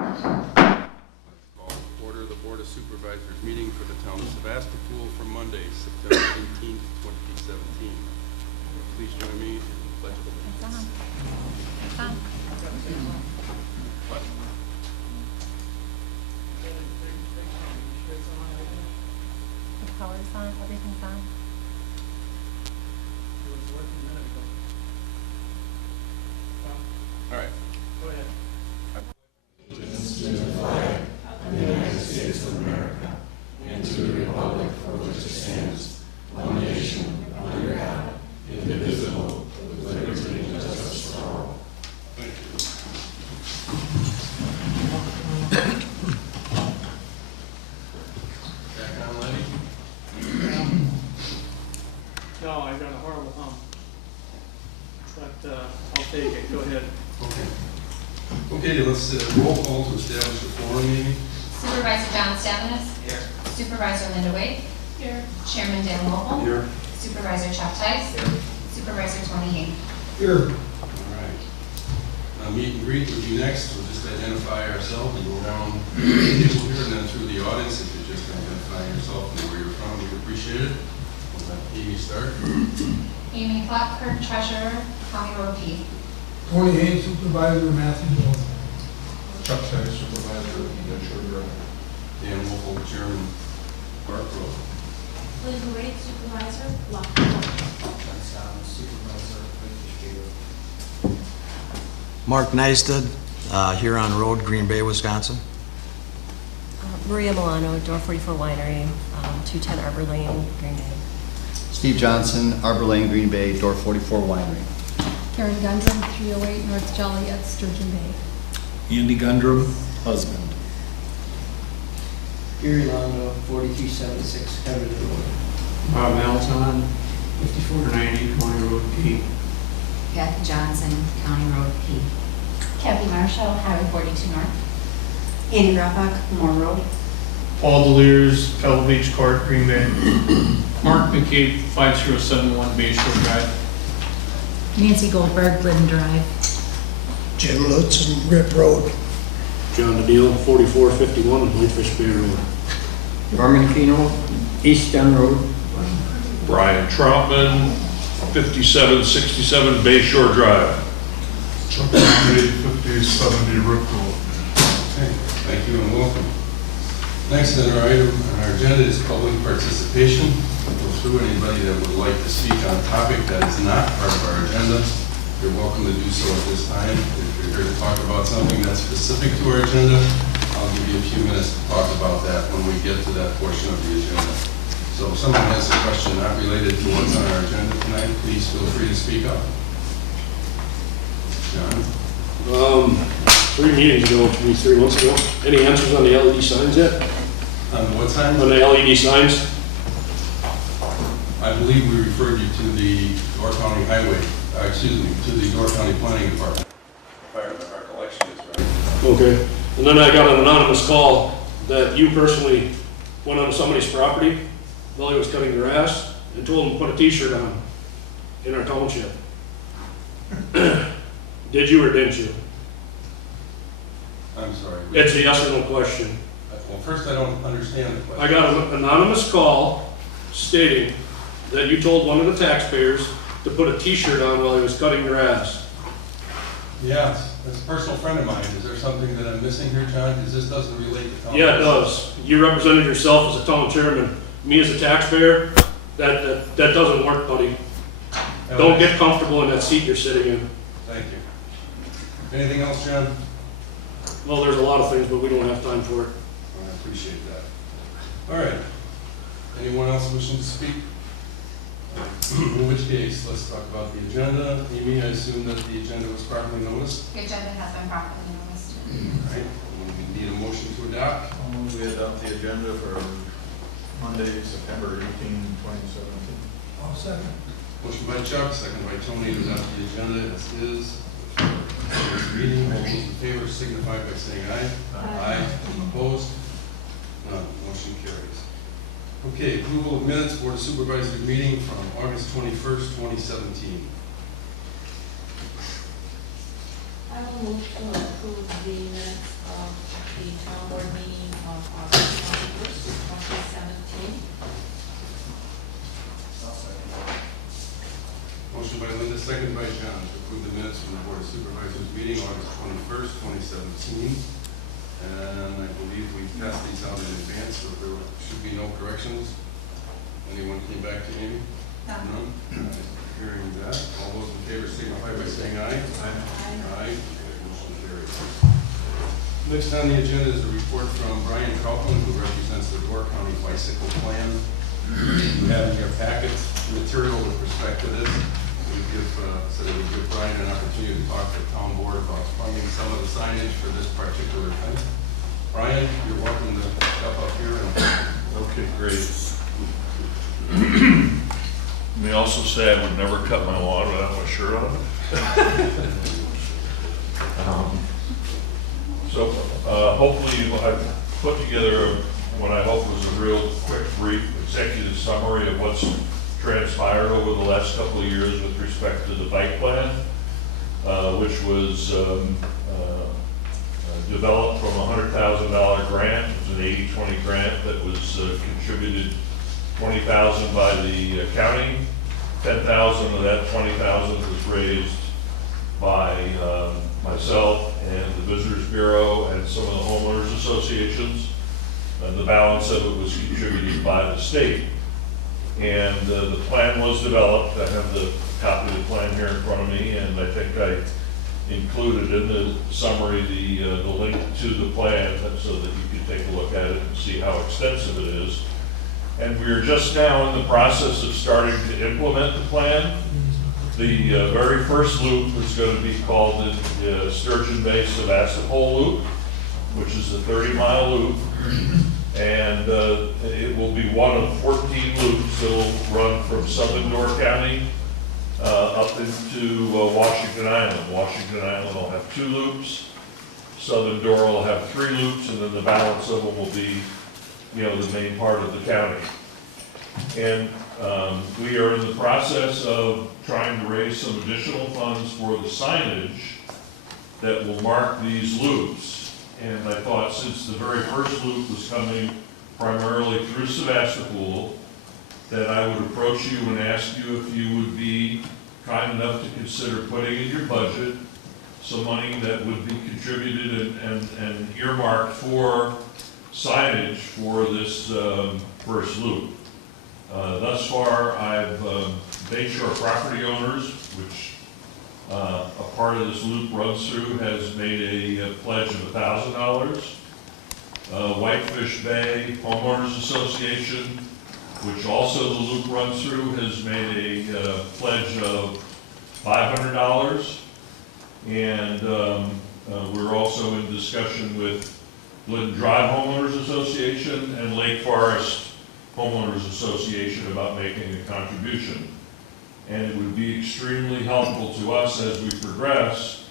Call to order the Board of Supervisors meeting for the town of Sevastopol for Monday, September 18th, 2017. Please join me in the Pledge of Allegiance. What? The power's on, everything's on. All right. Go ahead. Back on, Lenny. No, I got a horrible hump. But I'll take it. Go ahead. Okay, let's roll call to establish a quorum meeting. Supervisor John Stavenus. Here. Supervisor Linda Wade. Here. Chairman Dan Mokel. Here. Supervisor Chuck Tice. Here. Supervisor Tony Hink. Here. All right. Meet and greet would be next. We'll just identify ourselves and go around the table here and then through the audience. If you just identify yourself and where you're from, we'd appreciate it. We'll let Amy start. Amy Clark, Treasurer, County Road P. Tony Haynes, Supervisor, Matthew Jones. Chuck Tice, Supervisor, Shore Drive. Dan Wolfle, Chairman, Park Road. Linda Wade, Supervisor, Lock. Supervisor, Mark Neisted, Huron Road, Green Bay, Wisconsin. Maria Milano, Door 44 Winery, 210 Arbor Lane, Green Bay. Steve Johnson, Arbor Lane, Green Bay, Door 44 Winery. Karen Gundrum, 308 North Joliet, Sturgeon Bay. Andy Gundrum, husband. Gary Londo, 4376 Everett Road. Bob Melton, 5490 County Road P. Kathy Johnson, County Road P. Kathy Marshall, Highway 42 North. Annie Grappak, Moore Road. Paul Deliriers, Pebble Beach Court, Green Bay. Mark McCabe, 5071 Bay Shore Drive. Nancy Goldberg, Glidden Drive. Jim Lutz and Rip Road. John DeDeal, 4451 Whitefish Bay Road. Norman Keno, East Dunn Road. Brian Troutman, 5767 Bay Shore Drive. Chuck Tice, 5070 Rip Road. Okay, thank you and welcome. Next on our item on our agenda is public participation. We'll go through anybody that would like to speak on a topic that is not part of our agenda. You're welcome to do so at this time. If you're here to talk about something that's specific to our agenda, I'll give you a few minutes to talk about that when we get to that portion of the agenda. So if someone has a question not related to what's on our agenda tonight, please feel free to speak up. John? 3 meetings ago, maybe 3 months ago. Any answers on the LED signs yet? On what time? On the LED signs? I believe we referred you to the Door County Highway, to the Door County Planning Department. If my recollection is right. Okay. And then I got an anonymous call that you personally went on somebody's property while he was cutting grass and told him to put a t-shirt on in our township. Did you or didn't you? I'm sorry. It's a yes or no question. Well, first, I don't understand the question. I got an anonymous call stating that you told one of the taxpayers to put a t-shirt on while he was cutting grass. Yeah, it's a personal friend of mine. Is there something that I'm missing here, John? Because this doesn't relate to town. Yeah, it does. You represented yourself as a town chairman. Me as a taxpayer, that doesn't work, buddy. Don't get comfortable in that seat you're sitting in. Thank you. Anything else, John? Well, there's a lot of things, but we don't have time for it. I appreciate that. All right. Anyone else wishing to speak? In which case, let's talk about the agenda. Amy, I assume that the agenda was properly noticed. The agenda has been properly noticed. All right. We need a motion to adopt. We adopt the agenda for Monday, September 18, 2017. I'll second. Motion by Chuck, second by Tony to adopt the agenda as is. This meeting, all those in favor signify by saying aye. Aye. Opposed? None. Motion carries. Okay, approval of minutes, Board of Supervisors meeting from August 21st, 2017. I will move to approve the minutes of the town board meeting of August 21st, 2017. Motion by Linda, second by John, to approve the minutes from the Board of Supervisors meeting August 21st, 2017. And I believe we passed these out in advance, so there should be no corrections. Anyone came back to Amy? None? Hearing that, all those in favor signify by saying aye. Aye. Motion carries. Next on the agenda is a report from Brian Kaufman, who represents the Door County Bicycle Plan. You have in your packet material with respect to this. So that we give Brian an opportunity to talk to the town board about funding some of the signage for this particular thing. Brian, you're welcome to step up here. Okay, great. They also say I would never cut my lawn without my shirt on. Hopefully I've put together what I hope was a real quick, brief executive summary of what's transpired over the last couple of years with respect to the bike plan, which was developed from a $100,000 grant. It was an 80-20 grant that was contributed $20,000 by the county. $10,000 of that $20,000 was raised by myself and the Visitors Bureau and some of the homeowners associations. And the balance of it was contributed by the state. And the plan was developed. I have the copy of the plan here in front of me, and I think I included in the summary the link to the plan so that you can take a look at it and see how extensive it is. And we are just now in the process of starting to implement the plan. The very first loop is going to be called the Sturgeon Bay Sevastopol Loop, which is a 30-mile loop. And it will be one of 14 loops that will run from southern Door County up into Washington Island. Washington Island will have 2 loops. Southern Door will have 3 loops, and then the balance of them will be, the main part of the county. And we are in the process of trying to raise some additional funds for the signage that will mark these loops. And I thought, since the very first loop was coming primarily through Sevastopol, that I would approach you and ask you if you would be kind enough to consider putting in your budget some money that would be contributed and earmarked for signage for this first loop. Thus far, I've made sure property owners, which a part of this loop runs through, has made a pledge of $1,000. Whitefish Bay Homeowners Association, which also the loop runs through, has made a pledge of $500. And we're also in discussion with Glidden Drive Homeowners Association and Lake Forest Homeowners Association about making a contribution. And it would be extremely helpful to us as we progress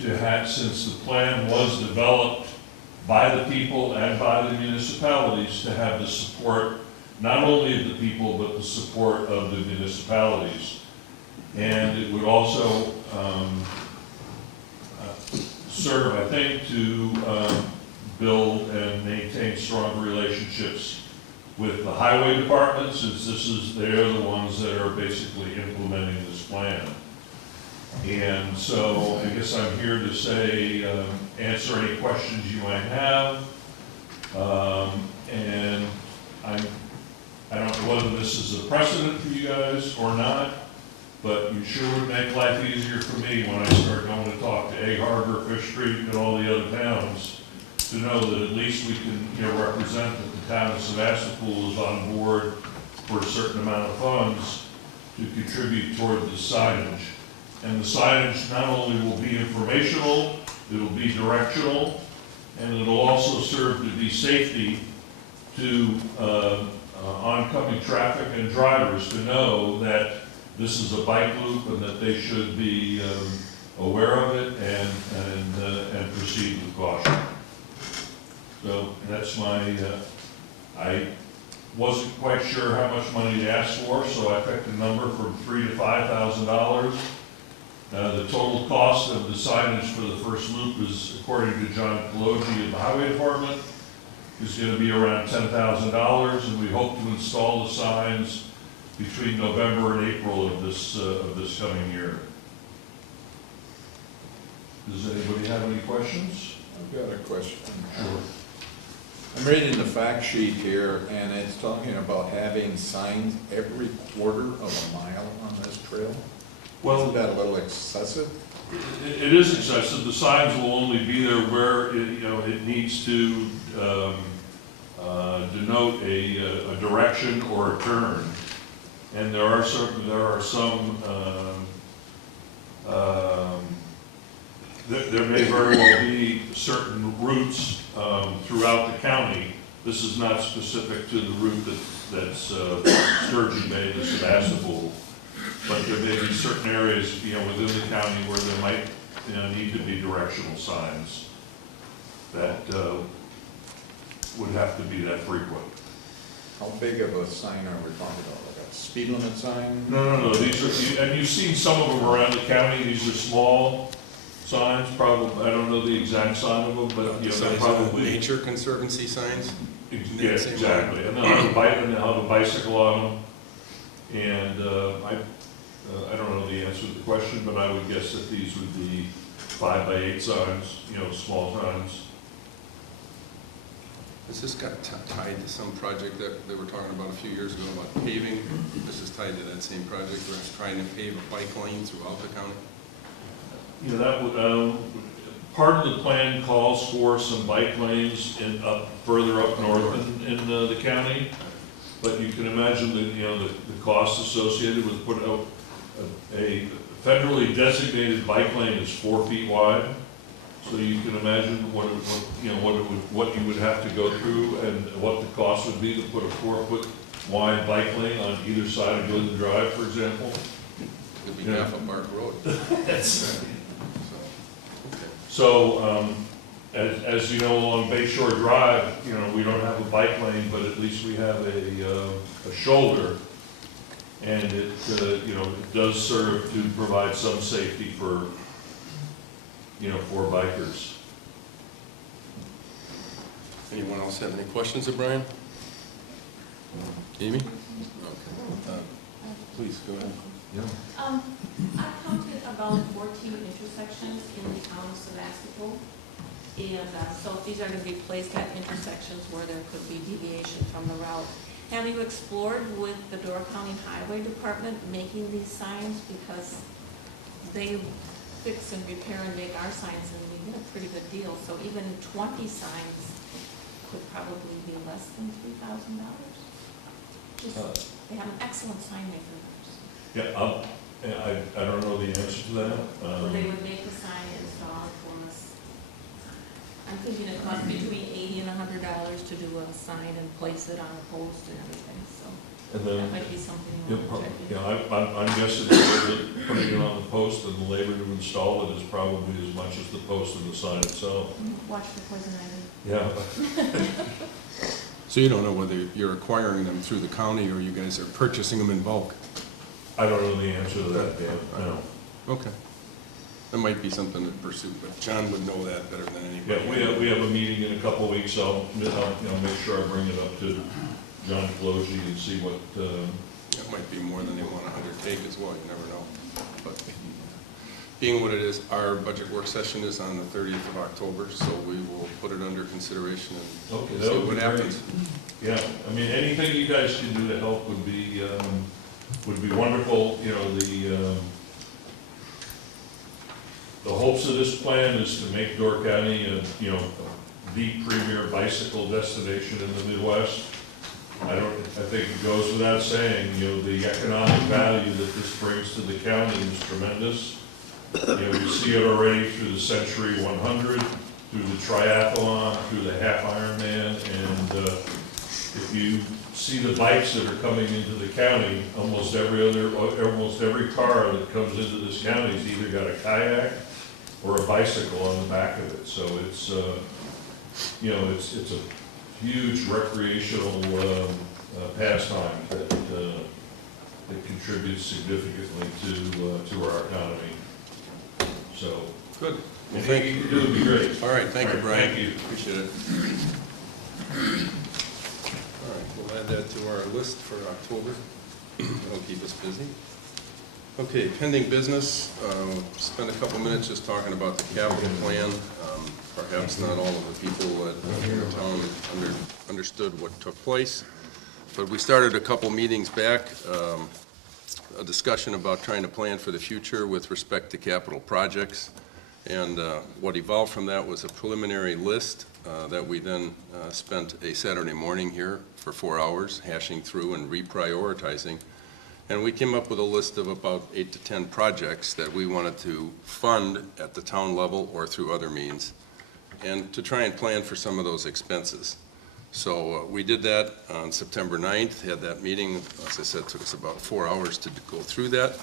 to have, since the plan was developed by the people and by the municipalities, to have the support not only of the people but the support of the municipalities. And it would also serve, I think, to build and maintain strong relationships with the highway department, since they're the ones that are basically implementing this plan. And so I guess I'm here to say, answer any questions you might have. And I don't know whether this is a precedent for you guys or not, but you sure would make life easier for me when I start going to talk to Egg Harbor, Fish Street, and all the other towns, to know that at least we can represent that the town of Sevastopol is on board for a certain amount of funds to contribute toward the signage. And the signage not only will be informational, it will be directional, and it will also serve to be safety to oncoming traffic and drivers, to know that this is a bike loop and that they should be aware of it and proceed with caution. So that's my, I wasn't quite sure how much money to ask for, so I picked a number from $3,000 to $5,000. The total cost of the signage for the first loop is, according to John Pelosi of the Highway Department, is going to be around $10,000, and we hope to install the signs between November and April of this coming year. Does anybody have any questions? I've got a question. Sure. I'm reading the fact sheet here, and it's talking about having signs every quarter of a mile on this trail. Well, isn't that a little excessive? It is excessive. The signs will only be there where it needs to denote a direction or a turn, and there are some. There may very well be certain routes throughout the county. This is not specific to the route that's Sturgeon Bay to Sevastopol, but there may be certain areas, within the county where there might, need to be directional signs that would have to be that frequent. How big of a sign are we talking about? Like a speed limit sign? No. These are, and you've seen some of them around the county. These are small signs, probably. I don't know the exact sign of them, but they're probably Nature Conservancy signs? Yeah, exactly. And they'll have a bicycle on them. And I don't know the answer to the question, but I would guess that these would be 5x8 signs, small signs. Has this got tied to some project that they were talking about a few years ago about paving? This is tied to that same project where it's trying to pave a bike lane throughout the county? That would, part of the plan calls for some bike lanes further up north in the county, but you can imagine the cost associated with putting out a federally designated bike lane is 4 feet wide. So you can imagine what you would have to go through and what the cost would be to put a 4-foot wide bike lane on either side of Glidden Drive, for example. It'd be half a Bark Road. So, as you know, along Bayshore Drive, we don't have a bike lane, but at least we have a shoulder, and it does serve to provide some safety for bikers. Anyone else have any questions of Brian? Amy? Okay. Please, go ahead. Yeah. I counted about 14 intersections in the town of Sevastopol. And so these are going to be placed at intersections where there could be deviation from the route. Have you explored with the Door County Highway Department making these signs? Because they fix and repair and make our signs, and we get a pretty good deal. So even 20 signs could probably be less than $3,000. They have an excellent sign maker. Yeah, I don't know the answer to that. So they would make the sign and install it for us. I'm thinking it costs between $80 and $100 to do a sign and place it on a post and everything, so that might be something you want to check in. I'm guessing that putting it on the post and the labor to install it is probably as much as the post and the sign itself. Watch for poison ivy. Yeah. So you don't know whether you're acquiring them through the county or you guys are purchasing them in bulk? I don't know the answer to that, Dan. No. Okay. That might be something to pursue, but John would know that better than anybody. Yeah, we have a meeting in a couple of weeks, so I'll make sure I bring it up to John Pelosi and see what. That might be more than they want to undertake as well. You never know. But being what it is, our budget work session is on the 30th of October, so we will put it under consideration and see what happens. Yeah, I mean, anything you guys can do to help would be wonderful. The hopes of this plan is to make Door County the premier bicycle destination in the Midwest. I think it goes without saying, the economic value that this brings to the county is tremendous. You see it already through the Century 100, through the triathlon, through the half Ironman, and if you see the bikes that are coming into the county, almost every car that comes into this county has either got a kayak or a bicycle on the back of it. So it's it's a huge recreational pastime that contributes significantly to our economy. So Good. anything you can do would be great. All right, thank you, Brian. Thank you. Appreciate it. All right, we'll add that to our list for October. That'll keep us busy. Okay, pending business, spend a couple minutes just talking about the capital plan. Perhaps not all of the people in the town understood what took place, but we started a couple meetings back, a discussion about trying to plan for the future with respect to capital projects. And what evolved from that was a preliminary list that we then spent a Saturday morning here for 4 hours hashing through and reprioritizing. And we came up with a list of about 8 to 10 projects that we wanted to fund at the town level or through other means, and to try and plan for some of those expenses. So we did that on September 9th, had that meeting. As I said, it took us about 4 hours to go through that.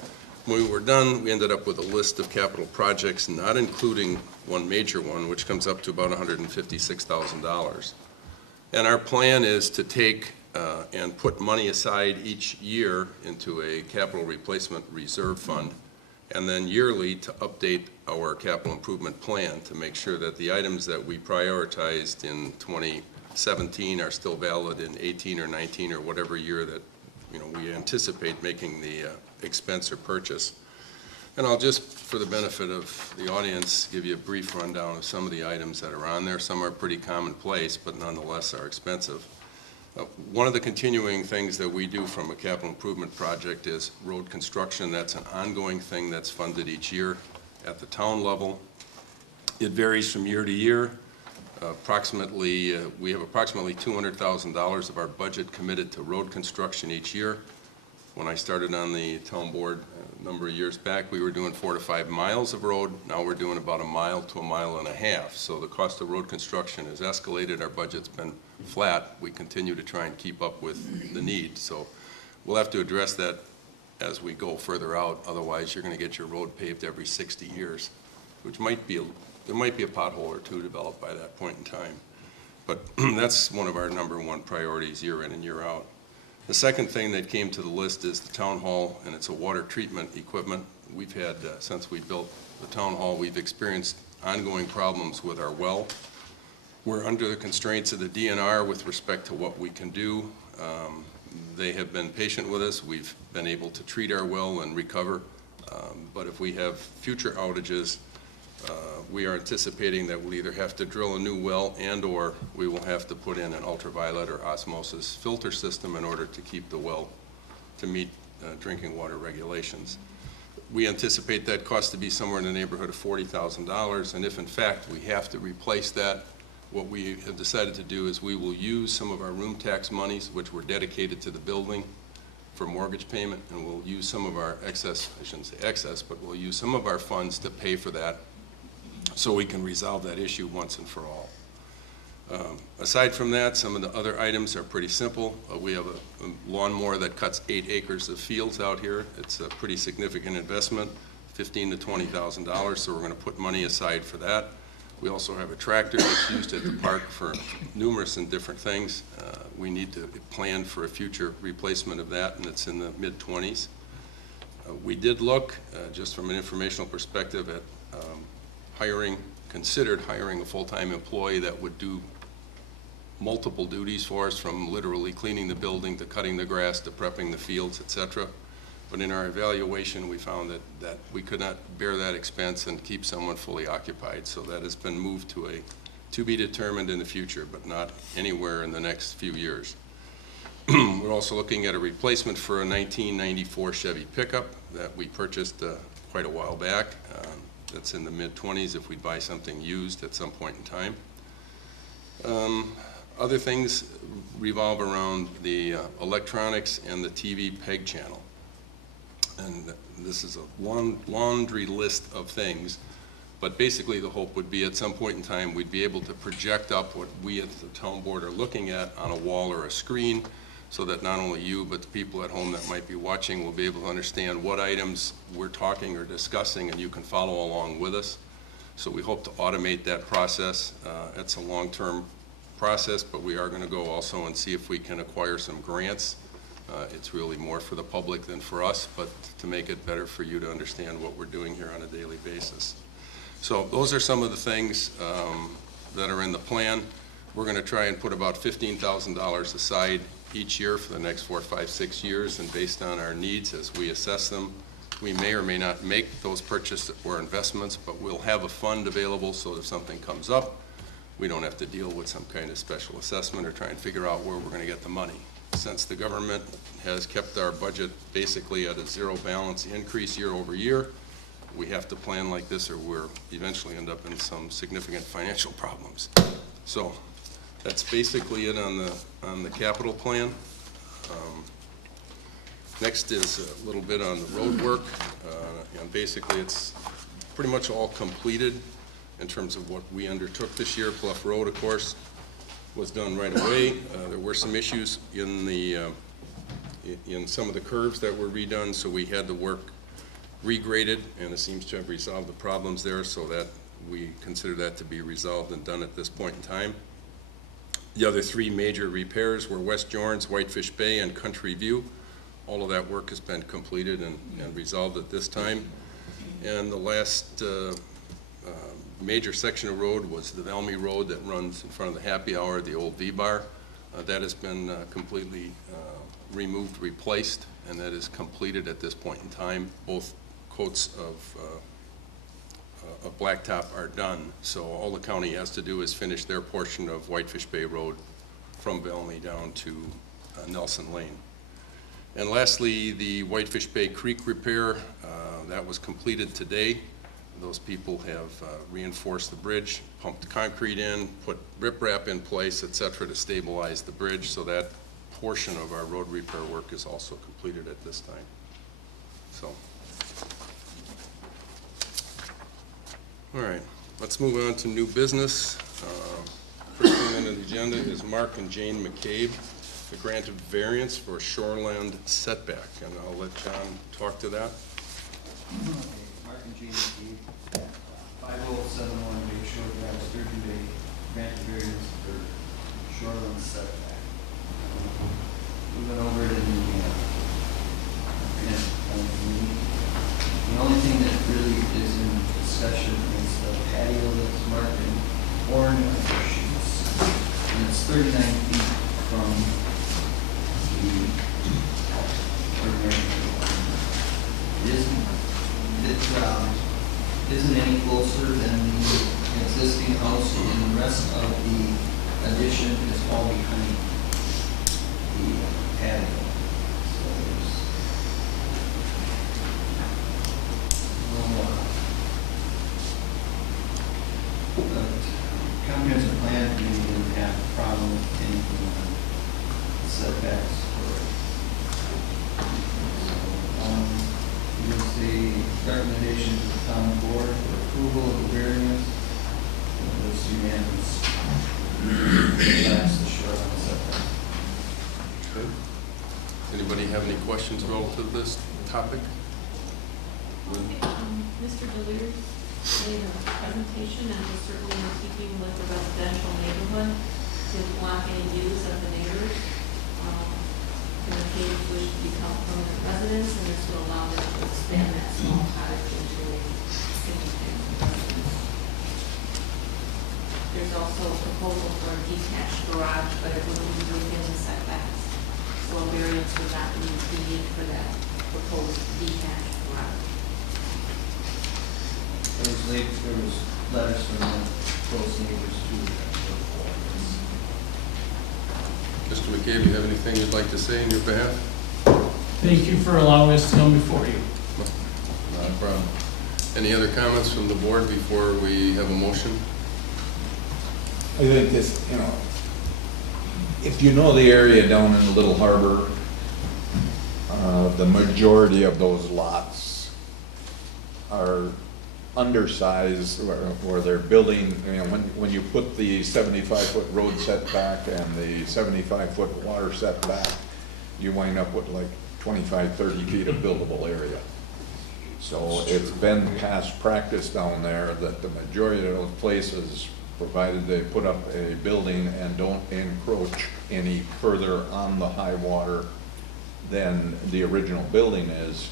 When we were done, we ended up with a list of capital projects, not including one major one, which comes up to about $156,000. And our plan is to take and put money aside each year into a capital replacement reserve fund, and then yearly to update our capital improvement plan to make sure that the items that we prioritized in 2017 are still valid in 18 or 19 or whatever year that we anticipate making the expense or purchase. And I'll just, for the benefit of the audience, give you a brief rundown of some of the items that are on there. Some are pretty commonplace, but nonetheless are expensive. One of the continuing things that we do from a capital improvement project is road construction. That's an ongoing thing that's funded each year at the town level. It varies from year to year. We have approximately $200,000 of our budget committed to road construction each year. When I started on the town board a number of years back, we were doing 4 to 5 miles of road. Now we're doing about 1 mile to 1.5 miles. So the cost of road construction has escalated. Our budget's been flat. We continue to try and keep up with the need. So we'll have to address that as we go further out. Otherwise, you're going to get your road paved every 60 years, which there might be a pothole or two developed by that point in time. But that's one of our #1 priorities year in and year out. The second thing that came to the list is the town hall, and it's a water treatment equipment. We've had, since we built the town hall, we've experienced ongoing problems with our well. We're under the constraints of the DNR with respect to what we can do. They have been patient with us. We've been able to treat our well and recover. But if we have future outages, we are anticipating that we'll either have to drill a new well and/or we will have to put in an ultraviolet or osmosis filter system in order to keep the well to meet drinking water regulations. We anticipate that cost to be somewhere in the neighborhood of $40,000, and if in fact we have to replace that, what we have decided to do is we will use some of our room tax monies, which were dedicated to the building, for mortgage payment, and we'll use some of our excess, I shouldn't say excess, but we'll use some of our funds to pay for that so we can resolve that issue once and for all. Aside from that, some of the other items are pretty simple. We have a lawnmower that cuts 8 acres of fields out here. It's a pretty significant investment, $15,000 to $20,000, so we're going to put money aside for that. We also have a tractor that's used at the park for numerous and different things. We need to plan for a future replacement of that, and it's in the mid-20s. We did look, just from an informational perspective, at considered hiring a full-time employee that would do multiple duties for us, from literally cleaning the building to cutting the grass to prepping the fields, etc. But in our evaluation, we found that we could not bear that expense and keep someone fully occupied. So that has been moved to be determined in the future, but not anywhere in the next few years. We're also looking at a replacement for a 1994 Chevy pickup that we purchased quite a while back. That's in the mid-20s if we buy something used at some point in time. Other things revolve around the electronics and the TV PEG channel. And this is a laundry list of things, but basically the hope would be at some point in time we'd be able to project up what we at the town board are looking at on a wall or a screen, so that not only you but the people at home that might be watching will be able to understand what items we're talking or discussing, and you can follow along with us. So we hope to automate that process. It's a long-term process, but we are going to go also and see if we can acquire some grants. It's really more for the public than for us, but to make it better for you to understand what we're doing here on a daily basis. So those are some of the things that are in the plan. We're going to try and put about $15,000 aside each year for the next 4, 5, 6 years, and based on our needs as we assess them, we may or may not make those purchases or investments, but we'll have a fund available so that if something comes up, we don't have to deal with some kind of special assessment or try and figure out where we're going to get the money. Since the government has kept our budget basically at a zero balance increase year over year, we have to plan like this or we'll eventually end up in some significant financial problems. So that's basically it on the capital plan. Next is a little bit on the road work. And basically it's pretty much all completed in terms of what we undertook this year. Bluff Road, of course, was done right away. There were some issues in some of the curves that were redone, so we had the work regraded, and it seems to have resolved the problems there, so that we consider that to be resolved and done at this point in time. The other 3 major repairs were West Jorns, Whitefish Bay, and Country View. All of that work has been completed and resolved at this time. And the last major section of road was the Valmy Road that runs in front of the Happy Hour, the old V-Bar. That has been completely removed, replaced, and that is completed at this point in time. Both coats of blacktop are done, so all the county has to do is finish their portion of Whitefish Bay Road from Valmy down to Nelson Lane. And lastly, the Whitefish Bay Creek repair, that was completed today. Those people have reinforced the bridge, pumped concrete in, put riprap in place, et cetera, to stabilize the bridge, so that portion of our road repair work is also completed at this time. So, all right, let's move on to new business. First thing on the agenda is Mark and Jane McCabe, the granted variance for shoreland setback, and I'll let John talk to that. Mark and Jane McCabe, 5071 Bay Shore Drive, Sturgeon Bay, granted variance for shoreland setback. We went over it in the grant plan meeting. The only thing that really is in discussion is the patio that's marked in orange sheets. And it's 39 feet from the ordinary. It isn't any closer than the existing house, and the rest of the addition is all behind the patio. So there's no comprehensive plan committee didn't have a problem with anything on setbacks or the recommendation to the town board for approval of the variance. It was unanimous. That's the short on setback. Okay. Anybody have any questions relative to this topic? Mr. DeLears made a presentation and was certainly in keeping with the residential neighborhood, didn't block any views of the neighbors. And the cave wish to become permanent residents, and this will allow them to expand that small cottage into a single-family residence. There's also a proposal for a detached garage, but it wouldn't be within the setbacks. So a variance would not be needed for that proposed detached garage. There was letters from the close neighbors too. Mr. McCabe, do you have anything you'd like to say in your behalf? Thank you for allowing us to come before you. Not a problem. Any other comments from the board before we have a motion? I think this, if you know the area down in the Little Harbor, the majority of those lots are undersized, where they're building, when you put the 75-foot road setback and the 75-foot water setback, you wind up with like 25, 30 feet of buildable area. So it's been past practice down there that the majority of those places, provided they put up a building and don't encroach any further on the high water than the original building is,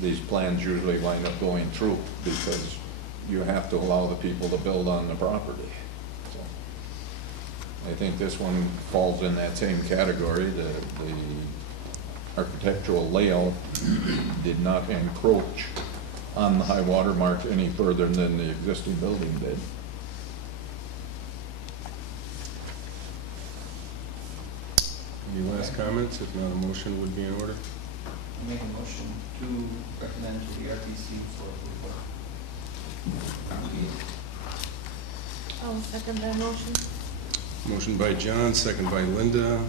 these plans usually wind up going through, because you have to allow the people to build on the property. So I think this one falls in that same category. The architectural layout did not encroach on the high water mark any further than the existing building did. Any last comments? If not, a motion would be in order. Make a motion to recommend to the RPC for approval. I'll second that motion. Motion by John, second by Linda,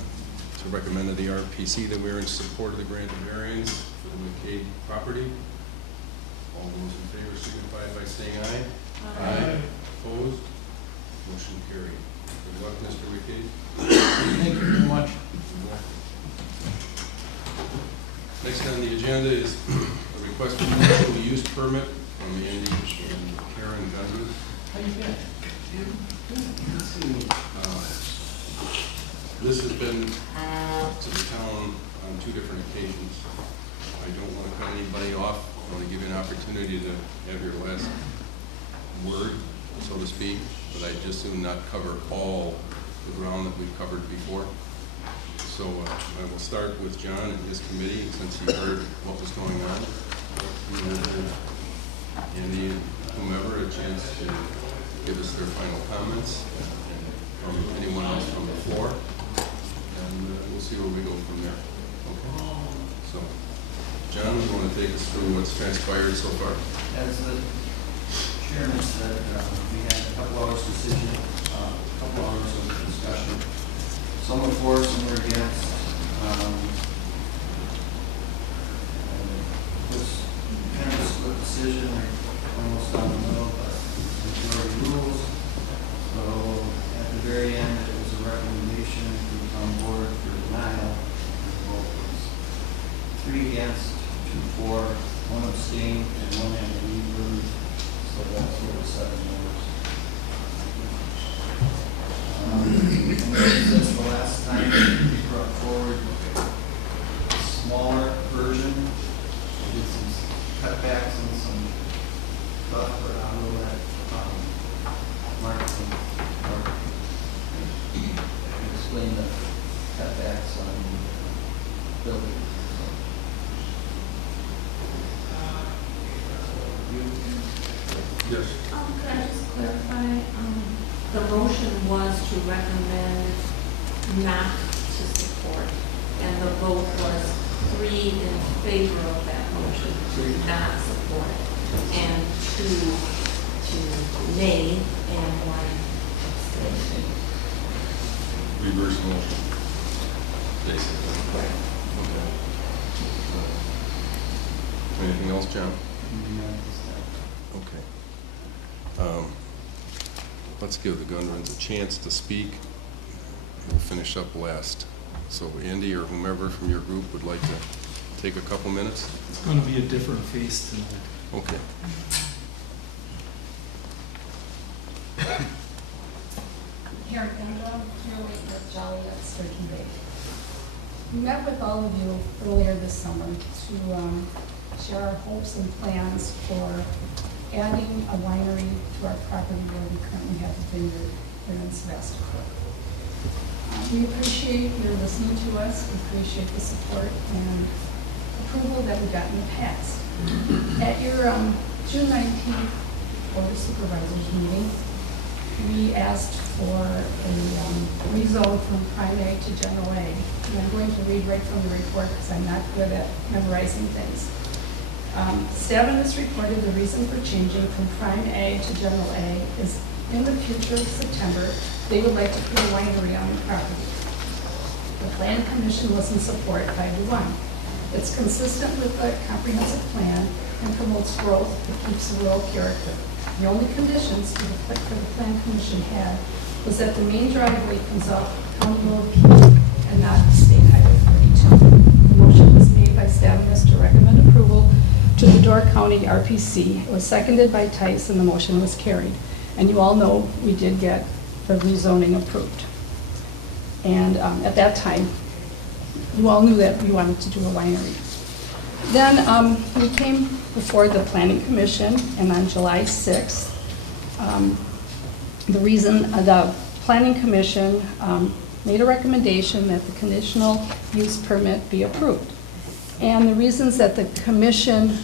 to recommend to the RPC that we are in support of the grant of variance for the McCabe property. All those in favor signify by saying aye. Aye. Opposed? Motion carried. Good luck, Mr. McCabe. Thank you very much. Next on the agenda is a request for conditional use permit from Andy and Karen Gundry. How you been? This has been to the town on 2 different occasions. I don't want to cut anybody off. I want to give you an opportunity to have your last word, so to speak, but I just soon not cover all the ground that we've covered before. So I will start with John and his committee, since he heard what was going on. We will give Andy and whomever a chance to give us their final comments, and from anyone else from the floor, and we'll see where we go from there. Okay. So, John, you want to take us through what's transpired so far? As the chairman said, we had a couple hours decision, a couple hours of discussion. Some were for, some were against. It was kind of a split decision, almost down the middle, but majority rules. So at the very end, it was a recommendation to come on board for denial. The vote was 3 against, 2 for, 1 abstained, and 1 had to leave. So that's what was 7 members. And since the last time we brought forward a smaller version, we did some cutbacks and some stuff, but I will let Mark explain the cutbacks on the building. Yes. Could I just clarify, the motion was to recommend not to support, and the vote was 3 in favor of that motion to not support, and 2 to nay, and 1 abstain. Reverse motion, basically. Correct. Okay. Anything else, John? Okay. Let's give the Gundrins a chance to speak. We'll finish up last. So Andy or whomever from your group would like to take a couple minutes? It's going to be a different face tonight. Okay. Karen Pendrell, here with Joliet Sturgeon Bay. We met with all of you earlier this summer to share our hopes and plans for adding a winery to our property where we currently have a vineyard here in Sevastopol. We appreciate your listening to us. We appreciate the support and approval that we got in the past. At your June 19th Board of Supervisors meeting, we asked for a rezone from prime A to general A. And I'm going to read right from the report because I'm not good at memorizing things. Staff has reported the reason for changing from prime A to general A is in the future of September, they would like to put a winery on the property. The Plan Commission was in support 5-1. It's consistent with the comprehensive plan and promotes growth that keeps the rural character. The only conditions for the Plan Commission had was that the main driveway comes off County Road P and not State Highway 42. The motion was made by Stavros to recommend approval to the Door County RPC. It was seconded by Tice and the motion was carried. And you all know we did get the rezoning approved. And at that time, you all knew that we wanted to do a winery. Then we came before the Planning Commission, and on July 6th, the Planning Commission made a recommendation that the conditional use permit be approved. And the reasons that the commission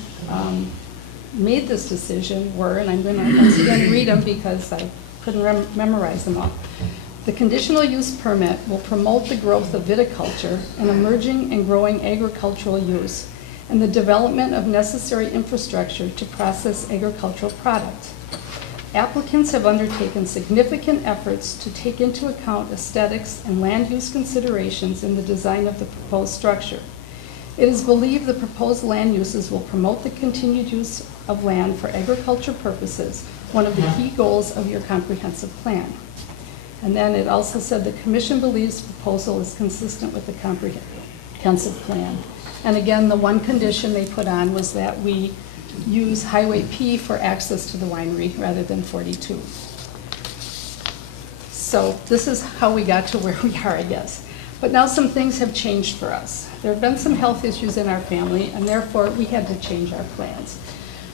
made this decision were, and I'm going to once again read them because I couldn't memorize them all. The conditional use permit will promote the growth of viticulture, an emerging and growing agricultural use, and the development of necessary infrastructure to process agricultural products. Applicants have undertaken significant efforts to take into account aesthetics and land use considerations in the design of the proposed structure. It is believed the proposed land uses will promote the continued use of land for agriculture purposes, one of the key goals of your comprehensive plan. And then it also said the commission believes the proposal is consistent with the comprehensive plan. And again, the one condition they put on was that we use Highway P for access to the winery rather than 42. So this is how we got to where we are, I guess. But now some things have changed for us. There have been some health issues in our family, and therefore we had to change our plans.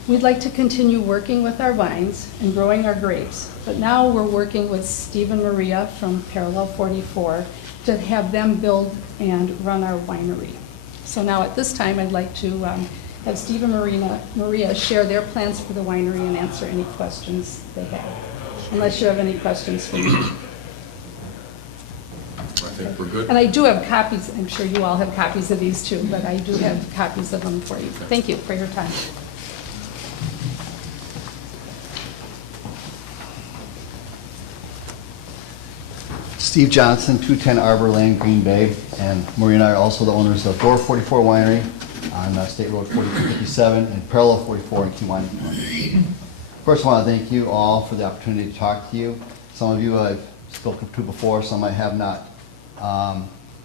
We'd like to continue working with our vines and growing our grapes, but now we're working with Steve and Maria from Parallel 44 to have them build and run our winery. So now at this time, I'd like to have Steve and Maria share their plans for the winery and answer any questions they have, unless you have any questions for me. I think we're good. And I do have copies, I'm sure you all have copies of these too, but I do have copies of them for you. Thank you for your time. Steve Johnson, 210 Arbor Lane, Green Bay, and Maria and I are also the owners of Door 44 Winery on State Road 4257 and Parallel 44 in Kewanee. First, I want to thank you all for the opportunity to talk to you. Some of you I've spoken to before, some I have not.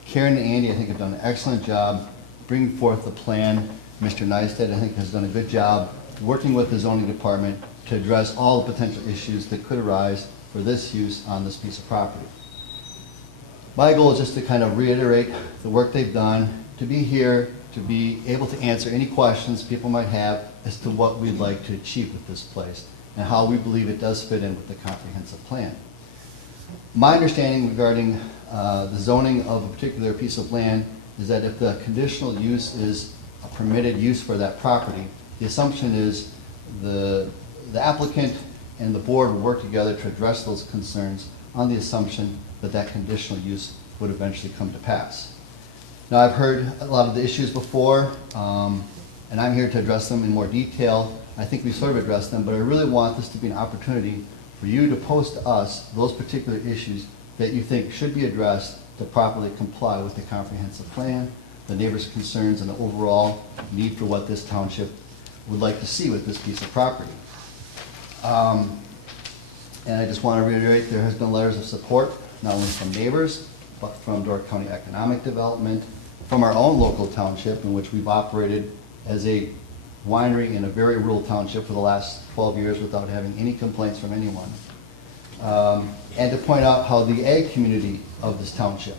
Karen and Andy, I think, have done an excellent job bringing forth the plan. Mr. Neistat, I think, has done a good job working with the zoning department to address all the potential issues that could arise for this use on this piece of property. My goal is just to kind of reiterate the work they've done, to be here, to be able to answer any questions people might have as to what we'd like to achieve with this place and how we believe it does fit in with the comprehensive plan. My understanding regarding the zoning of a particular piece of land is that if the conditional use is a permitted use for that property, the assumption is the applicant and the board will work together to address those concerns on the assumption that that conditional use would eventually come to pass. Now, I've heard a lot of the issues before, and I'm here to address them in more detail. I think we sort of addressed them, but I really want this to be an opportunity for you to pose to us those particular issues that you think should be addressed to properly comply with the comprehensive plan, the neighbors' concerns, and the overall need for what this township would like to see with this piece of property. And I just want to reiterate, there has been letters of support, not only from neighbors, but from Door County Economic Development, from our own local township in which we've operated as a winery in a very rural township for the last 12 years without having any complaints from anyone. And to point out how the ag community of this township,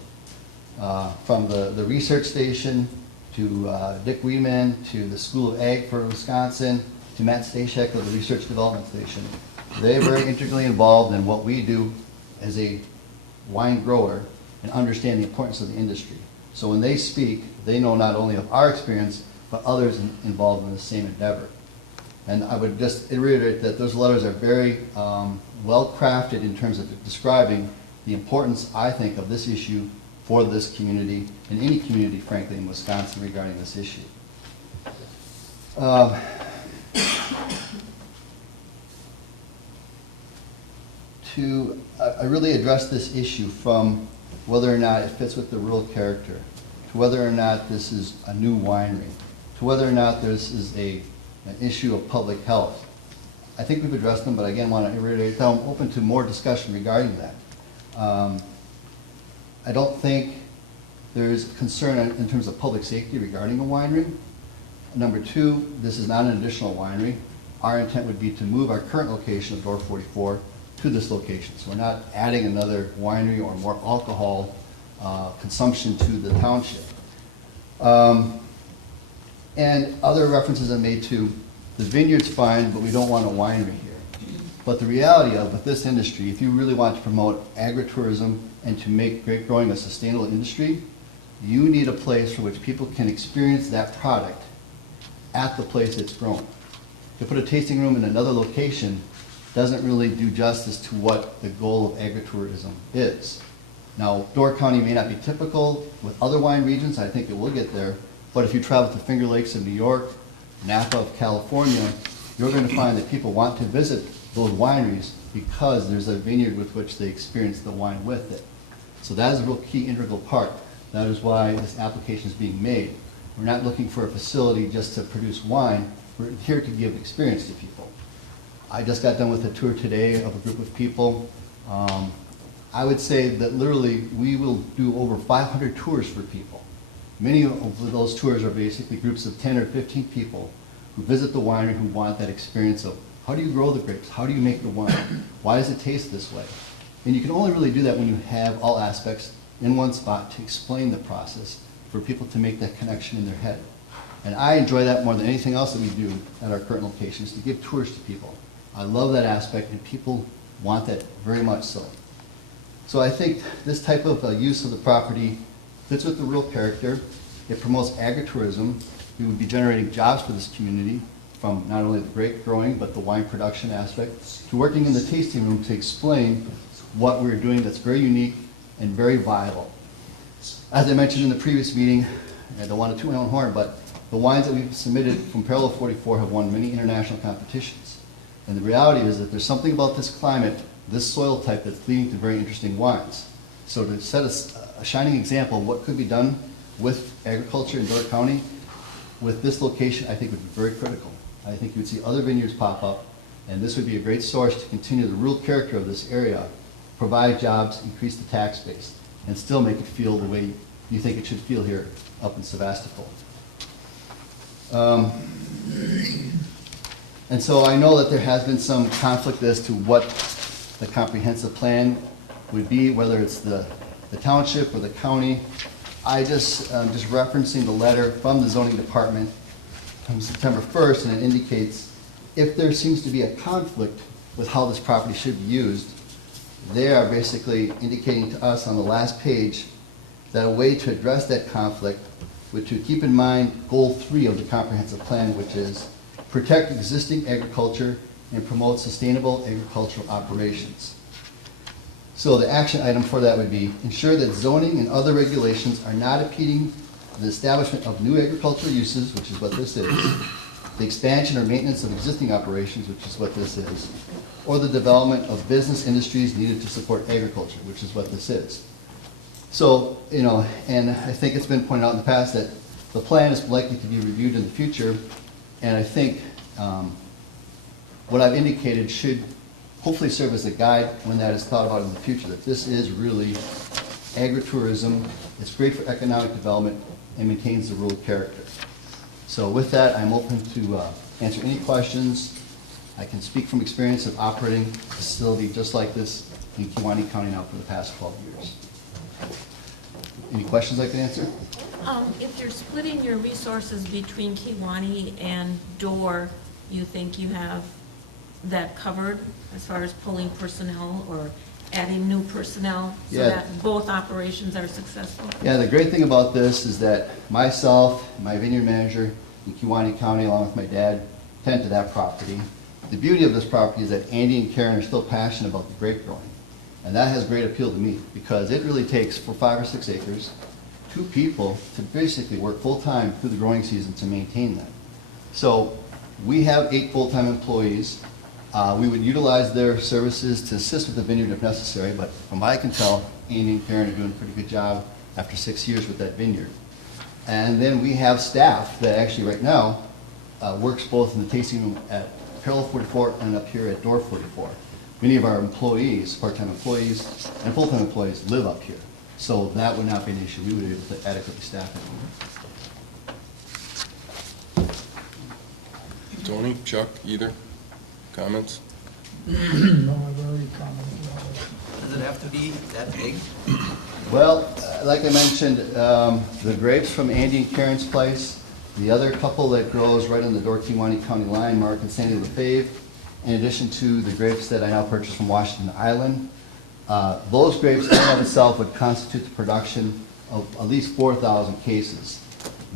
from the research station to Dick Wiedemann to the School of Ag for Wisconsin to Matt Stashek of the Research Development Station, they're very integrally involved in what we do as a wine grower and understand the importance of the industry. So when they speak, they know not only of our experience, but others involved in the same endeavor. And I would just reiterate that those letters are very well crafted in terms of describing the importance, I think, of this issue for this community and any community, frankly, in Wisconsin regarding this issue. I really address this issue from whether or not it fits with the rural character, to whether or not this is a new winery, to whether or not this is an issue of public health. I think we've addressed them, but again, want to reiterate that I'm open to more discussion regarding that. I don't think there's concern in terms of public safety regarding a winery. Number two, this is not an additional winery. Our intent would be to move our current location of Door 44 to this location. So we're not adding another winery or more alcohol consumption to the township. And other references are made to, the vineyard's fine, but we don't want a winery here. But the reality of with this industry, if you really want to promote agritourism and to make grape growing a sustainable industry, you need a place for which people can experience that product at the place it's grown. To put a tasting room in another location doesn't really do justice to what the goal of agritourism is. Now, Door County may not be typical with other wine regions, I think it will get there, but if you travel to Finger Lakes of New York, Napa of California, you're going to find that people want to visit those wineries because there's a vineyard with which they experience the wine with it. So that is a real key integral part. That is why this application is being made. We're not looking for a facility just to produce wine, we're here to give experience to people. I just got done with a tour today of a group of people. I would say that literally we will do over 500 tours for people. Many of those tours are basically groups of 10 or 15 people who visit the winery who want that experience of how do you grow the grapes? How do you make the wine? Why does it taste this way? And you can only really do that when you have all aspects in one spot to explain the process for people to make that connection in their head. And I enjoy that more than anything else that we do at our current locations, to give tours to people. I love that aspect, and people want that very much so. So I think this type of use of the property fits with the rural character. It promotes agritourism. We would be generating jobs for this community from not only the grape growing, but the wine production aspect, to working in the tasting room to explain what we're doing that's very unique and very viable. As I mentioned in the previous meeting, I don't want to toot my own horn, but the wines that we've submitted from Parallel 44 have won many international competitions. And the reality is that there's something about this climate, this soil type, that's leading to very interesting wines. So to set a shining example of what could be done with agriculture in Door County, with this location, I think would be very critical. I think you would see other vineyards pop up, and this would be a great source to continue the rural character of this area, provide jobs, increase the tax base, and still make it feel the way you think it should feel here up in Sevastopol. And so I know that there has been some conflict as to what the comprehensive plan would be, whether it's the township or the county. I just referencing the letter from the zoning department from September 1st, and it indicates if there seems to be a conflict with how this property should be used, they are basically indicating to us on the last page that a way to address that conflict would to keep in mind goal 3 of the comprehensive plan, which is protect existing agriculture and promote sustainable agricultural operations. So the action item for that would be ensure that zoning and other regulations are not impeding the establishment of new agricultural uses, which is what this is, the expansion or maintenance of existing operations, which is what this is, or the development of business industries needed to support agriculture, which is what this is. So, you know, and I think it's been pointed out in the past that the plan is likely to be reviewed in the future, and I think what I've indicated should hopefully serve as a guide when that is thought about in the future, that this is really agritourism, it's great for economic development, and maintains the rural character. So with that, I'm open to answer any questions. I can speak from experience of operating a facility just like this in Kewaunee County now for the past 12 years. Any questions I can answer? If you're splitting your resources between Kewaunee and Door, you think you have that covered as far as pulling personnel or adding new personnel so Yeah. that both operations are successful? Yeah, the great thing about this is that myself, my vineyard manager in Kewaunee County, along with my dad, tend to that property. The beauty of this property is that Andy and Karen are still passionate about the grape growing. And that has great appeal to me because it really takes, for 5 or 6 acres, 2 people to basically work full-time through the growing season to maintain that. So we have 8 full-time employees. We would utilize their services to assist with the vineyard if necessary, but from what I can tell, Andy and Karen are doing a pretty good job after 6 years with that vineyard. And then we have staff that actually right now works both in the tasting room at Parallel 44 and up here at Door 44. Many of our employees, part-time employees and full-time employees live up here. So that would not be an issue. We would be able to adequately staff it. Tony, Chuck, either? Comments? No, I've already commented on it. Does it have to be that big? Well, like I mentioned, the grapes from Andy and Karen's place The other couple that grows right on the Door-Kewaunee County line, Mark and Sandy LaFave, in addition to the grapes that I now purchased from Washington Island, those grapes in and of itself would constitute the production of at least 4,000 cases.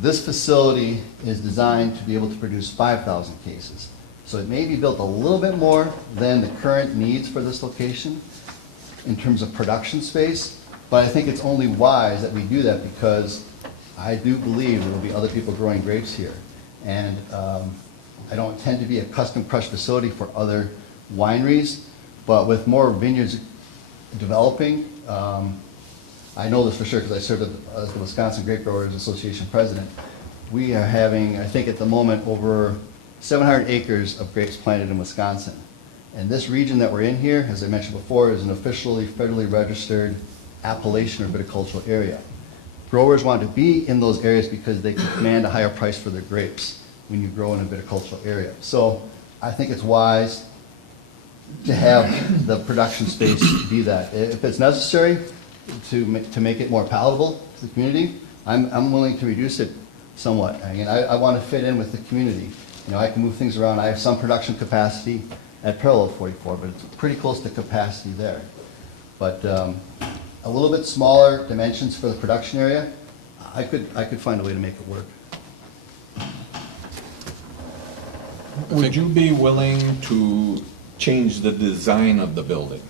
This facility is designed to be able to produce 5,000 cases. So it may be built a little bit more than the current needs for this location in terms of production space, but I think it's only wise that we do that because I do believe there will be other people growing grapes here. And I don't intend to be a custom crush facility for other wineries, but with more vineyards developing, I know this for sure because I served as the Wisconsin Grape Growers Association president. We are having, I think at the moment, over 700 acres of grapes planted in Wisconsin. And this region that we're in here, as I mentioned before, is an officially federally registered appellation or viticultural area. Growers want to be in those areas because they can command a higher price for their grapes when you grow in a viticultural area. So I think it's wise to have the production space be that. If it's necessary to make it more palatable to the community, I'm willing to reduce it somewhat. I mean, I want to fit in with the community. You know, I can move things around. I have some production capacity at Parallel 44, but it's pretty close to capacity there. But a little bit smaller dimensions for the production area, I could find a way to make it work. Would you be willing to change the design of the building?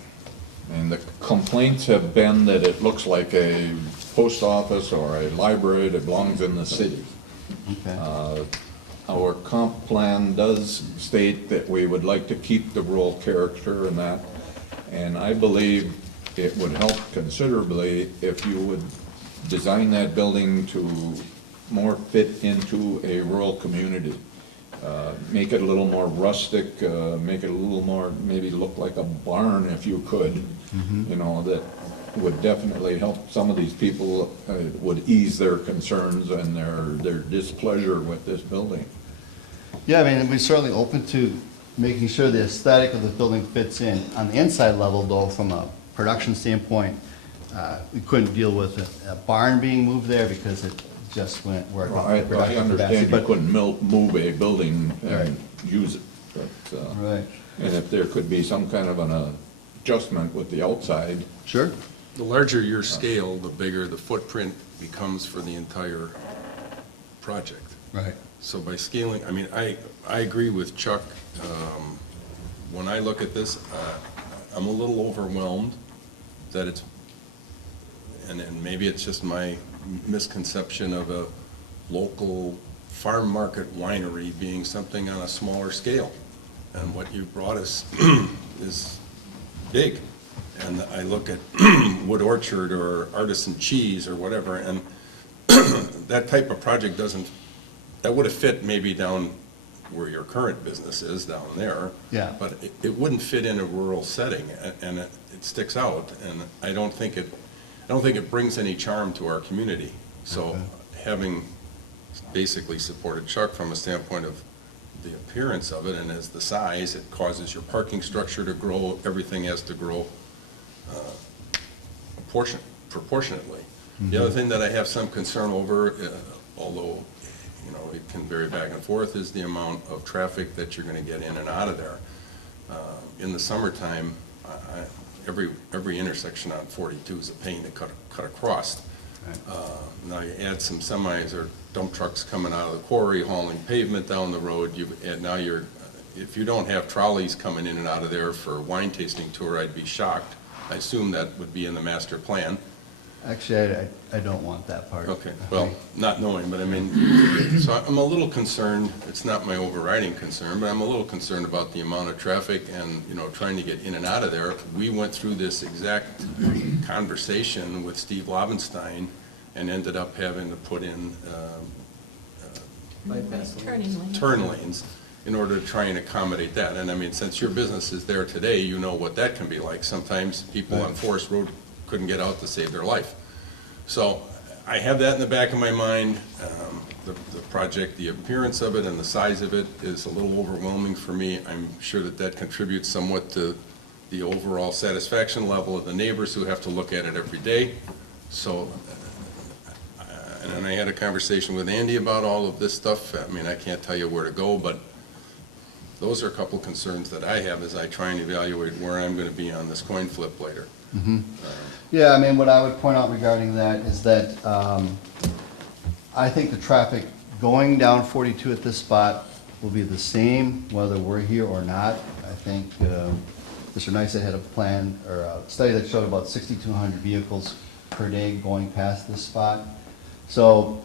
And the complaints have been that it looks like a post office or a library that belongs in the city. Okay. Our comp plan does state that we would like to keep the rural character in that, and I believe it would help considerably if you would design that building to more fit into a rural community. Make it a little more rustic, make it a little more, maybe look like a barn if you could. You know, that would definitely help some of these people, would ease their concerns and their displeasure with this building. Yeah, I mean, we're certainly open to making sure the aesthetic of the building fits in. On the inside level, though, from a production standpoint, we couldn't deal with a barn being moved there because it just wouldn't work. I understand you couldn't move a building and use it, but, right. And if there could be some kind of an adjustment with the outside. Sure. The larger your scale, the bigger the footprint becomes for the entire project. Right. So by scaling, I mean, I agree with Chuck. When I look at this, I'm a little overwhelmed that it's, and maybe it's just my misconception of a local farm market winery being something on a smaller scale. And what you brought us is big. And I look at Wood Orchard or Artisan Cheese or whatever, and that type of project that would have fit maybe down where your current business is, down there. Yeah. But it wouldn't fit in a rural setting, and it sticks out, and I don't think it brings any charm to our community. So having basically supported Chuck from a standpoint of the appearance of it, and as the size, it causes your parking structure to grow, everything has to grow proportionately. The other thing that I have some concern over, although you know it can vary back and forth, is the amount of traffic that you're going to get in and out of there. In the summertime, every intersection on 42 is a pain to cut across. Now you add some semis or dump trucks coming out of the quarry hauling pavement down the road. If you don't have trolleys coming in and out of there for a wine tasting tour, I'd be shocked. I assume that would be in the master plan. Actually, I don't want that part. Okay, well, not knowing, but I mean, so I'm a little concerned. It's not my overriding concern, but I'm a little concerned about the amount of traffic and, you know, trying to get in and out of there. We went through this exact conversation with Steve Lobenstein and ended up having to put in turn lanes in order to try and accommodate that. And I mean, since your business is there today, you know what that can be like. Sometimes people on Forest Road couldn't get out to save their life. So I have that in the back of my mind. The project, the appearance of it and the size of it is a little overwhelming for me. I'm sure that contributes somewhat to the overall satisfaction level of the neighbors who have to look at it every day. So And then I had a conversation with Andy about all of this stuff. I mean, I can't tell you where to go, but those are a couple concerns that I have as I try and evaluate where I'm going to be on this coin flip later. Yeah, I mean, what I would point out regarding that is that I think the traffic going down 42 at this spot will be the same whether we're here or not. I think Mr. Nice had a plan or a study that showed about 6,200 vehicles per day going past this spot. So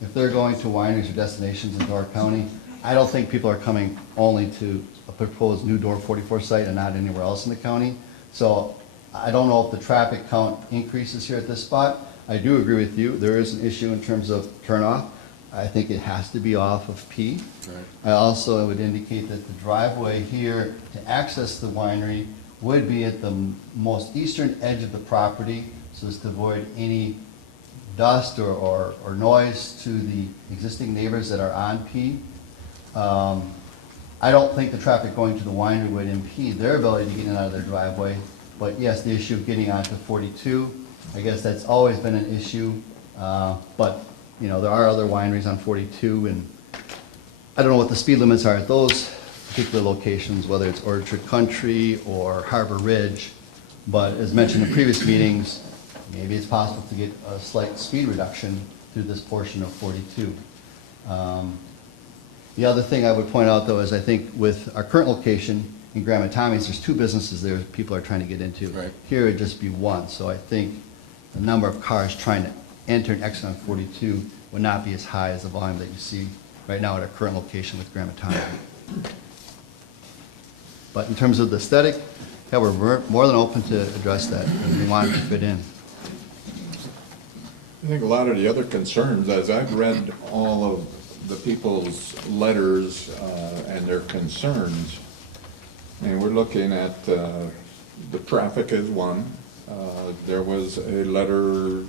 if they're going to wineries or destinations in Door County, I don't think people are coming only to a proposed new Door 44 site and not anywhere else in the county. So I don't know if the traffic count increases here at this spot. I do agree with you. There is an issue in terms of turnoff. I think it has to be off of P. Right. I also would indicate that the driveway here to access the winery would be at the most eastern edge of the property, so as to avoid any dust or noise to the existing neighbors that are on P. I don't think the traffic going to the winery would impede their ability to get in and out of their driveway. But yes, the issue of getting onto 42, I guess that's always been an issue. But, you know, there are other wineries on 42, and I don't know what the speed limits are at those particular locations, whether it's Orchard Country or Harbor Ridge. But as mentioned in previous meetings, maybe it's possible to get a slight speed reduction through this portion of 42. The other thing I would point out, though, is I think with our current location in Grandma Tommy's, there's two businesses there that people are trying to get into. Right. Here it'd just be one, so I think the number of cars trying to enter and exit on 42 would not be as high as the volume that you see right now at our current location with Grandma Tommy. But in terms of the aesthetic, yeah, we're more than open to address that, and we want it to fit in. I think a lot of the other concerns, as I've read all of the people's letters and their concerns, and we're looking at the traffic as one. There was a letter,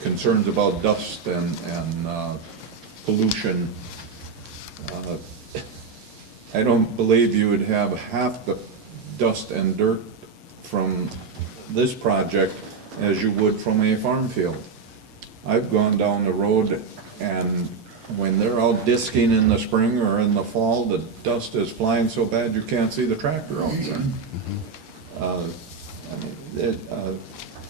concerns about dust and pollution. I don't believe you would have half the dust and dirt from this project as you would from a farm field. I've gone down the road, and when they're out disking in the spring or in the fall, the dust is flying so bad you can't see the tractor out there.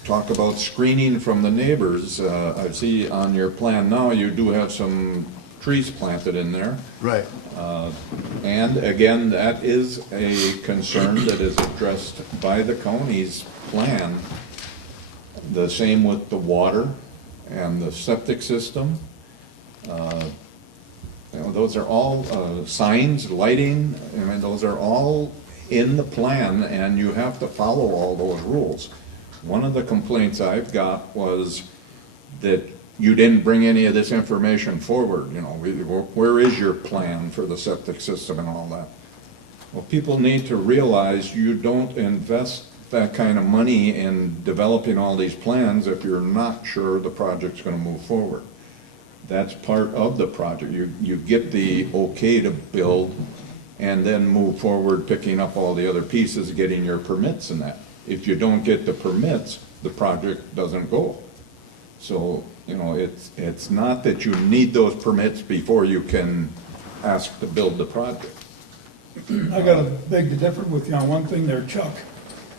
Talk about screening from the neighbors. I see on your plan now you do have some trees planted in there. Right. And again, that is a concern that is addressed by the county's plan. The same with the water and the septic system. You know, those are all signs, lighting, I mean, those are all in the plan, and you have to follow all those rules. One of the complaints I've got was that you didn't bring any of this information forward. You know, where is your plan for the septic system and all that? Well, people need to realize you don't invest that kind of money in developing all these plans if you're not sure the project's going to move forward. That's part of the project. You get the okay to build and then move forward, picking up all the other pieces, getting your permits and that. If you don't get the permits, the project doesn't go. So, you know, it's not that you need those permits before you can ask to build the project. I got to beg to differ with you on one thing there, Chuck.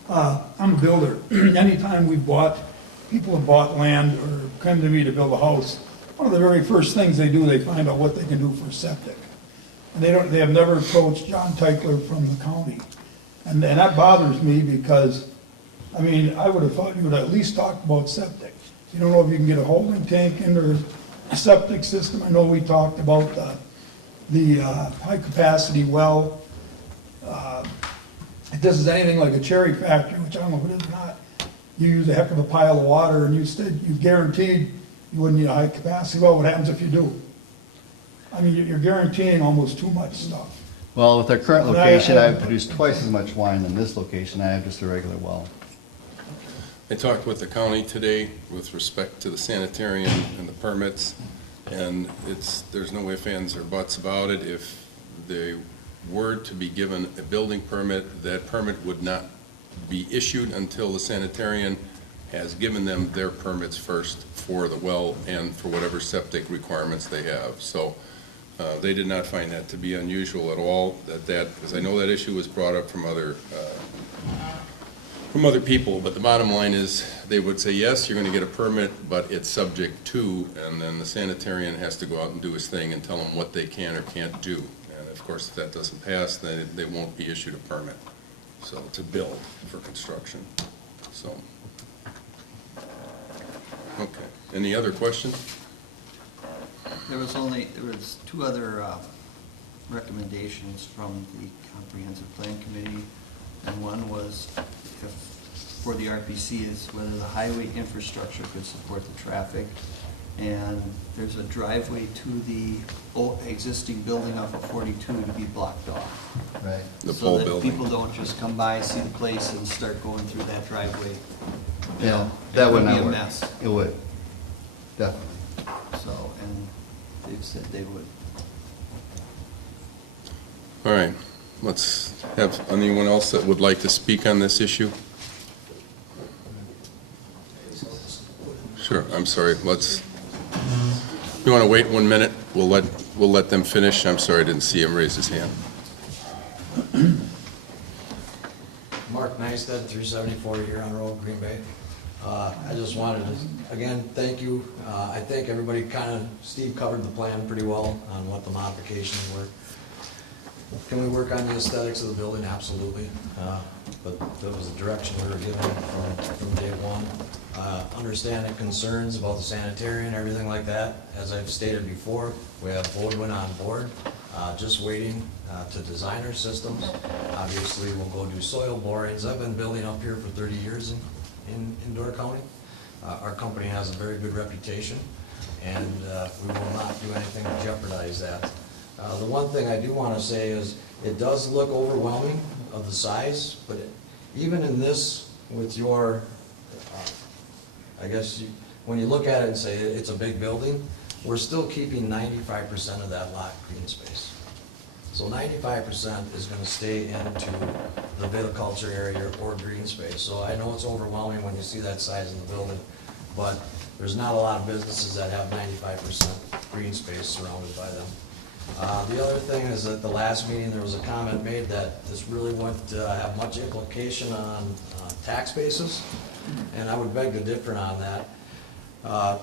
I'm a builder. Anytime people have bought land or come to me to build a house, one of the very first things they do, they find out what they can do for septic. And they have never approached John Teichler from the county. And that bothers me because, I mean, I would have thought you would at least talk about septic. You don't know if you can get a holding tank into a septic system. I know we talked about the high-capacity well. If this is anything like a cherry factory, which I don't know if it is or not, you use a heck of a pile of water, and you guaranteed you wouldn't need a high-capacity well. What happens if you do? I mean, you're guaranteeing almost too much stuff. Well, with our current location, I've produced twice as much wine than this location. I have just a regular well. I talked with the county today with respect to the sanitarium and the permits, and there's no ifs, ands, or buts about it. If they were to be given a building permit, that permit would not be issued until the sanitarium has given them their permits first for the well and for whatever septic requirements they have. So they did not find that to be unusual at all, because I know that issue was brought up from other people, but the bottom line is, they would say, yes, you're gonna get a permit, but it's subject to, and then the sanitarian has to go out and do his thing and tell them what they can or can't do. And of course, if that doesn't pass, then they won't be issued a permit, so, to build for construction, so. Okay, any other questions? There was two other recommendations from the Comprehensive Plan Committee, and one was for the RPC is whether the highway infrastructure could support the traffic, and there's a driveway to the existing building off of 42 to be blocked off. Right. The pole So that building. people don't just come by, see the place, and start going through that driveway. Yeah, that would It not be a work. mess. It would, definitely. So, and they've said they would. All right, let's have anyone else that would like to speak on this issue? Sure, I'm sorry, you want to wait 1 minute? We'll let them finish. I'm sorry, I didn't see him raise his hand. Mark Neisted, 374 Huron Road, Green Bay. I just wanted to, again, thank you. I think everybody Steve covered the plan pretty well on what the modifications were. Can we work on the aesthetics of the building? Absolutely. But that was the direction we were given from day one. Understanding concerns about the sanitarian, everything like that. As I've stated before, we have Bodwin on board, just waiting to design our systems. Obviously, we'll go do soil borings. I've been building up here for 30 years in Door County. Our company has a very good reputation, and we will not do anything to jeopardize that. The one thing I do want to say is it does look overwhelming of the size, but even in this, with your, I guess, when you look at it and say it's a big building, we're still keeping 95% of that lot green space. So 95% is going to stay into the viticulture area or green space. So I know it's overwhelming when you see that size of the building, but there's not a lot of businesses that have 95% green space surrounded by them. The other thing is that the last meeting, there was a comment made that this really wouldn't have much implication on tax basis, and I would beg to differ on that.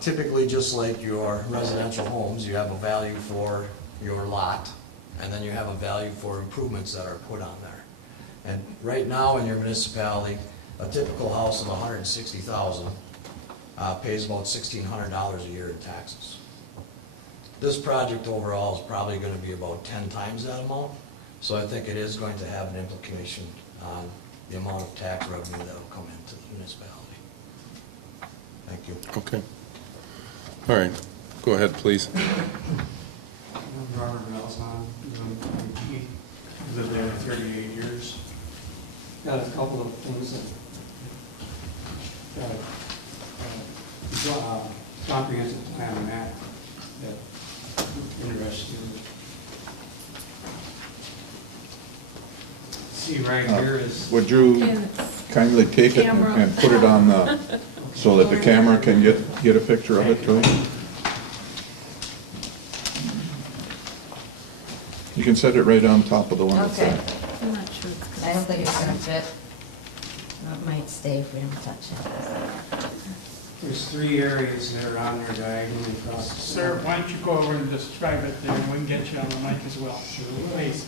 Typically, just like your residential homes, you have a value for your lot, and then you have a value for improvements that are put on there. And right now in your municipality, a typical house of $160,000 pays about $1,600 a year in taxes. This project overall is probably going to be about 10 times that amount, so I think it is going to have an implication on the amount of tax revenue that will come into the municipality. Thank you. Okay. All right, go ahead, please. Robert Melson, lived there 38 years. Got a couple of things that comprehensive plan on that interests you. See right here is. Would you kindly take it and put it on the, so that the camera can get a picture of it too? You can set it right on top of the one that's Okay. there. I'm not sure. I don't think it's gonna fit. It might stay if we don't touch it. There's 3 areas that are on there diagonally across the Sir, center. why don't you go over and describe it there, and we can get you on the mic as well. Please.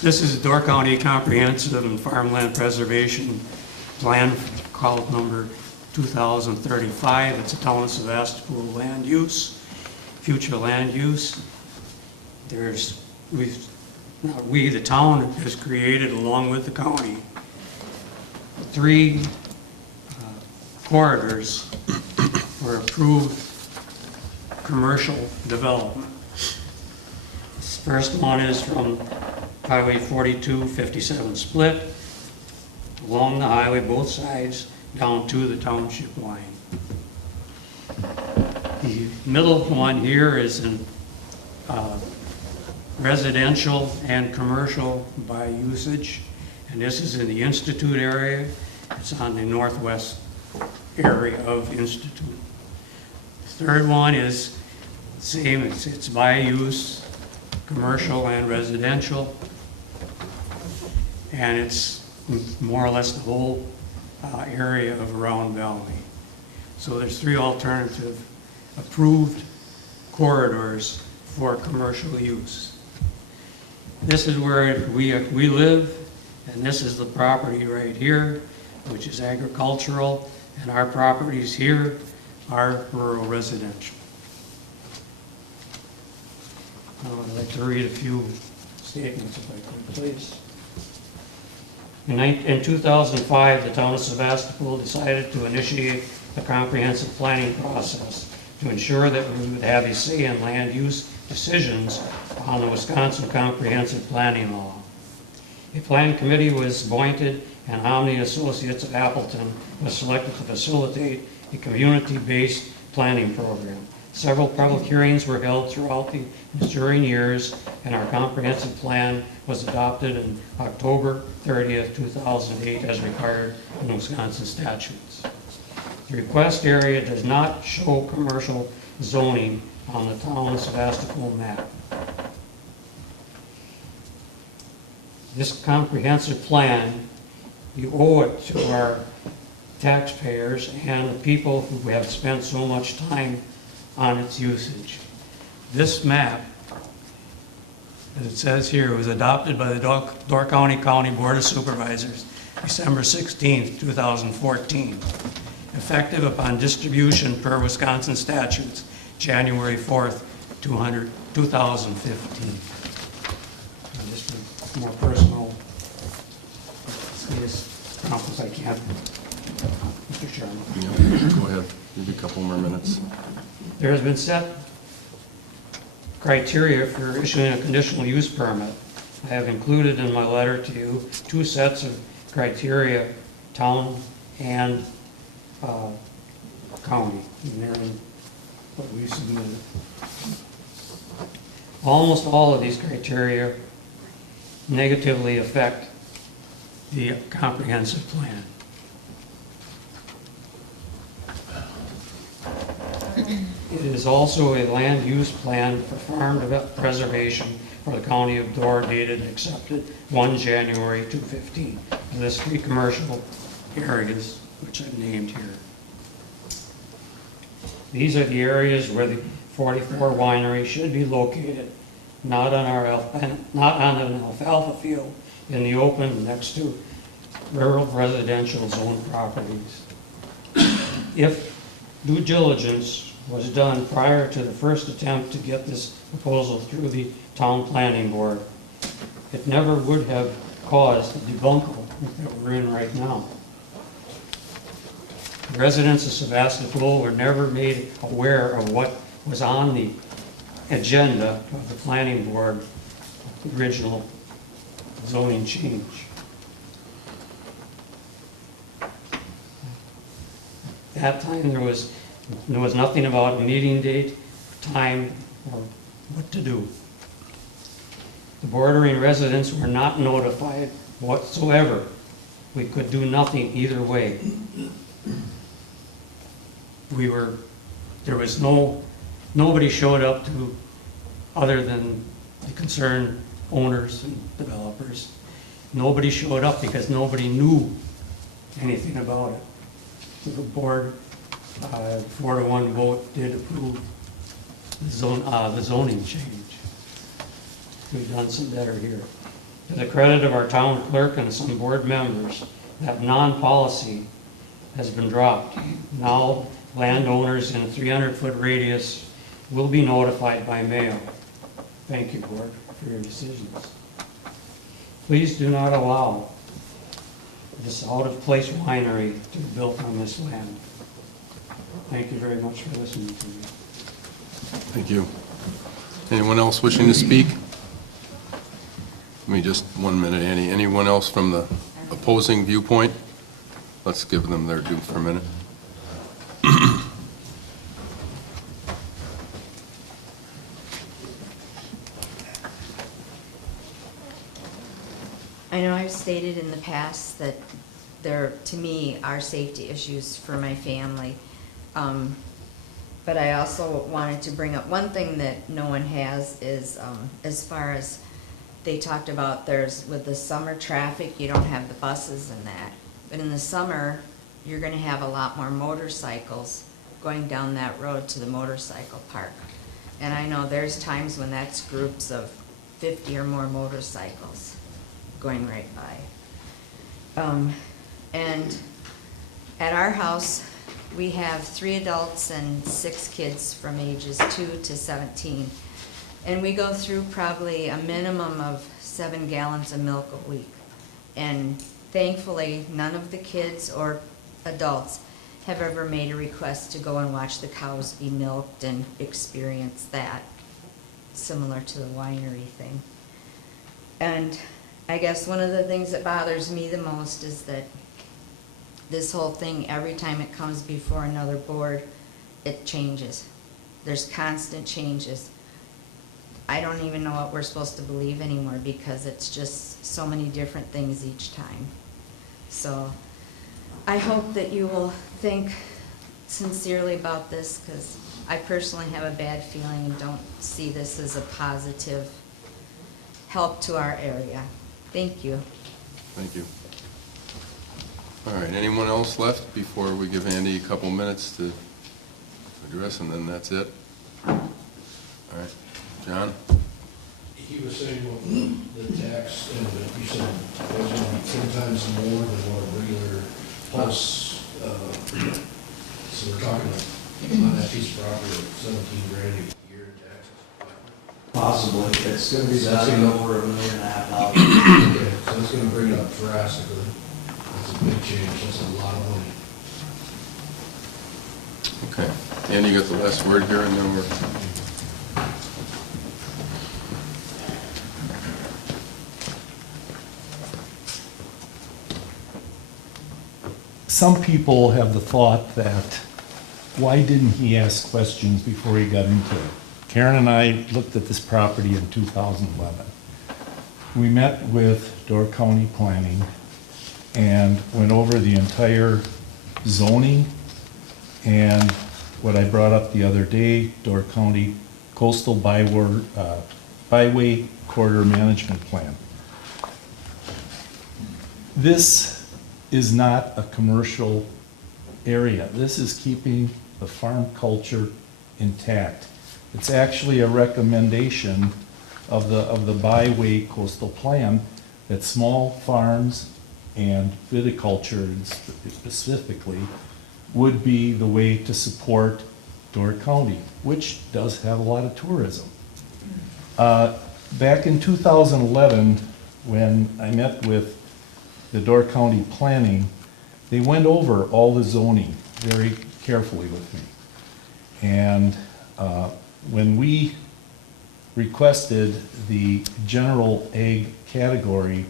This is the Door County Comprehensive and Farmland Preservation Plan, called number 2035. It's a town of Sevastopol land use, future land use. We, the town, has created, along with the county, 3 corridors for approved commercial development. This first one is from Highway 42-57 split, along the highway, both sides, down to the township line. The middle one here is in residential and commercial by usage, and this is in the Institute area. It's on the northwest area of Institute. The third one is same, it's by use, commercial and residential, and it's more or less the whole area of Round Valley. So there's 3 alternative approved corridors for commercial use. This is where we live, and this is the property right here, which is agricultural, and our properties here are rural residential. I'd like to read a few statements if I could, please. In 2005, the town of Sevastopol decided to initiate a comprehensive planning process to ensure that we would have a say in land use decisions on the Wisconsin Comprehensive Planning Law. A plan committee was appointed, and Omni Associates of Appleton was selected to facilitate a community-based planning program. Several public hearings were held throughout the ensuing years, and our comprehensive plan was adopted on October 30th, 2008, as required in Wisconsin statutes. The request area does not show commercial zoning on the town of Sevastopol map. This comprehensive plan, you owe it to our taxpayers and the people who have spent so much time on its usage. This map, as it says here, was adopted by the Door County Board of Supervisors December 16, 2014, effective upon distribution per Wisconsin statutes January 4th, 2015. And just a more personal, see as prompt as I can, Mr. Chairman. Yeah, go ahead, give you a couple more minutes. There has been set criteria for issuing a conditional use permit. I have included in my letter to you 2 sets of criteria, town and county, and they're in what we submitted. Almost all of these criteria negatively affect the comprehensive plan. It is also a land use plan for farm preservation for the county of Door, dated and accepted 1 January 2015. And there's 3 commercial areas which I've named here. These are the areas where the 44 winery should be located, not on an alfalfa field in the open next to rural residential zone properties. If due diligence was done prior to the first attempt to get this proposal through the town planning board, it never would have caused the debacle that we're in right now. The residents of Sevastopol were never made aware of what was on the agenda of the planning board, the original zoning change. At that time, there was nothing about a meeting date, time, or what to do. The bordering residents were not notified whatsoever. We could do nothing either way. Nobody showed up to, other than the concerned owners and developers. Nobody showed up because nobody knew anything about it. So the board, 4-1 vote, did approve the zoning change. We've done some better here. To the credit of our town clerk and some board members, that non-policy has been dropped. Now, landowners in a 300-foot radius will be notified by mail. Thank you, board, for your decisions. Please do not allow this out-of-place winery to be built on this land. Thank you very much for listening to me. Thank you. Anyone else wishing to speak? Give me just 1 minute, Annie. Anyone else from the opposing viewpoint? Let's give them their due for a minute. stated in the past that there, to me, are safety issues for my family. But I also wanted to bring up one thing that no one has is, as far as they talked about, there's, with the summer traffic, you don't have the buses and that. But in the summer, you're gonna have a lot more motorcycles going down that road to the motorcycle park. And I know there's times when that's groups of 50 or more motorcycles going right by. And at our house, we have 3 adults and 6 kids from ages 2 to 17. And we go through probably a minimum of 7 gallons of milk a week. And thankfully, none of the kids or adults have ever made a request to go and watch the cows be milked and experience that, similar to the winery thing. And I guess one of the things that bothers me the most is that this whole thing, every time it comes before another board, it changes. There's constant changes. I don't even know what we're supposed to believe anymore because it's just so many different things each time. So I hope that you will think sincerely about this, because I personally have a bad feeling and don't see this as a positive help to our area. Thank you. Thank you. All right, anyone else left before we give Andy a couple minutes to address, and then that's it? All right, John? He was saying what the tax, and you said it was going to be 10 times more than what a regular pulse, so we're talking on that piece of property, $17,000 a year in taxes. Possibly, it's gonna be valued over $1.5 million. Okay, so it's gonna bring it up drastically. That's a big change, that's a lot of money. Okay, Andy, you got the last word here, and then we're... Some people have the thought that, why didn't he ask questions before he got into it? Karen and I looked at this property in 2011. We met with Door County Planning and went over the entire zoning and what I brought up the other day, Door County Coastal Byway Corridor Management Plan. This is not a commercial area. This is keeping the farm culture intact. It's actually a recommendation of the Byway Coastal Plan that small farms and viticulture specifically would be the way to support Door County, which does have a lot of tourism. Back in 2011, when I met with the Door County Planning, they went over all the zoning very carefully with me. And when we requested the general ag category,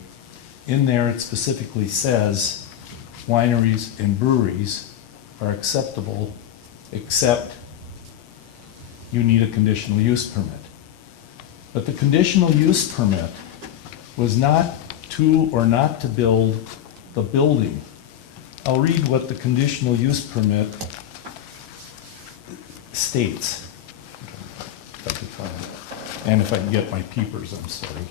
in there it specifically says wineries and breweries are acceptable, except you need a conditional use permit. But the conditional use permit was not to or not to build the building. I'll read what the conditional use permit states. If I can find it. And if I can get my peepers, I'm sorry.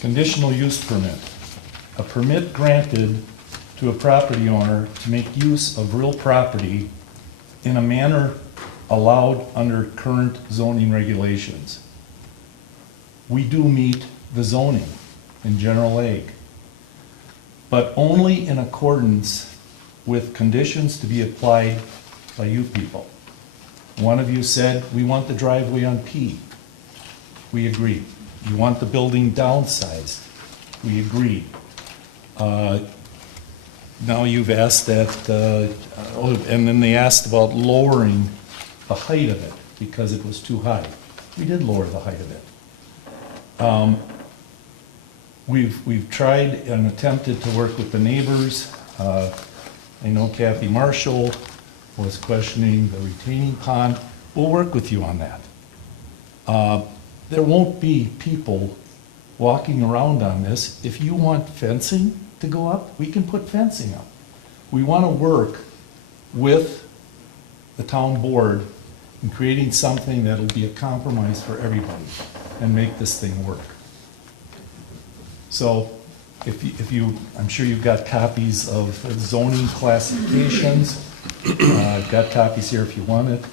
Conditional use permit. A permit granted to a property owner to make use of real property in a manner allowed under current zoning regulations. We do meet the zoning in general ag, but only in accordance with conditions to be applied by you people. One of you said, we want the driveway on P. We agree. You want the building downsized. We agree. Now you've asked that, and then they asked about lowering the height of it because it was too high. We did lower the height of it. We've tried and attempted to work with the neighbors I know Kathy Marshall was questioning the retaining pond. We'll work with you on that. There won't be people walking around on this. If you want fencing to go up, we can put fencing up. We want to work with the town board in creating something that'll be a compromise for everybody and make this thing work. So if you, I'm sure you've got copies of zoning classifications. I've got copies here if you want it.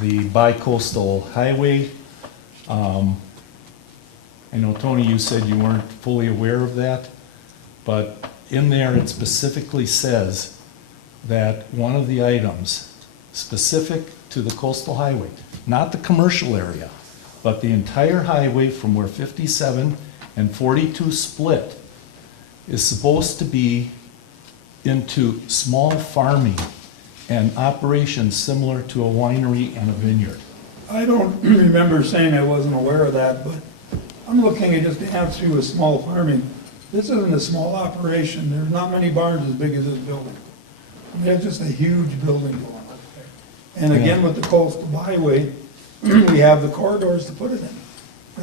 The bi-coastal highway. I know, Tony, you said you weren't fully aware of that, but in there it specifically says that one of the items specific to the coastal highway, not the commercial area, but the entire highway from where 57 and 42 split, is supposed to be into small farming and operations similar to a winery and a vineyard. I don't remember saying I wasn't aware of that, but I'm looking at just to add through a small farming. This isn't a small operation. There's not many barns as big as this building. I mean, it's just a huge building going on there. And again, with the coastal byway, we have the corridors to put it in.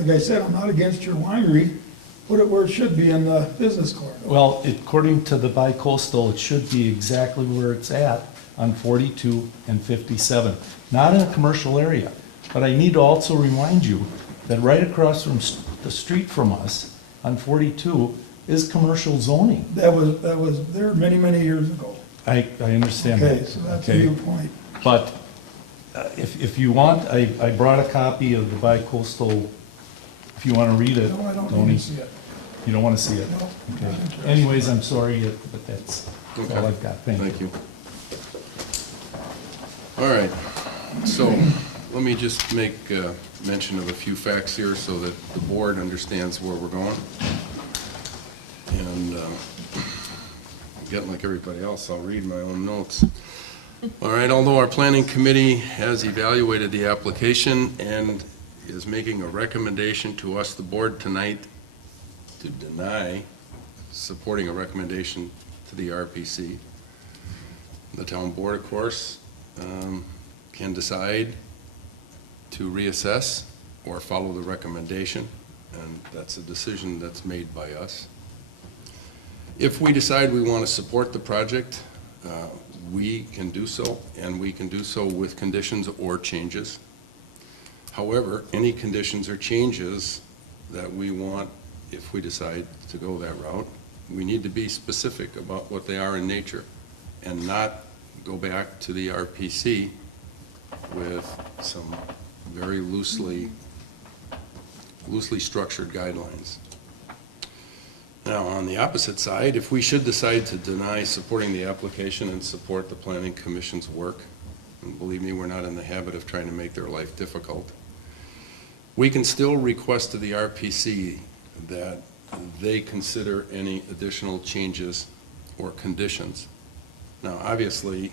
Like I said, I'm not against your winery. Put it where it should be in the business corridor. Well, according to the bi-coastal, it should be exactly where it's at on 42 and 57, not in a commercial area. But I need to also remind you that right across from the street from us on 42 is commercial zoning. That was there many, many years ago. I understand that. Okay, so that's a new point. But if you want, I brought a copy of the bi-coastal, if you want to read it. No, I don't Tony. need to see it. You don't want to see it? No, Okay. not interested. Anyways, I'm sorry, but that's all I've got. Thank you. All right, so let me just make mention of a few facts here so that the board understands where we're going. And getting like everybody else, I'll read my own notes. All right, although our planning committee has evaluated the application and is making a recommendation to us, the board tonight, to deny supporting a recommendation to the RPC, the town board, of course, can decide to reassess or follow the recommendation, and that's a decision that's made by us. If we decide we want to support the project, we can do so, and we can do so with conditions or changes. However, any conditions or changes that we want, if we decide to go that route, we need to be specific about what they are in nature and not go back to the RPC with some very loosely structured guidelines. Now, on the opposite side, if we should decide to deny supporting the application and support the Planning Commission's work, and believe me, we're not in the habit of trying to make their life difficult, we can still request to the RPC that they consider any additional changes or conditions. Now, obviously,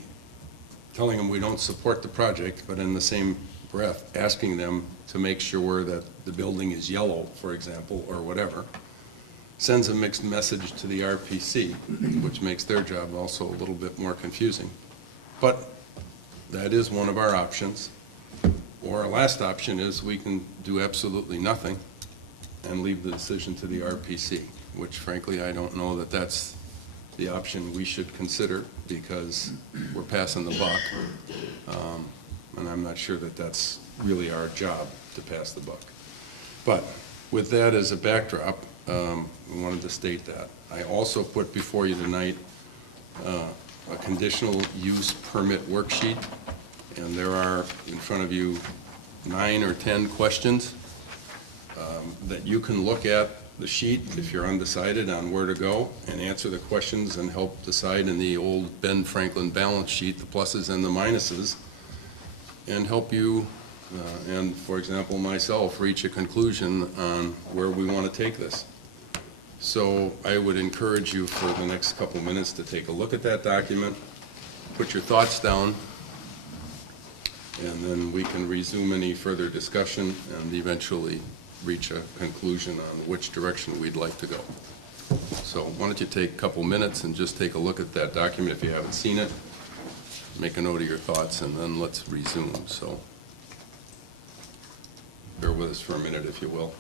telling them we don't support the project, but in the same breath, asking them to make sure that the building is yellow, for example, or whatever, sends a mixed message to the RPC, which makes their job also a little bit more confusing. But that is one of our options. Or our last option is we can do absolutely nothing and leave the decision to the RPC, which frankly I don't know that that's the option we should consider, because we're passing the buck, and I'm not sure that that's really our job to pass the buck. But with that as a backdrop, we wanted to state that. I also put before you tonight a conditional use permit worksheet, and there are in front of you 9 or 10 questions that you can look at the sheet if you're undecided on where to go, and answer the questions and help decide in the old Ben Franklin balance sheet the pluses and the minuses, and help you and, for example, myself, reach a conclusion on where we want to take this. So I would encourage you for the next couple minutes to take a look at that document, put your thoughts down, and then we can resume any further discussion and eventually reach a conclusion on which direction we'd like to go. So why don't you take a couple minutes and just take a look at that document if you haven't seen it. Make a note of your thoughts, and then let's resume. So bear with us for a minute, if you will.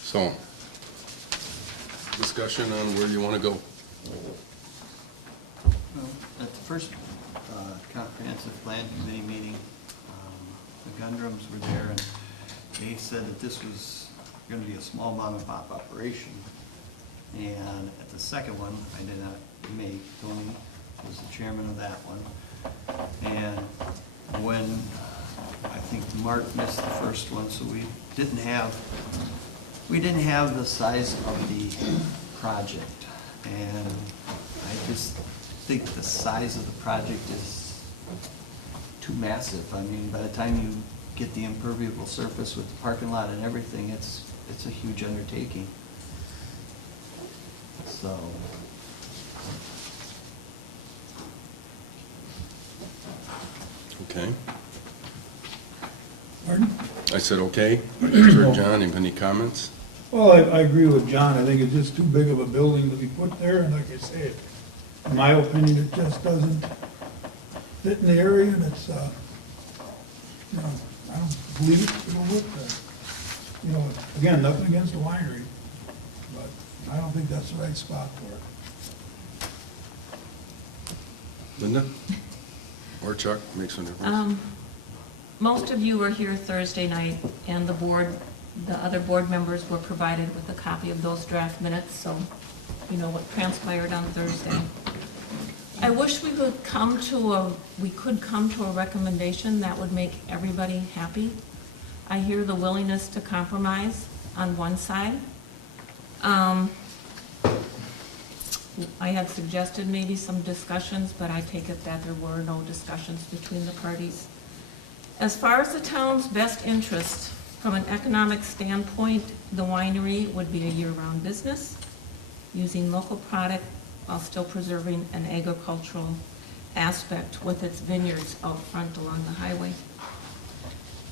So, discussion on where you want to go. Well, at the first comprehensive plan committee meeting, the Gundrums were there, and they said that this was going to be a small mom and pop operation. And at the second one, I did not make, Tony was the chairman of that one. And when I think Mark missed the first one, so we didn't have the size of the project. And I just think the size of the project is too massive. I mean, by the time you get the impermeable surface with the parking lot and everything, it's a huge undertaking. So. Okay. Pardon? I said, okay. Sir John, you have any comments? Well, I agree with John. I think it's just too big of a building to be put there, and like I say, in my opinion, it just doesn't fit in the area, and it's, you know, I don't believe it'll work there. You know, again, nothing against the winery, but I don't think that's the right spot for it. Linda? Or Chuck, makes a difference. Most of you were here Thursday night, and the other board members were provided with a copy of those draft minutes, so you know what transpired on Thursday. I wish we could come to a recommendation that would make everybody happy. I hear the willingness to compromise on one side. I had suggested maybe some discussions, but I take it that there were no discussions between the parties. As far as the town's best interest, from an economic standpoint, the winery would be a year-round business, using local product while still preserving an agricultural aspect with its vineyards out front along the highway.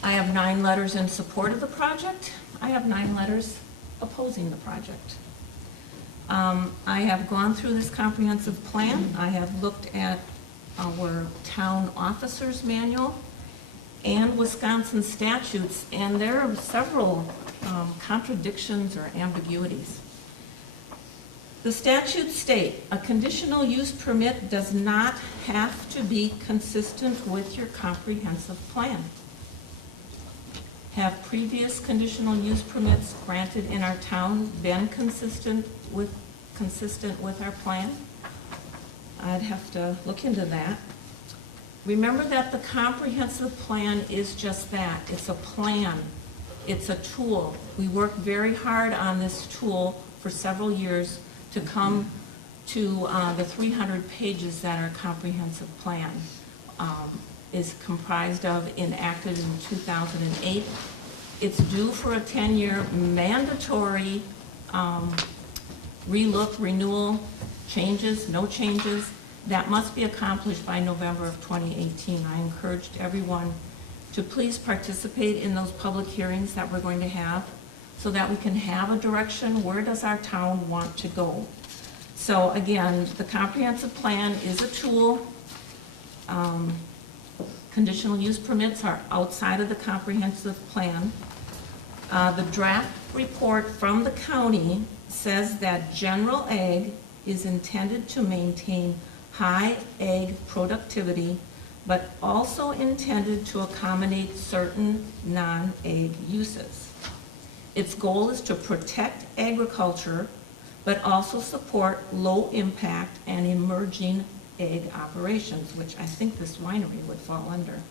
I have 9 letters in support of the project. I have 9 letters opposing the project. I have gone through this comprehensive plan. I have looked at our town officers manual and Wisconsin statutes, and there are several contradictions or ambiguities. The statutes state a conditional use permit does not have to be consistent with your comprehensive plan. Have previous conditional use permits granted in our town been consistent with our plan? I'd have to look into that. Remember that the comprehensive plan is just that. It's a plan. It's a tool. We worked very hard on this tool for several years to come to the 300 pages that our comprehensive plan is comprised of, enacted in 2008. It's due for a 10-year mandatory relook, renewal, changes, no changes. That must be accomplished by November of 2018. I encouraged everyone to please participate in those public hearings that we're going to have so that we can have a direction. Where does our town want to go? So again, the comprehensive plan is a tool. Conditional use permits are outside of the comprehensive plan. The draft report from the county says that general ag is intended to maintain high ag productivity, but also intended to accommodate certain non-ag uses. Its goal is to protect agriculture, but also support low impact and emerging ag operations, which I think this winery would fall under.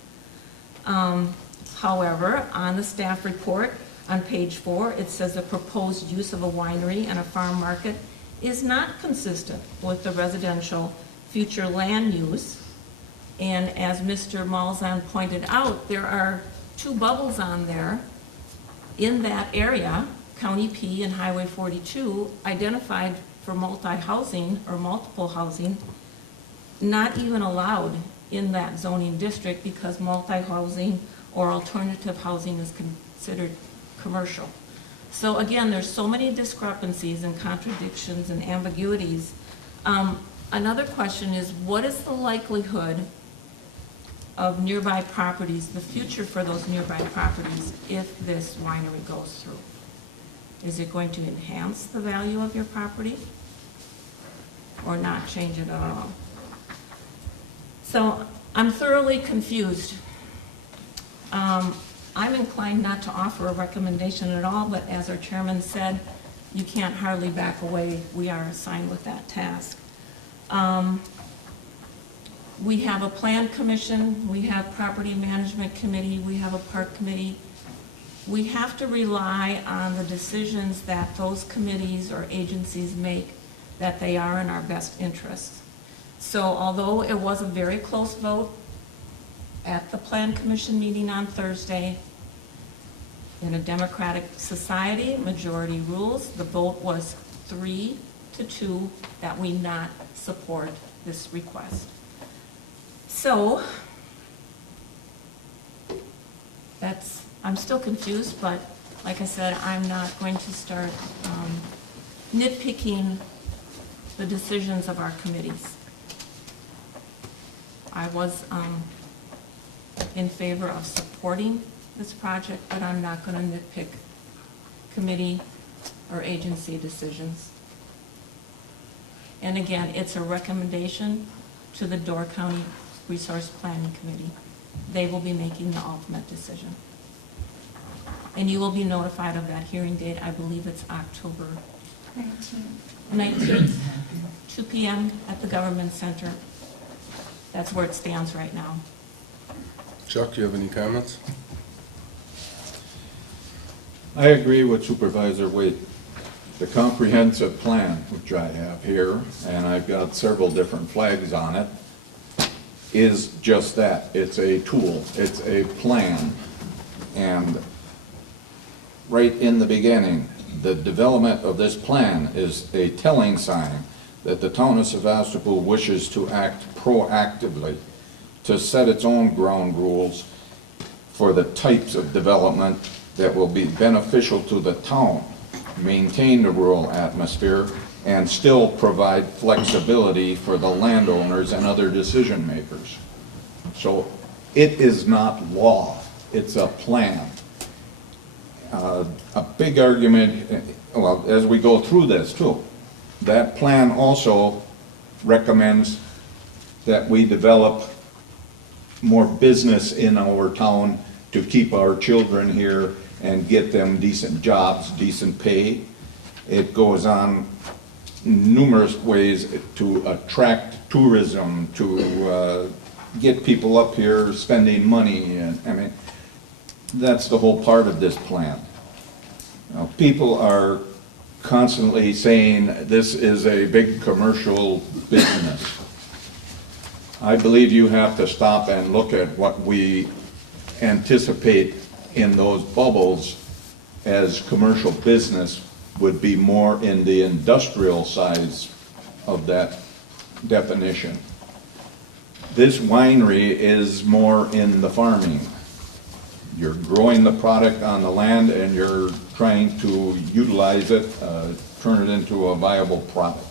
However, on the staff report, on page 4, it says the proposed use of a winery and a farm market is not consistent with the residential future land use. And as Mr. Malzahn pointed out, there are 2 bubbles on there in that area, County P and Highway 42, identified for multi-housing or multiple housing, not even allowed in that zoning district because multi-housing or alternative housing is considered commercial. So again, there's so many discrepancies and contradictions and ambiguities. Another question is, what is the likelihood of nearby properties, the future for those nearby properties, if this winery goes through? Is it going to enhance the value of your property or not change it at all? So I'm thoroughly confused. I'm inclined not to offer a recommendation at all, but as our chairman said, you can't hardly back away. We are assigned with that task. We have a plan commission, we have property management committee, we have a park committee. We have to rely on the decisions that those committees or agencies make, that they are in our best interest. So although it was a very close vote at the plan commission meeting on Thursday, in a democratic society, majority rules, the vote was 3-2 that we not support this request. So, I'm still confused, but like I said, I'm not going to start nitpicking the decisions of our committees. I was in favor of supporting this project, but I'm not going to nitpick committee or agency decisions. And again, it's a recommendation to the Door County Resource Planning Committee. They will be making the ultimate decision. And you will be notified of that hearing date. I believe it's October 19th, 2 p.m. at the Government Center. That's where it stands right now. Chuck, do you have any comments? I agree with Supervisor Waite. The comprehensive plan, which I have here, and I've got several different flags on it, is just that. It's a tool. It's a plan. And right in the beginning, the development of this plan is a telling sign that the town of Sevastopol wishes to act proactively to set its own ground rules for the types of development that will be beneficial to the town, maintain the rural atmosphere, and still provide flexibility for the landowners and other decision makers. So it is not law, it's a plan. A big argument, well, as we go through this too, that plan also recommends that we develop more business in our town to keep our children here and get them decent jobs, decent pay. It goes on numerous ways to attract tourism, to get people up here spending money. And I mean, that's the whole part of this plan. Now, people are constantly saying this is a big commercial business. I believe you have to stop and look at what we anticipate in those bubbles as commercial business would be more in the industrial size of that definition. This winery is more in the farming. You're growing the product on the land and you're trying to utilize it, turn it into a viable product.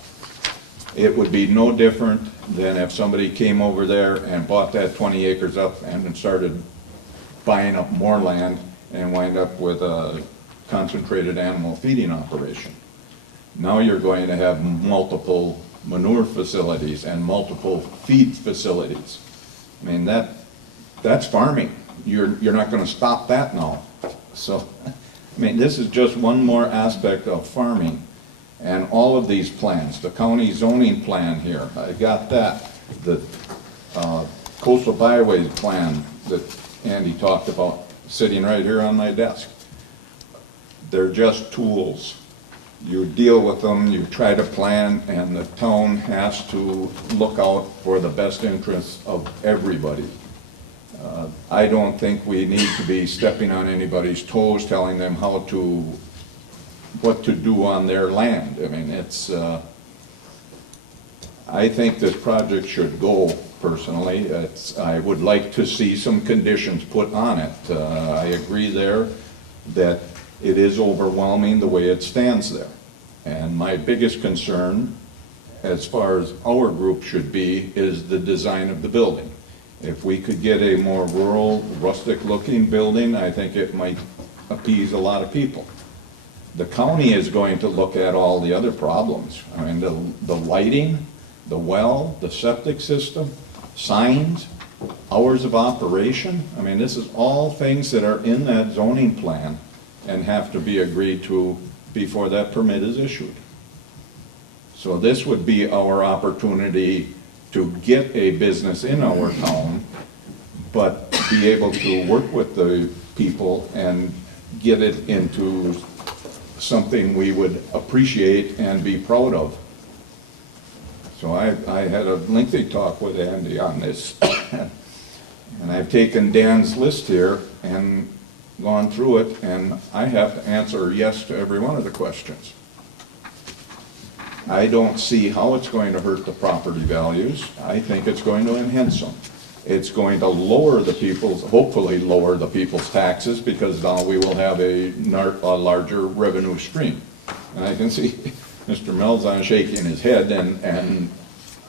It would be no different than if somebody came over there and bought that 20 acres up and then started buying up more land and wind up with a concentrated animal feeding operation. Now you're going to have multiple manure facilities and multiple feed facilities. I mean, that's farming. You're not going to stop that now. So, I mean, this is just one more aspect of farming. And all of these plans, the county zoning plan here, I got that. The coastal byways plan that Andy talked about, sitting right here on my desk. They're just tools. You deal with them, you try to plan, and the town has to look out for the best interests of everybody. I don't think we need to be stepping on anybody's toes, telling them what to do on their land. I mean, I think this project should go, personally. I would like to see some conditions put on it. I agree there that it is overwhelming the way it stands there. And my biggest concern, as far as our group should be, is the design of the building. If we could get a more rural, rustic-looking building, I think it might appease a lot of people. The county is going to look at all the other problems. I mean, the lighting, the well, the septic system, signs, hours of operation. I mean, this is all things that are in that zoning plan and have to be agreed to before that permit is issued. So this would be our opportunity to get a business in our town, but be able to work with the people and get it into something we would appreciate and be proud of. So I had a lengthy talk with Andy on this. And I've taken Dan's list here and gone through it, and I have to answer yes to every one of the questions. I don't see how it's going to hurt the property values. I think it's going to enhance them. It's going to hopefully lower the people's taxes, because now we will have a larger revenue stream. And I can see Mr. Melzon shaking his head, and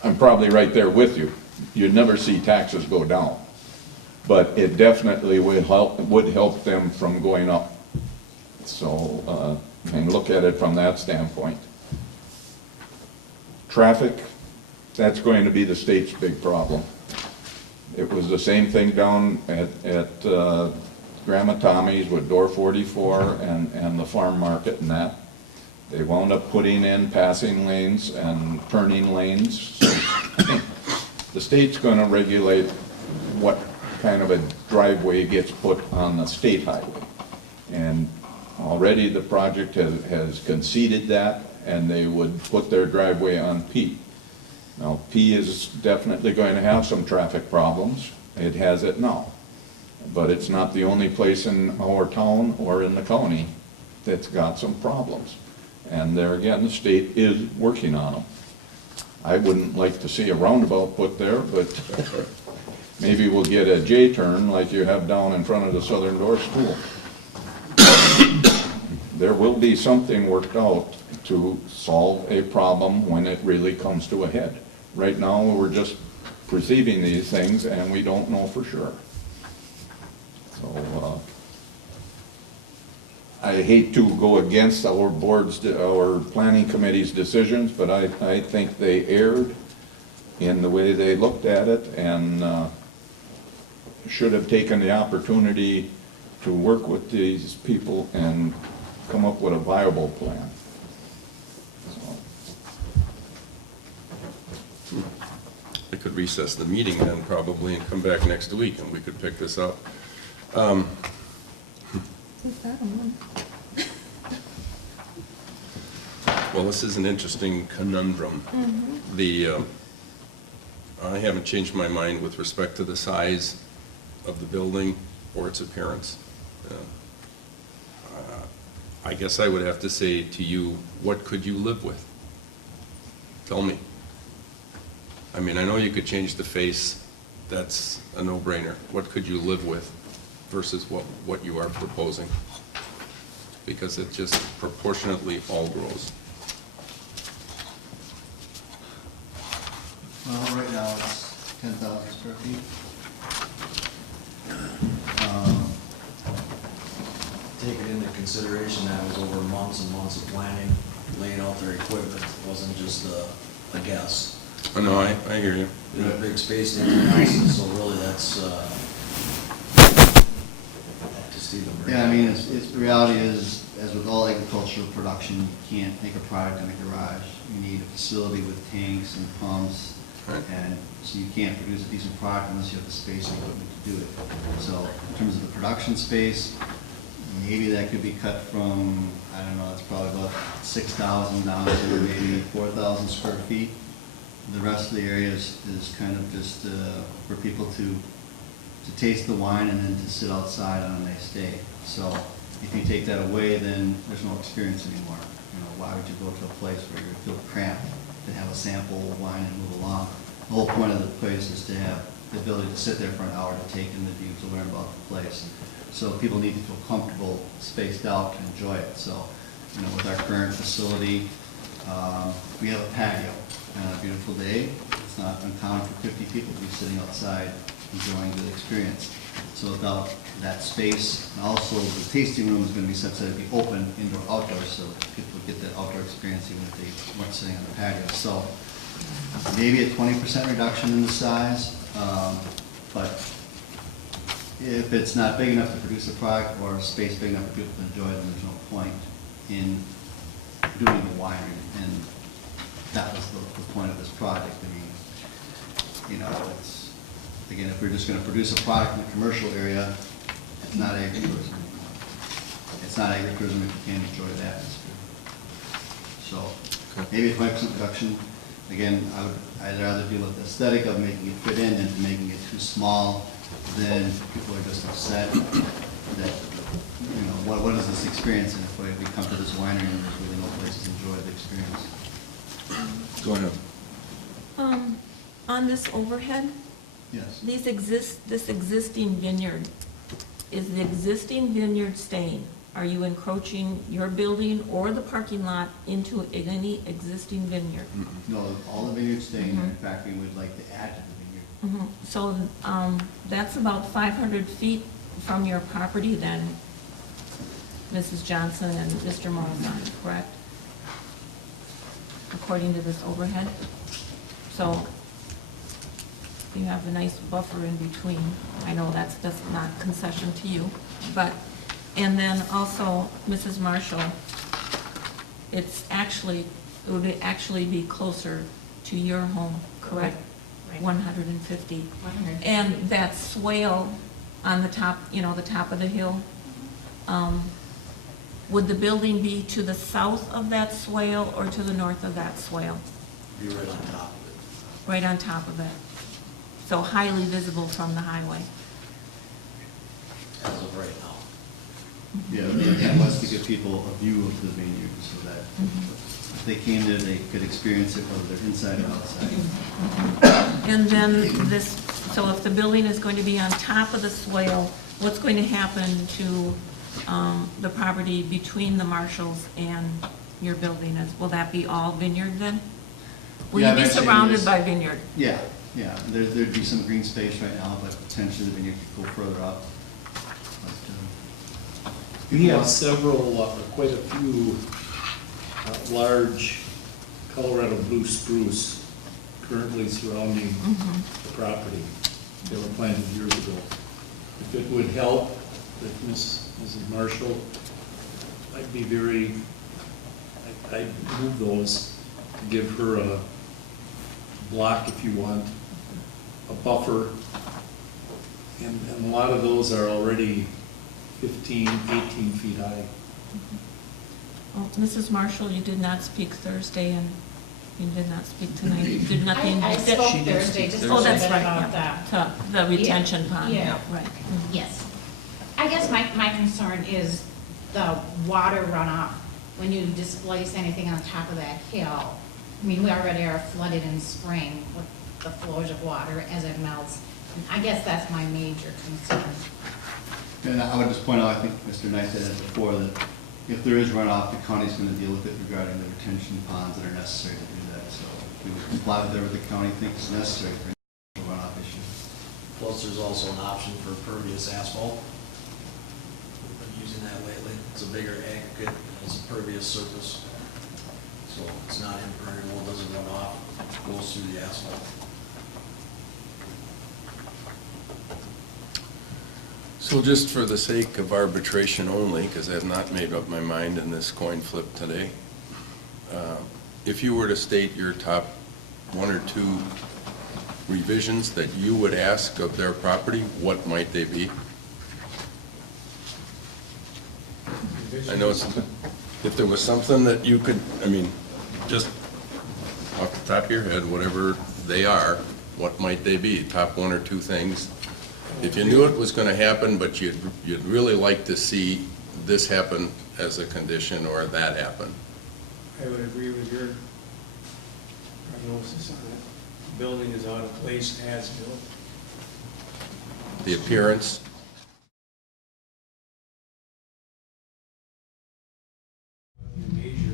I'm probably right there with you. You'd never see taxes go down. But it definitely would help them from going up. So, and look at it from that standpoint. Traffic, that's going to be the state's big problem. It was the same thing down at Grandma Tommy's with door 44 and the farm market and that. They wound up putting in passing lanes and turning lanes. So the state's going to regulate what kind of a driveway gets put on the state highway. And already the project has conceded that, and they would put their driveway on P. Now, P is definitely going to have some traffic problems. It has it now. But it's not the only place in our town or in the county that's got some problems. And there again, the state is working on them. I wouldn't like to see a roundabout put there, but maybe we'll get a J-turn like you have down in front of the Southern Door School. There will be something worked out to solve a problem when it really comes to a head. Right now, we're just perceiving these things and we don't know for sure. So, I hate to go against our planning committee's decisions, but I think they erred in the way they looked at it, and should have taken the opportunity to work with these people and come up with a viable plan. We could recess the meeting then probably and come back next week and we could pick this up. Well, this is an interesting conundrum. I haven't changed my mind with respect to the size of the building or its appearance. I guess I would have to say to you, what could you live with? Tell me. I mean, I know you could change the face, that's a no-brainer. What could you live with versus what you are proposing? Because it just proportionately all grows. Well, right now it's 10,000 square feet. Taking into consideration that was over months and months of planning, laying out their equipment, it wasn't just a guess. Oh, no, I hear you. We have big space and everything else, so really that's, up to Stephen. Yeah, I mean, the reality is, as with all agricultural production, you can't make a product in a garage. You need a facility with tanks and pumps, and so you can't produce a decent product unless you have the space and equipment to do it. So in terms of the production space, maybe that could be cut from, I don't know, it's probably about 6,000 down to maybe 4,000 square feet. The rest of the area is kind of just for people to taste the wine and then to sit outside on a nice day. So if you take that away, then there's no experience anymore. You know, why would you go to a place where you feel cramped to have a sample of wine and move along? The whole point of the place is to have the ability to sit there for an hour to take in the view, to learn about the place. So people need to feel comfortable, spaced out, to enjoy it. So, you know, with our current facility, we have a patio. On a beautiful day, it's not uncommon for 50 people to be sitting outside enjoying the experience. So without that space, and also the tasting room is going to be such that it'd be open, indoor, outdoor, so people get that outdoor experience even if they weren't sitting on the patio. So maybe a 20% reduction in the size, but if it's not big enough to produce a product or space big enough for people to enjoy it, then there's no point in doing the winery. And that was the point of this project. I mean, you know, it's, again, if we're just going to produce a product in the commercial area, it's not agritourism anymore. It's not agritourism if you can't enjoy the atmosphere. So maybe a 20% reduction. Again, I'd rather deal with the aesthetic of making it fit in than making it too small. Then people are just upset that, you know, what is this experience? And if we come to this winery and there's really no place to enjoy the experience. Go ahead. On this overhead, Yes. this existing vineyard, is the existing vineyard staying? Are you encroaching your building or the parking lot into any existing vineyard? No, all the vineyards staying. In fact, we would like to add to the vineyard. So that's about 500 feet from your property then, Mrs. Johnson and Mr. Molzon, correct? According to this overhead. So you have a nice buffer in between. I know that's not concession to you, but, and then also, Mrs. Marshall, it would actually be closer to your home, correct? Right. 150. 150. And that swale on the top, you know, the top of the hill, would the building be to the south of that swale or to the north of that swale? Be right on top of it. Right on top of it. So highly visible from the highway. As of right now. Yeah, the intent was to give people a view of the vineyard so that if they came there, they could experience it whether they're inside or outside. And then this, so if the building is going to be on top of the swale, what's going to happen to the property between the Marshalls and your building? Will that be all vineyard then? Will Yeah, you be eventually surrounded there's- by vineyard? Yeah, yeah. There'd be some green space right now, but potentially the vineyard could go further up. But, We have several, quite a few large Colorado blue spruce currently surrounding the property. They were planted years ago. If it would help with Mrs. Marshall, I'd move those to give her a block if you want, a buffer. And a lot of those are already 15, 18 feet high. Well, Mrs. Marshall, you did not speak Thursday and you did not speak tonight. You did nothing. I spoke Thursday, just a Oh, little that's bit right, about yeah. The retention pond, Yeah. right. Yes. I I guess my concern is the water runoff when you displace anything on top of that hill. I mean, we already are flooded in spring with the flows of water as it melts. And I guess that's my major concern. And I would just point out, I think Mr. Knight said it before, that if there is runoff, the county's going to deal with it regarding the retention ponds that are necessary to do that. So we would comply with whatever the county thinks is necessary for a runoff issue. Plus, there's also an option for pervious asphalt. We've been using that lately. It's a bigger aggregate, it's a pervious surface. So it's not impermeable, it doesn't run off, it goes through the asphalt. So just for the sake of arbitration only, because I have not made up my mind in this coin flip today, if you were to state your top 1 or 2 revisions that you would ask of their property, what might they be? I know it's, if there was something that you could, I mean, just off the top of your head, whatever they are, what might they be? Top 1 or 2 things. If you knew it was going to happen, but you'd really like to see this happen as a condition or that happen. I would agree with your prognosis on it. The building is out of place as built. The appearance. Major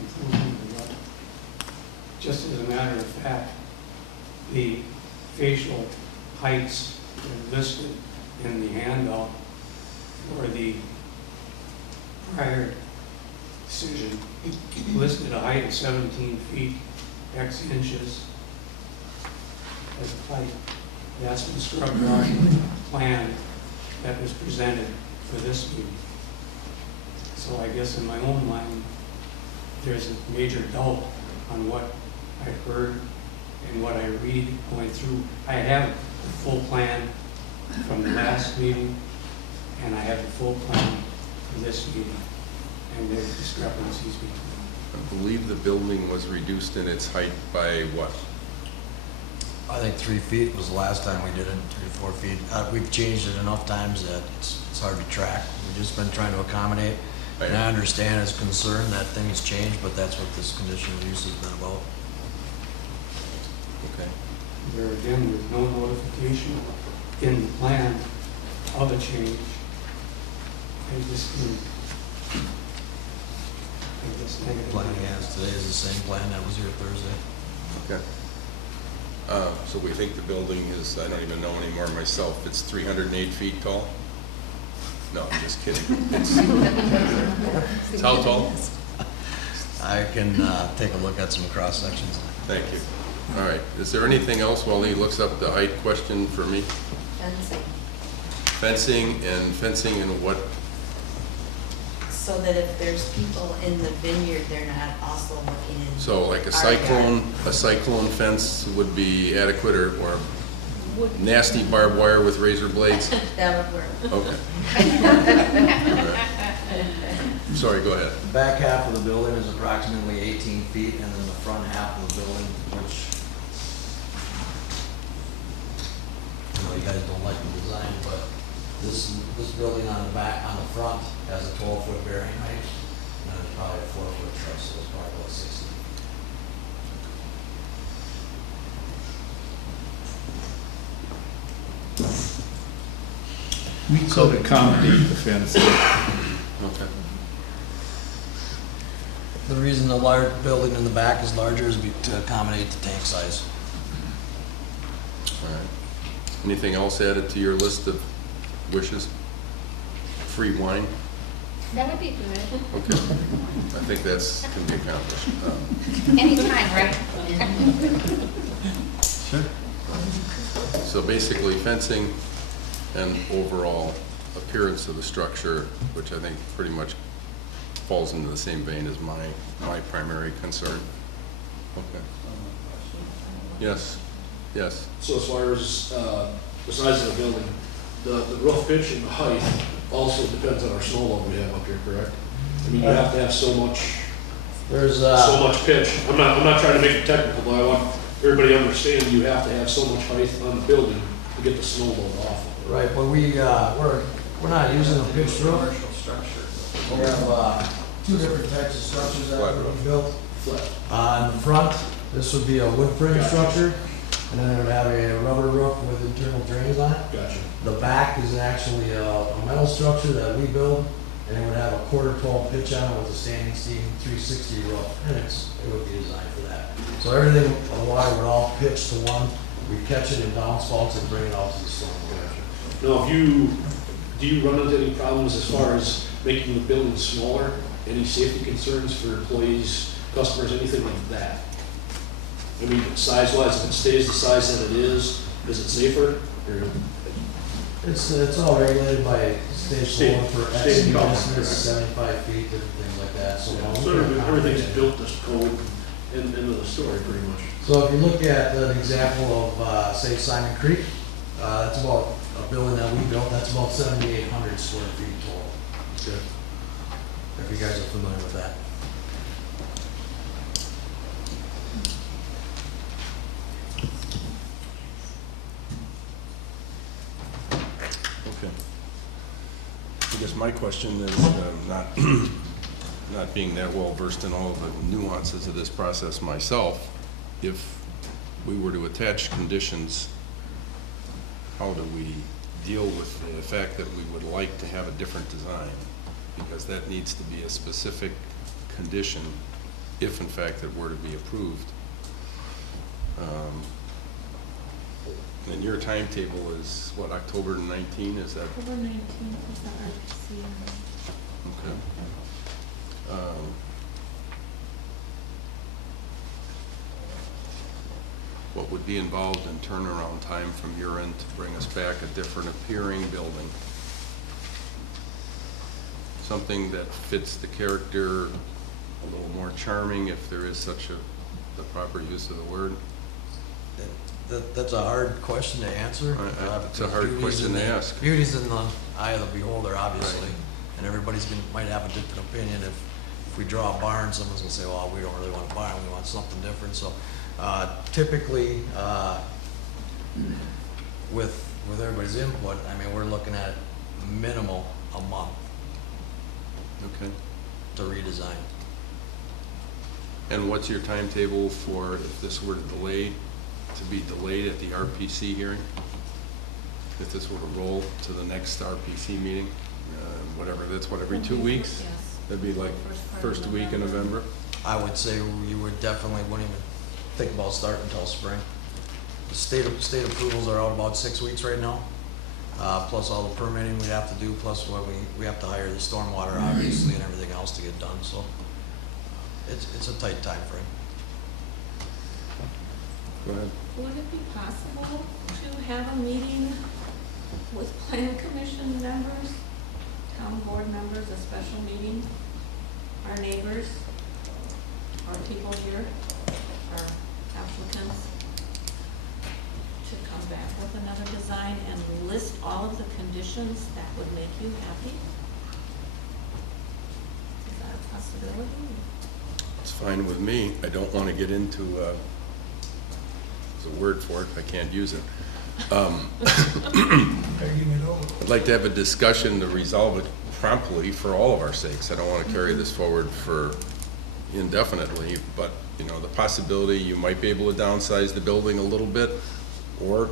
improvement. Just as a matter of fact, the facial heights are listed in the handout for the prior decision. Listed a height of 17 feet, X inches as a height. That's been scrubbed out in the plan that was presented for this meeting. So I guess in my own mind, there's a major doubt on what I heard and what I read going through. I have the full plan from the last meeting, and I have the full plan for this meeting, and there's discrepancies between them. I believe the building was reduced in its height by what? I think 3 feet was the last time we did it, 3 or 4 feet. We've changed it enough times that it's hard to track. We've just been trying to accommodate. Right. And I understand his concern that things change, but that's what this conditional use has been about. Okay. There again, there's no notification in the plan of a change. I just negative. Plan he has today is the same plan that was here Thursday. Okay. So we think the building is, I don't even know anymore myself, it's 308 feet tall? No, I'm just kidding. It's how tall? I can take a look at some cross sections. Thank you. All right. Is there anything else while he looks up the height question for me? Fencing. Fencing and what? So that if there's people in the vineyard, they're not also looking in. So like our yard. a cyclone fence would be adequate, or nasty barbed wire with razor blades? That would work. Okay. Sorry, go ahead. The back half of the building is approximately 18 feet, and then the front half of the building, which, I know you guys don't like the design, but this building on the back, on the front, has a 12-foot bearing height, and then it's probably a 4-foot truss, so it's probably about 60. We could accommodate the fence. Okay. The reason the large building in the back is larger is to accommodate the tank size. All right. Anything else added to your list of wishes? Free wine? That would be good. Okay. I think that's can be accomplished. Anytime, right? Sure. So basically fencing and overall appearance of the structure, which I think pretty much falls into the same vein as my primary concern. Okay. Yes. Yes. So as far as the size of the building, the roof pitch and the height also depends on our snow load we have up here, correct? I mean, you have to have so much. There's so much pitch. I'm not trying to make it technical, but I want everybody to understand you have to have so much height on the building to get the snow load off of it. Right, but we're not using a pitched roof. Commercial structure. We have two different types of structures that would be built. Flat. On the front, this would be a wood frame structure, and then it would have a rubber roof with internal drains on it. Gotcha. The back is actually a metal structure that we build, and it would have a 1/4 pitch on it with a standing seam 360 roof, and it would be designed for that. So everything, the water would all pitch to one, we catch it in downspouts and bring it out to the storm. Now, do you run into any problems as far as making the building smaller? Any safety concerns for employees, customers, anything like that? I mean, size-wise, if it stays the size that it is it safer? Or It's all regulated by state law for State exceed government, estimates, correct. 75 feet, different things like that, so. So everything's built this code into the story pretty much. So if you look at an example of, say, Simon Creek, that's about a building that we built, that's about 7,800 square feet total. Good. If you guys are familiar with that. Okay. I guess my question is, not being that well versed in all of the nuances of this process myself, if we were to attach conditions, how do we deal with the fact that we would like to have a different design? Because that needs to be a specific condition if in fact it were to be approved. And your timetable is what, October 19, is that? October 19th is the RPC. Okay. What would be involved in turnaround time from your end to bring us back a different appearing building? Something that fits the character, a little more charming, if there is such the proper use of the word? That's a hard question to answer. It's a hard question to ask. Beauty's in the eye of the beholder, obviously, and everybody's might have a different opinion. If we draw a barn, someone's gonna say, well, we don't really want a barn, we want something different. So typically, with everybody's input, I mean, we're looking at minimal a month. Okay. To redesign. And what's your timetable for if this were to be delayed at the RPC hearing? If this were to roll to the next RPC meeting, whatever, that's what, every 2 weeks? Yes. That'd be like first week in November? I would say you would definitely wouldn't even think about starting until spring. The state approvals are out about 6 weeks right now, plus all the permitting we have to do, plus what we have to hire the stormwater, obviously, and everything else to get done, so it's a tight time frame. Go ahead. Would it be possible to have a meeting with plan commission members, town board members, a special meeting, our neighbors, our people here, our applicants, to come back with another design and list all of the conditions that would make you happy? Is that a possibility? It's fine with me. I don't want to get into, there's a word for it, I can't use it. I'd like to have a discussion to resolve it promptly for all of our sakes. I don't want to carry this forward for indefinitely, but, you know, the possibility you might be able to downsize the building a little bit, or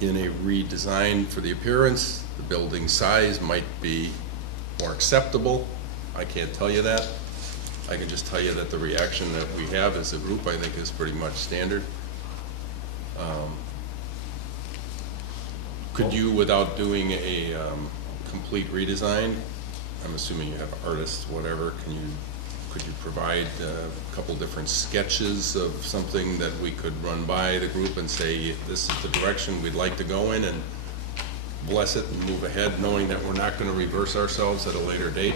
in a redesign for the appearance, the building size might be more acceptable. I can't tell you that. I can just tell you that the reaction that we have as a group, I think, is pretty much standard. Could you, without doing a complete redesign, I'm assuming you have artists, whatever, could you provide a couple different sketches of something that we could run by the group and say, this is the direction we'd like to go in, and bless it and move ahead, knowing that we're not going to reverse ourselves at a later date?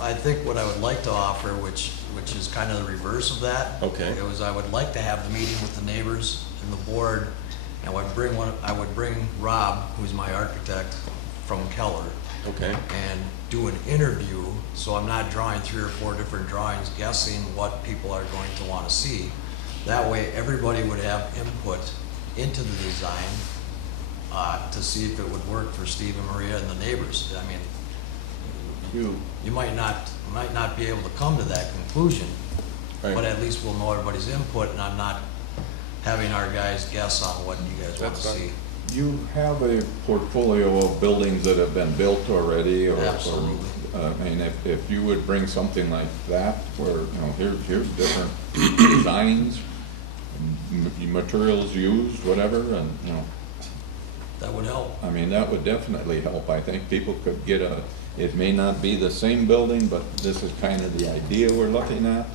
I think what I would like to offer, which is kind of the reverse of that, okay, is I would like to have the meeting with the neighbors and the board, and I would bring Rob, who's my architect from Keller, okay, and do an interview, so I'm not drawing 3 or 4 different drawings, guessing what people are going to want to see. That way, everybody would have input into the design, to see if it would work for Steve and Maria and the neighbors. I mean, you might not be able to come to that conclusion, but at least we'll know everybody's input, and I'm not having our guys guess on what you guys want to see. You have a portfolio of buildings that have been built already, or? Absolutely. I mean, if you would bring something like that, where, here's different designs, materials used, whatever, and, that would help. I mean, that would definitely help. I think people could get it may not be the same building, but this is kind of the idea we're looking at.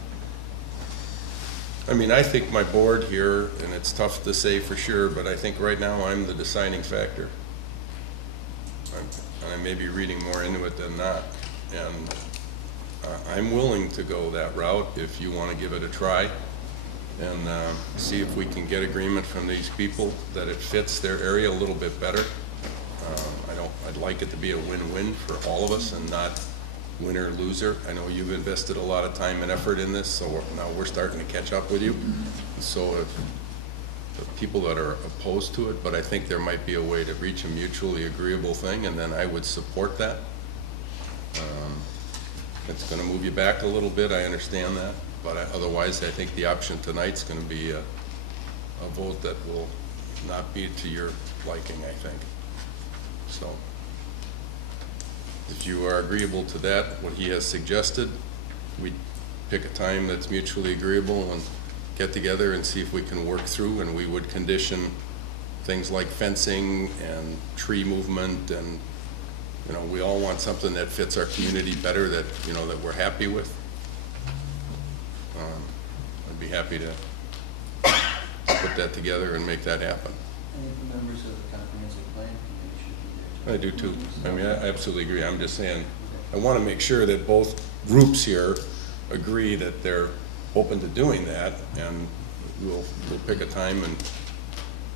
I mean, I think my board here, and it's tough to say for sure, but I think right now I'm the deciding factor. And I may be reading more into it than not. And I'm willing to go that route if you want to give it a try and see if we can get agreement from these people that it fits their area a little bit better. I'd like it to be a win-win for all of us and not winner loser. I know you've invested a lot of time and effort in this, so now we're starting to catch up with you. So if the people that are opposed to it, but I think there might be a way to reach a mutually agreeable thing, and then I would support that. It's going to move you back a little bit, I understand that, but otherwise I think the option tonight's going to be a vote that will not be to your liking, I think. So if you are agreeable to that, what he has suggested, we pick a time that's mutually agreeable and get together and see if we can work through, and we would condition things like fencing and tree movement, and we all want something that fits our community better, that that we're happy with. I'd be happy to put that together and make that happen. Any of the members of the comprehensive plan committee should be there too. I do too. I mean, I absolutely agree. I'm just saying, I want to make sure that both groups here agree that they're open to doing that, and we'll pick a time and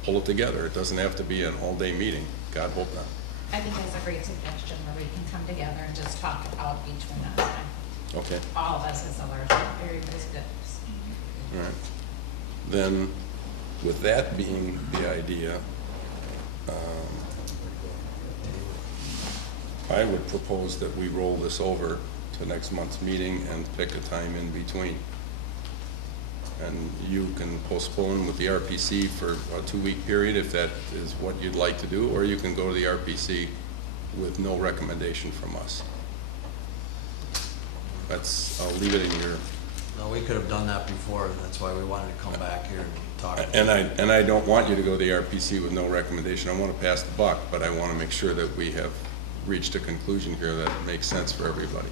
pull it together. It doesn't have to be an all-day meeting. God hope not. I think that's a great suggestion where we can come together and just talk out between us. Okay. All of us as a large, everybody's good. All right. Then, with that being the idea, I would propose that we roll this over to next month's meeting and pick a time in between. And you can postpone with the RPC for a 2-week period if that is what you'd like to do, or you can go to the RPC with no recommendation from us. I'll leave it in your... No, we could have done that before. That's why we wanted to come back here and talk. And I don't want you to go to the RPC with no recommendation. I want to pass the buck, but I want to make sure that we have reached a conclusion here that makes sense for everybody.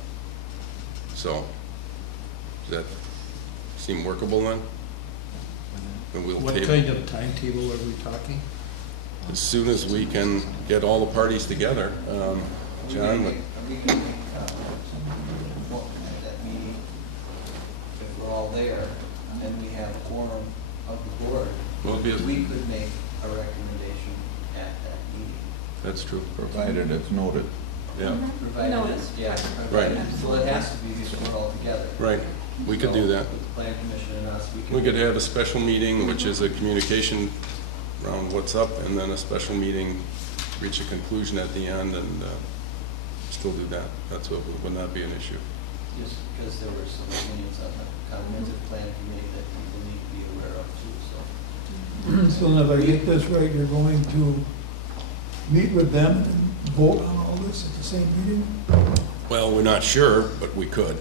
So, does that seem workable then? And we'll What table. kind of timetable are we talking? As soon as we can get all the parties together. John? We can make at that meeting, if we're all there, and we have a quorum of the board, we could make a recommendation at that meeting. That's true. Provided it's noted. Yeah. Provided Notice. Yeah. Right. So it has to be because we're all together. Right. We could do that. With the plan commission and us, We could have a special meeting, which is a communication around what's up, and then a special meeting, reach a conclusion at the end, and still do that. That's what would not be an issue. Just because there were some opinions on the comprehensive plan committee that people need to be aware of too, so. So now if I get this right, you're going to meet with them and vote on all this at the same meeting? Well, we're not sure, but we could.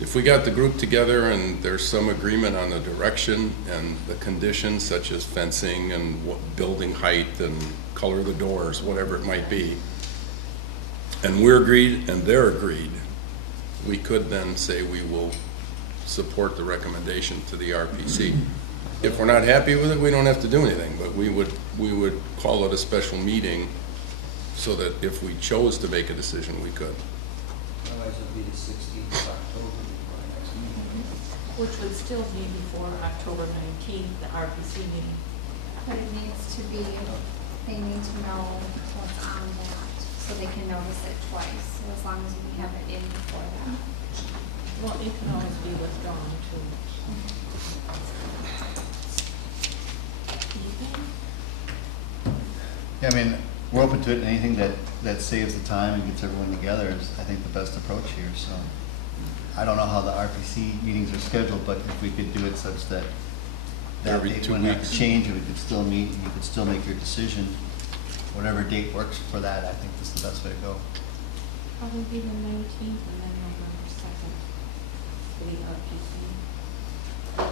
If we got the group together and there's some agreement on the direction and the conditions such as fencing and what building height and color of the doors, whatever it might be, and we're agreed and they're agreed, we could then say we will support the recommendation to the RPC. If we're not happy with it, we don't have to do anything, but we would call it a special meeting so that if we chose to make a decision, we could. Otherwise it'd be the 16th of October before our next meeting. Which would still be before October 19th, the RPC meeting. But it needs to be, they need to know what's on that, so they can notice it twice, so as long as we have it in before that. Well, it can always be withdrawn too. Yeah, I mean, we're open to it, and anything that saves the time and gets everyone together is, I think, the best approach here, so. I don't know how the RPC meetings are scheduled, but if we could do it such that that Every date 2 wouldn't have weeks. to change, and we could still meet, and you could still make your decision, whatever date works for that, I think this is the best way to go. Probably the 19th and then November 2nd for the RPC.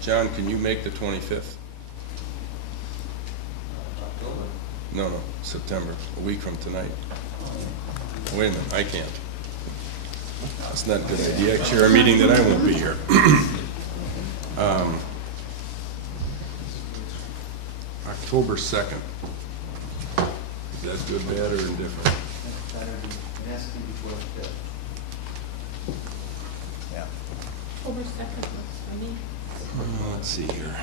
John, can you make the 25th? No, September, a week from tonight. Wait a minute, I can't. That's not a good idea. I chair a meeting that I won't be here. October 2nd. Is that good, bad, or indifferent? Yeah. October 2nd looks for me. Let's see here.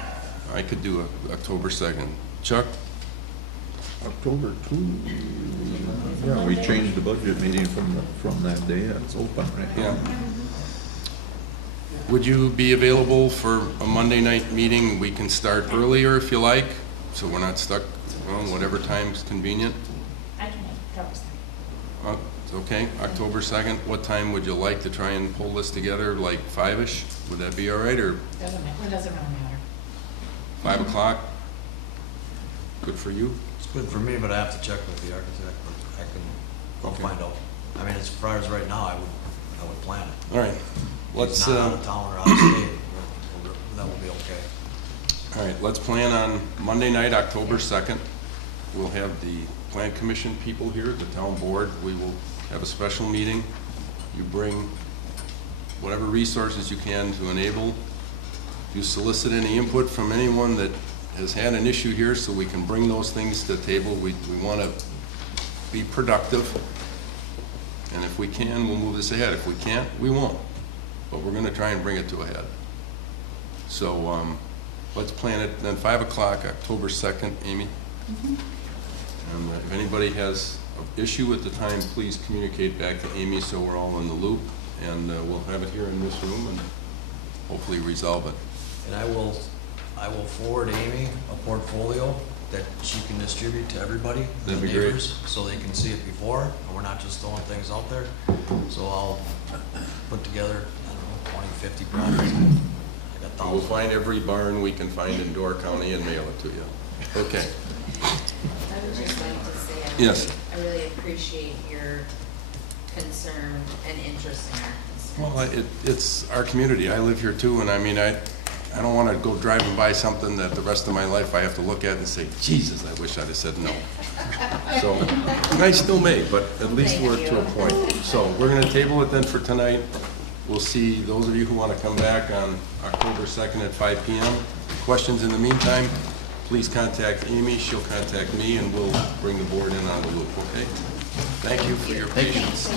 I could do October 2nd. Chuck? October 2, yeah, we changed the budget meeting from that day, it's open right now. Yeah. Would you be available for a Monday night meeting? We can start earlier if you like, so we're not stuck, well, whatever time's convenient. I can make October 2nd. It's okay, October 2nd. What time would you like to try and pull this together, like 5-ish? Would that be all right, or It doesn't really matter. 5 o'clock? Good for you? It's good for me, but I have to check with the architect, but I can go Okay. find out. I mean, as far as right now, I would plan it. All right, If let's, it's not out of town or out of state, that will be okay. all right, let's plan on Monday night, October 2nd. We'll have the Plan Commission people here, the town board. We will have a special meeting. You bring whatever resources you can to enable. You solicit any input from anyone that has had an issue here so we can bring those things to the table. We want to be productive. And if we can, we'll move this ahead. If we can't, we won't. But we're going to try and bring it to a head. So let's plan it then 5 o'clock, October 2nd, Amy. And if anybody has an issue at the time, please communicate back to Amy so we're all in the loop. And we'll have it here in this room and hopefully resolve it. And I will forward Amy a portfolio that she can distribute to everybody, the That'd be great. neighbors, so they can see it before, and we're not just throwing things out there. So I'll put together, I don't know, 20, 50 properties. I got We'll 1,000. find every barn we can find in Door County and mail it to you. Okay. I would just like to say, Yes. I really appreciate your concern and interest in our concerns. Well, it's our community. I live here too, and I mean, I don't want to go driving by something that the rest of my life I have to look at and say, Jesus, I wish I'd have said no. So, and I still may, but at least we're to a point. So we're going to table it then for tonight. We'll see those of you who want to come back on October 2nd at 5 p.m. Questions in the meantime, please contact Amy. She'll contact me, and we'll bring the board in on the loop, okay? Thank you for your patience.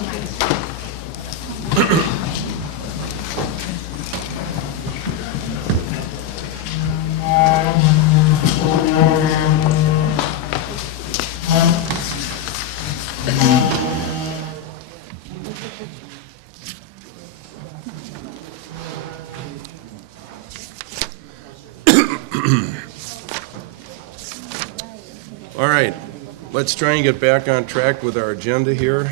All right, let's try and get back on track with our agenda here.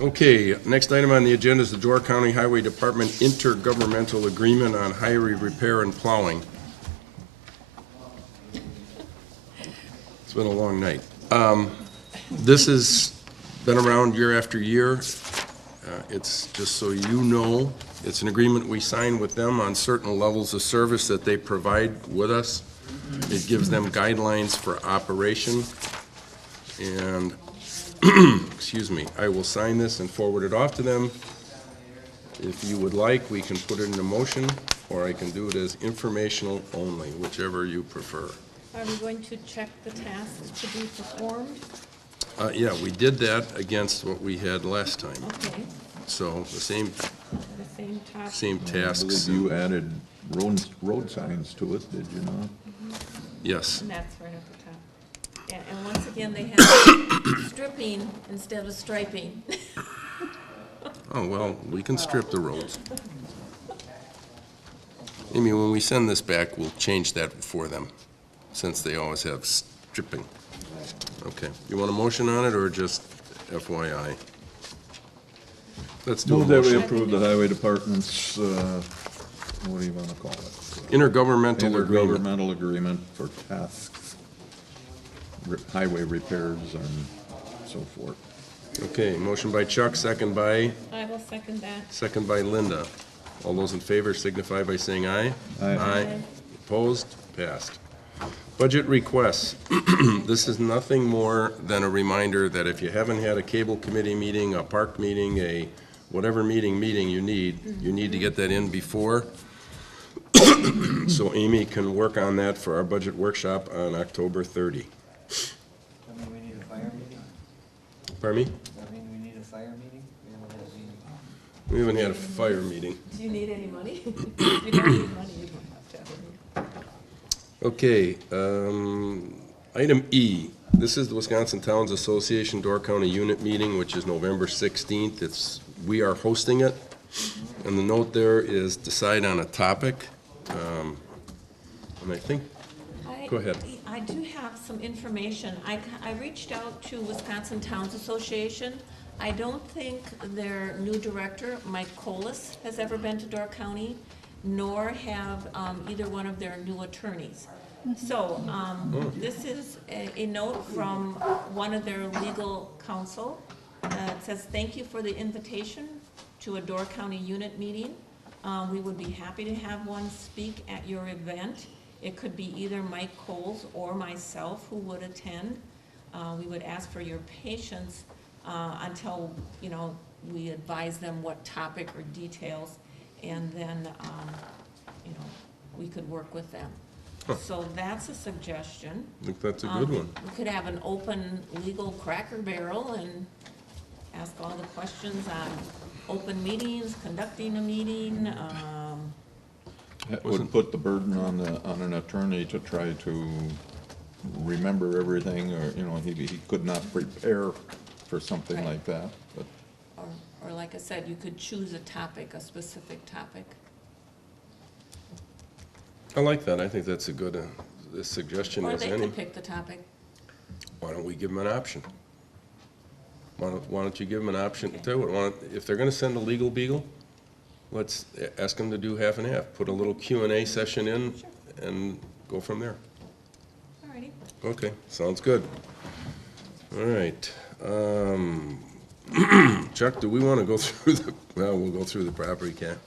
Okay, next item on the agenda is the Door County Highway Department Intergovernmental Agreement on Highway Repair and Plowing. It's been a long night. This has been around year after year. It's just so you know, it's an agreement we sign with them on certain levels of service that they provide with us. It gives them guidelines for operation. And excuse me, I will sign this and forward it off to them. If you would like, we can put it in a motion, or I can do it as informational only, whichever you prefer. Are we going to check the tasks to be performed? Yeah, we did that against what we had last time. Okay, So the same the same task. I tasks. believe you added road signs to it, did you not? Yes. And that's right at the top. weekend they have stripping instead of striping. Oh, well, we can strip the roads. Amy, when we send this back, we'll change that for them, since they always have stripping. Okay. You want a motion on it, or just FYI? Let's do a Move that we motion. approve the highway department's, what do you want to call it? Intergovernmental agreement. Intergovernmental agreement for tasks, highway repairs and so forth. Okay, motion by Chuck, second by? I will second that. Second by Linda. All those in favor signify by saying aye. Aye. Opposed? Passed. Budget requests. This is nothing more than a reminder that if you haven't had a cable committee meeting, a park meeting, a whatever meeting you need to get that in before. So Amy can work on that for our budget workshop on October 30. Does that mean we need a fire meeting? Pardon me? Does that mean we need a fire meeting? We haven't had a fire meeting. Do you need any money? If you don't need money, you don't have to have a meeting. Okay, item E, this is the Wisconsin Towns Association Door County Unit Meeting, which is November 16th. We are hosting it, and the note there is decide on a topic. And I think, go ahead. I do have some information. I reached out to Wisconsin Towns Association. I don't think their new director, Mike Colas, has ever been to Door County, nor have either one of their new attorneys. So this is a note from one of their legal counsel. It says, thank you for the invitation to a Door County unit meeting. We would be happy to have one speak at your event. It could be either Mike Coles or myself who would attend. We would ask for your patience until, we advise them what topic or details, and then, we could work with them. So that's a suggestion. I think that's a good one. We could have an open legal Cracker Barrel and ask all the questions on open meetings, conducting a meeting. That would put the burden on an attorney to try to remember everything, or, he could not prepare for something like that, but. Or like I said, you could choose a topic, a specific topic. I like that. I think that's a good suggestion Or as they any. could pick the topic. Why don't we give them an option? Why don't you give them an option? Tell you what, if they're gonna send a legal beagle, let's ask them to do half and half. Put a little Q&A session in and go from there. Alrighty. Okay, sounds good. All right. Chuck, do we want to go through we'll go through the property cap.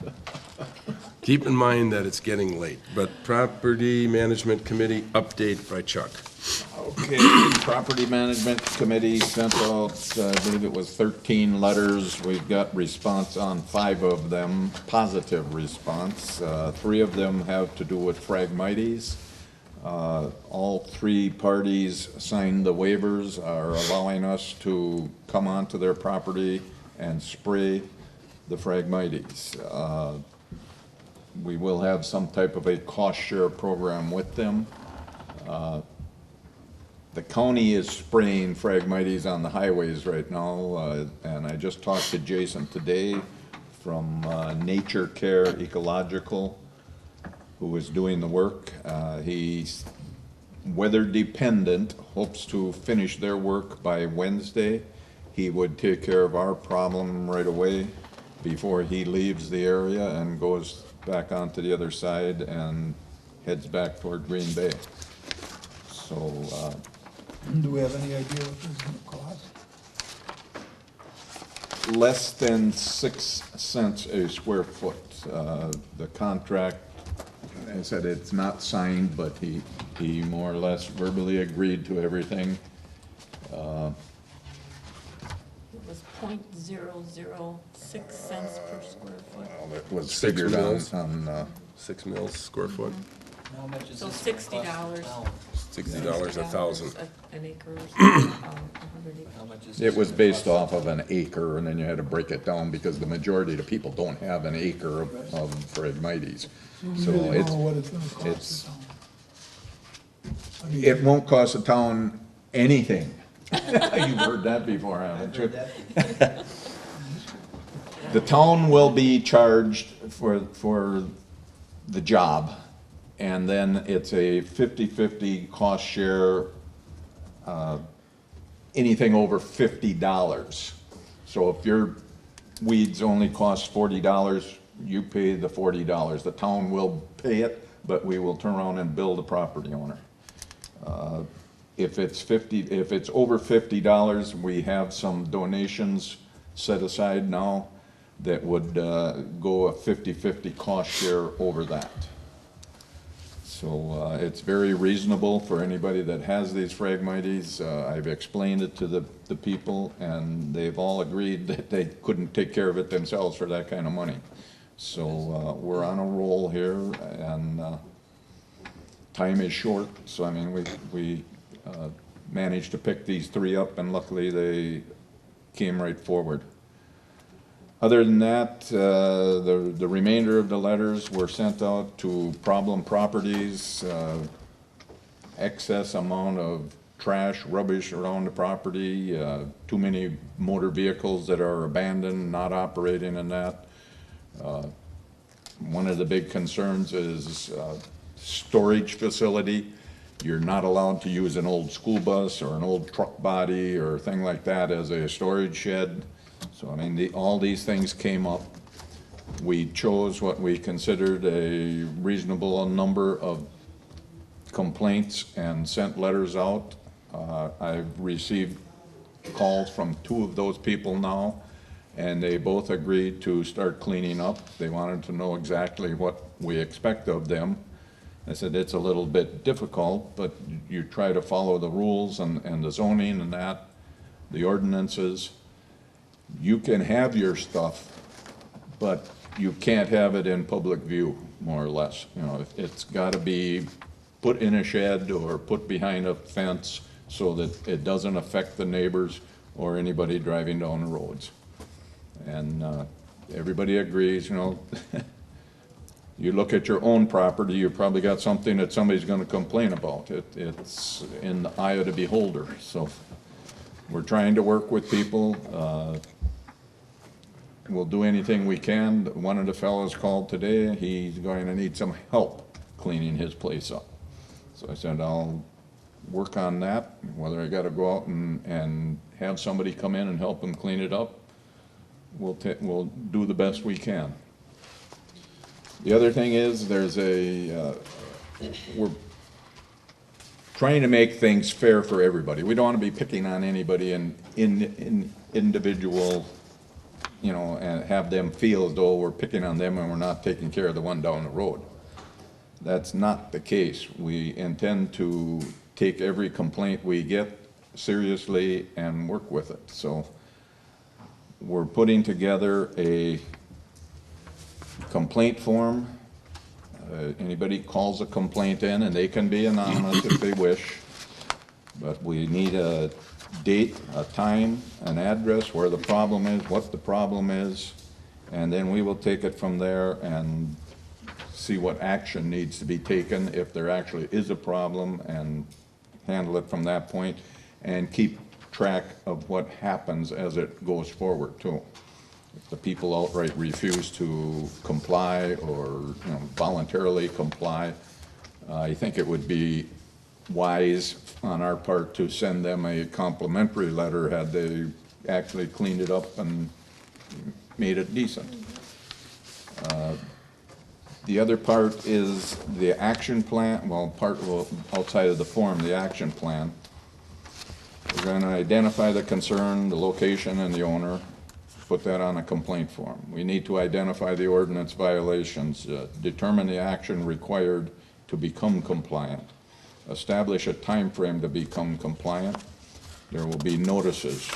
Keep in mind that it's getting late, but Property Management Committee update by Chuck. Okay, Property Management Committee sent out, I believe it was 13 letters. We've got response on 5 of them, positive response. 3 of them have to do with Phragmites. All 3 parties signed the waivers, are allowing us to come onto their property and spray the Phragmites. We will have some type of a cost share program with them. The county is spraying Phragmites on the highways right now, and I just talked to Jason today from Nature Care Ecological, who is doing the work. He's weather dependent, hopes to finish their work by Wednesday. He would take care of our problem right away before he leaves the area and goes back onto the other side and heads back toward Green Bay. So, Do we have any idea what this is gonna cost? less than 6 cents a square foot. The contract, as I said, it's not signed, but he more or less verbally agreed to everything. It was .006 cents per square foot. That was 6 figured mils. on 6 mils square foot. How much is So this $60. now? $60 a thousand. An acre, or 100 acres. How much is It this was gonna based cost? off of an acre, and then you had to break it down because the majority of the people don't have an acre of Phragmites. We So really it's, don't know what it's gonna cost it's, the town. I mean, it won't cost the town anything You've heard that before, haven't you? Heard that? The town will be charged for the job, and then it's a 50-50 cost share, anything over $50. So if your weeds only cost $40, you pay the $40. The town will pay it, but we will turn around and bill the property owner. If it's over $50, we have some donations set aside now that would go a 50-50 cost share over that. So it's very reasonable for anybody that has these Phragmites. I've explained it to the people, and they've all agreed that they couldn't take care of it themselves for that kind of money. So we're on a roll here, and time is short. So I mean, we managed to pick these 3 up, and luckily they came right forward. Other than that, the remainder of the letters were sent out to problem properties, excess amount of trash, rubbish around the property, too many motor vehicles that are abandoned, not operating in that. One of the big concerns is storage facility. You're not allowed to use an old school bus or an old truck body or thing like that as a storage shed. So, I mean, all these things came up. We chose what we considered a reasonable number of complaints and sent letters out. I've received calls from 2 of those people now, and they both agreed to start cleaning up. They wanted to know exactly what we expect of them. I said, it's a little bit difficult, but you try to follow the rules and the zoning and that, the ordinances. You can have your stuff, but you can't have it in public view, more or less. You know, it's got to be put in a shed or put behind a fence so that it doesn't affect the neighbors or anybody driving down the roads. And everybody agrees, you know. You look at your own property, you probably got something that somebody's going to complain about. It's in the eye of the beholder. So we're trying to work with people. We'll do anything we can. One of the fellows called today. He's going to need some help cleaning his place up. So I said, I'll work on that. Whether I got to go out and have somebody come in and help him clean it up, we'll do the best we can. The other thing is we're trying to make things fair for everybody. We don't want to be picking on anybody in individual, you know, and have them feel as though we're picking on them and we're not taking care of the one down the road. That's not the case. We intend to take every complaint we get seriously and work with it. So we're putting together a complaint form. Anybody calls a complaint in, and they can be anonymous if they wish, but we need a date, a time, an address, where the problem is, what the problem is, and then we will take it from there and see what action needs to be taken if there actually is a problem, and handle it from that point, and keep track of what happens as it goes forward too. If the people outright refuse to comply or, you know, voluntarily comply, I think it would be wise on our part to send them a complimentary letter had they actually cleaned it up and made it decent. The other part is the action plan, outside of the form, the action plan. We're going to identify the concern, the location, and the owner. Put that on a complaint form. We need to identify the ordinance violations, determine the action required to become compliant, establish a time frame to become compliant. There will be notices,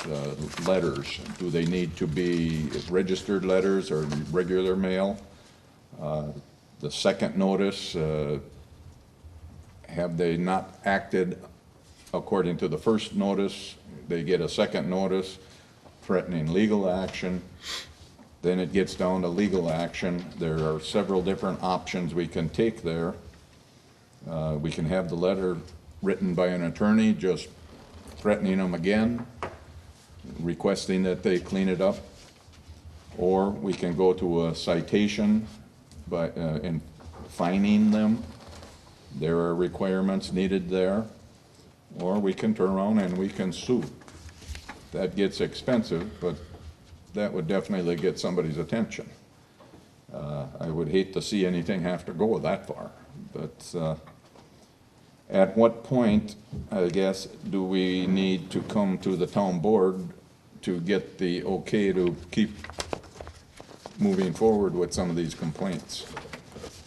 letters. Do they need to be registered letters or regular mail? The second notice, have they not acted according to the first notice? They get a second notice threatening legal action. Then it gets down to legal action. There are several different options we can take there. We can have the letter written by an attorney, just threatening them again, requesting that they clean it up, or we can go to a citation by, and fining them. There are requirements needed there, or we can turn around and we can sue. That gets expensive, but that would definitely get somebody's attention. I would hate to see anything have to go that far, but at what point, I guess, do we need to come to the town board to get the okay to keep moving forward with some of these complaints?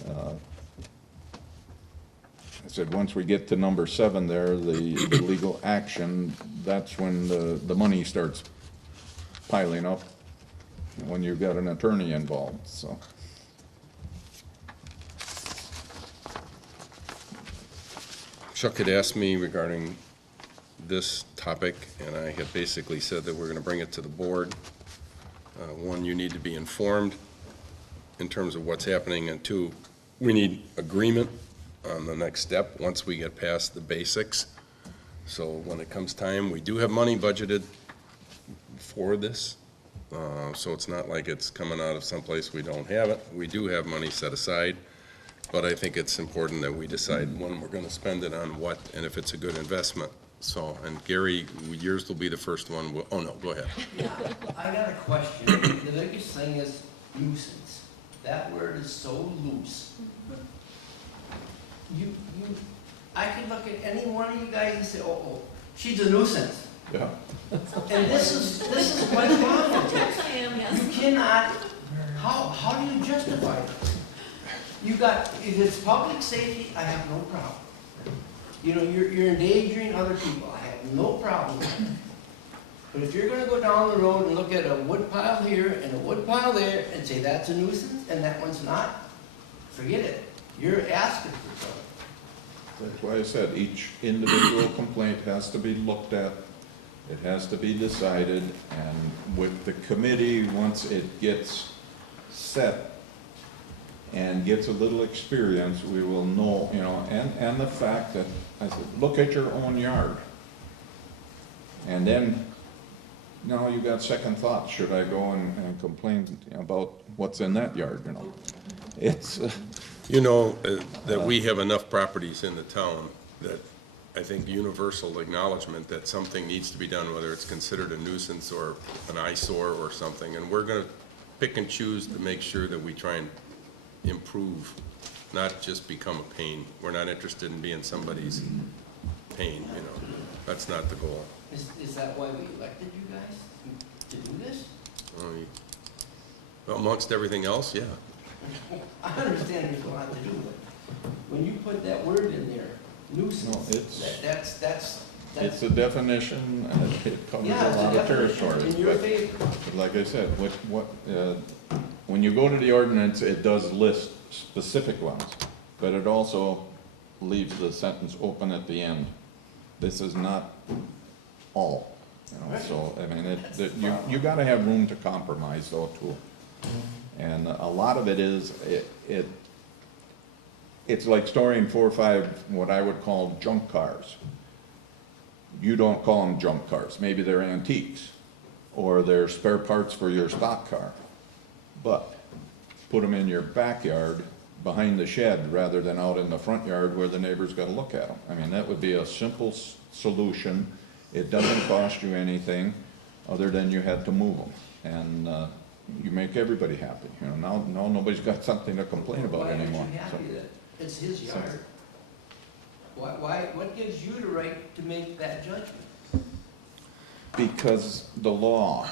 I said, once we get to number 7 there, the legal action, that's when the money starts piling up, when you've got an attorney involved, so. Chuck had asked me regarding this topic, and I had basically said that we're going to bring it to the board. One, you need to be informed in terms of what's happening, and 2, we need agreement on the next step once we get past the basics. So when it comes time, we do have money budgeted for this, so it's not like it's coming out of someplace we don't have it. We do have money set aside, but I think it's important that we decide when we're going to spend it on what, and if it's a good investment. So, and Gary, yours will be the first one. Oh, no, go ahead. Yeah, I got a question. The biggest thing is nuisance. That word is so loose. I could look at any one of you guys and say, oh, she's a nuisance. Yeah. And this is what's wrong with this. I am, yes. You cannot, how do you justify this? You got, if it's public safety, I have no problem. You know, you're endangering other people, I have no problem with that. But if you're gonna go down the road and look at a wood pile here and a wood pile there and say that's a nuisance and that one's not, forget it. You're asking for trouble. That's why I said each individual complaint has to be looked at, it has to be decided, and with the committee, once it gets set and gets a little experience, we will know, you know, and the fact that, I said, look at your own yard. And then, now you got second thoughts, should I go and complain about what's in that yard, you know? It's... You know that we have enough properties in the town that I think universal acknowledgement that something needs to be done, whether it's considered a nuisance or an eyesore or something, and we're going to pick and choose to make sure that we try and improve, not just become a pain. We're not interested in being somebody's pain, you know. That's not the goal. Is that why we elected you guys to do this? Well, amongst everything else, yeah. I understand there's a lot to do with it. When you put that word in there, nuisance, that's It's a definition, and it covers a lot of territory. In your favor. But like I said, when you go to the ordinance, it does list specific ones, but it also leaves the sentence open at the end. This is not all, you know, so, I mean, you gotta have room to compromise though, too. And a lot of it is, it's like storing 4 or 5, what I would call junk cars. You don't call them junk cars, maybe they're antiques, or they're spare parts for your stock car. But put them in your backyard, behind the shed, rather than out in the front yard where the neighbor's gotta look at them. I mean, that would be a simple solution. It doesn't cost you anything, other than you had to move them. And, you make everybody happy, you know, now nobody's got something to complain about anymore. Why aren't you happy that it's his yard? What gives you the right to make that judgment? Because the law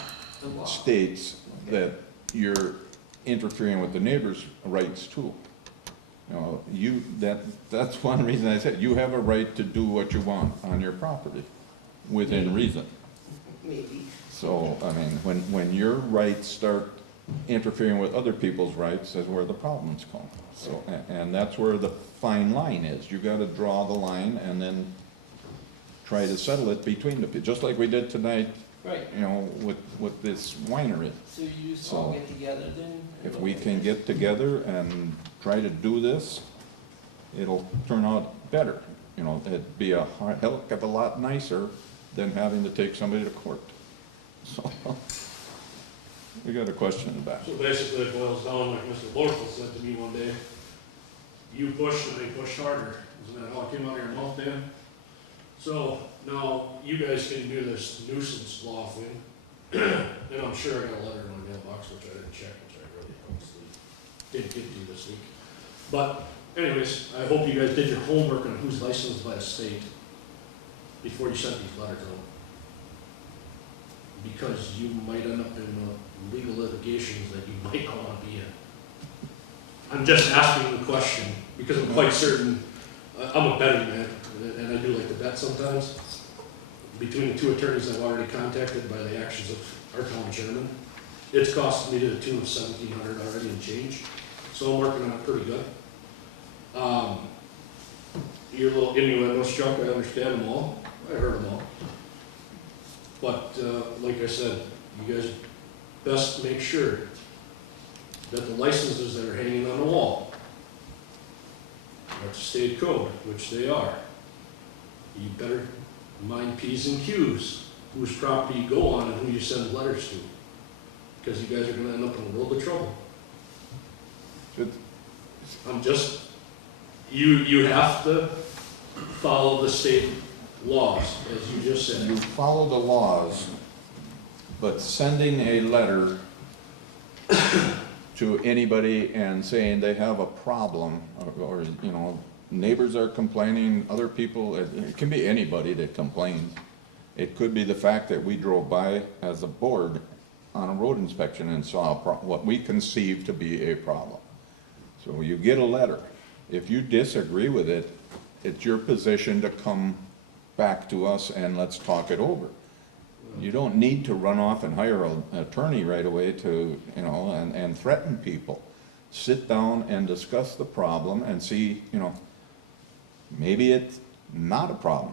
states that you're interfering with the neighbor's rights too. You know, that's one reason I said, you have a right to do what you want on your property, within reason. Maybe. So, I mean, when your rights start interfering with other people's rights, that's where the problems come. So, and that's where the fine line is. You gotta draw the line and then try to settle it between the people, just like we did tonight. Right. You know, with this winery. So you just all get together then? If we can get together and try to do this, it'll turn out better. You know, it'd be a hell of a lot nicer than having to take somebody to court. So, we got a question in the back. So basically it boils down, like Mr. Lorkel said to me one day, you pushed and they pushed harder. Isn't that how it came out of your mouth, Dan? So now you guys can do this nuisance law thing. And I'm sure I got a letter in my mailbox, which I didn't check, which I really honestly didn't get to this week. But anyways, I hope you guys did your homework on who's licensed by the state before you sent these letters out. Because you might end up in legal litigations that you might not want to be in. I'm just asking the question because I'm quite certain, I'm a betting man, and I do like to bet sometimes. Between the two attorneys I've already contacted by the actions of our town chairman, it's costed me to the tune of $1,700 already and change. So I'm working on it pretty good. Your little innuendos, Chuck, I understand them all. I heard them all. But like I said, you guys best make sure that the licenses that are hanging on the wall are to state code, which they are. You better mind P's and Q's, whose property you go on and who you send letters to. Because you guys are going to end up in a world of trouble. I'm just, you have to follow the state laws, as you just said. You follow the laws, but sending a letter to anybody and saying they have a problem, or you know, neighbors are complaining, other people, it can be anybody that complains. It could be the fact that we drove by as a board on a road inspection and saw what we conceive to be a problem. So you get a letter. If you disagree with it, it's your position to come back to us and let's talk it over. You don't need to run off and hire an attorney right away to, you know, and threaten people. Sit down and discuss the problem and see, you know, maybe it's not a problem.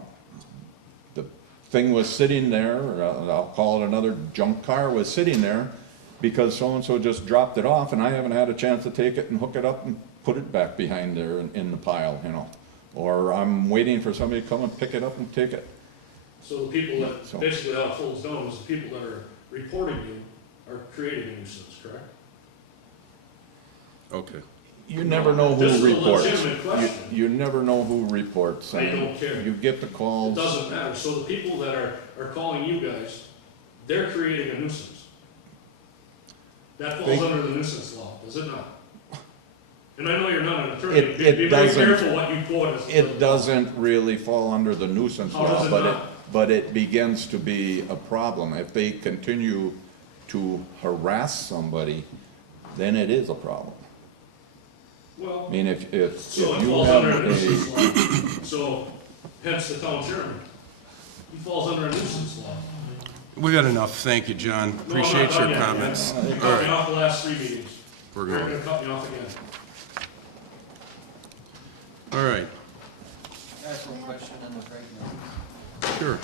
The thing was sitting there, or I'll call it another junk car, was sitting there because so-and-so just dropped it off and I haven't had a chance to take it and hook it up and put it back behind there in the pile, you know. Or I'm waiting for somebody to come and pick it up and take it. So the people that, basically how it falls down is the people that are reporting you are creating a nuisance, correct? Okay. You never know This is who a reports. legitimate question. You never know who reports. I don't care. You get the It calls. doesn't matter. So the people that are calling you guys, they're creating a nuisance. That falls under the nuisance law, does it not? And I know you're not an attorney. Be very careful what you quote as. It doesn't really fall under the nuisance How law, does it not? but it begins to be a problem. If they continue to harass somebody, then it is a problem. Well, I mean, if so it you falls have under a a, nuisance law. So hence the town chairman. He falls under a nuisance law. We got enough. Thank you, John. No, I'm Appreciate not your done yet. comments. You All cut me right, off the last 3 meetings. we're You're going. gonna cut me off again. All right, I have one question on the fragmite. sure.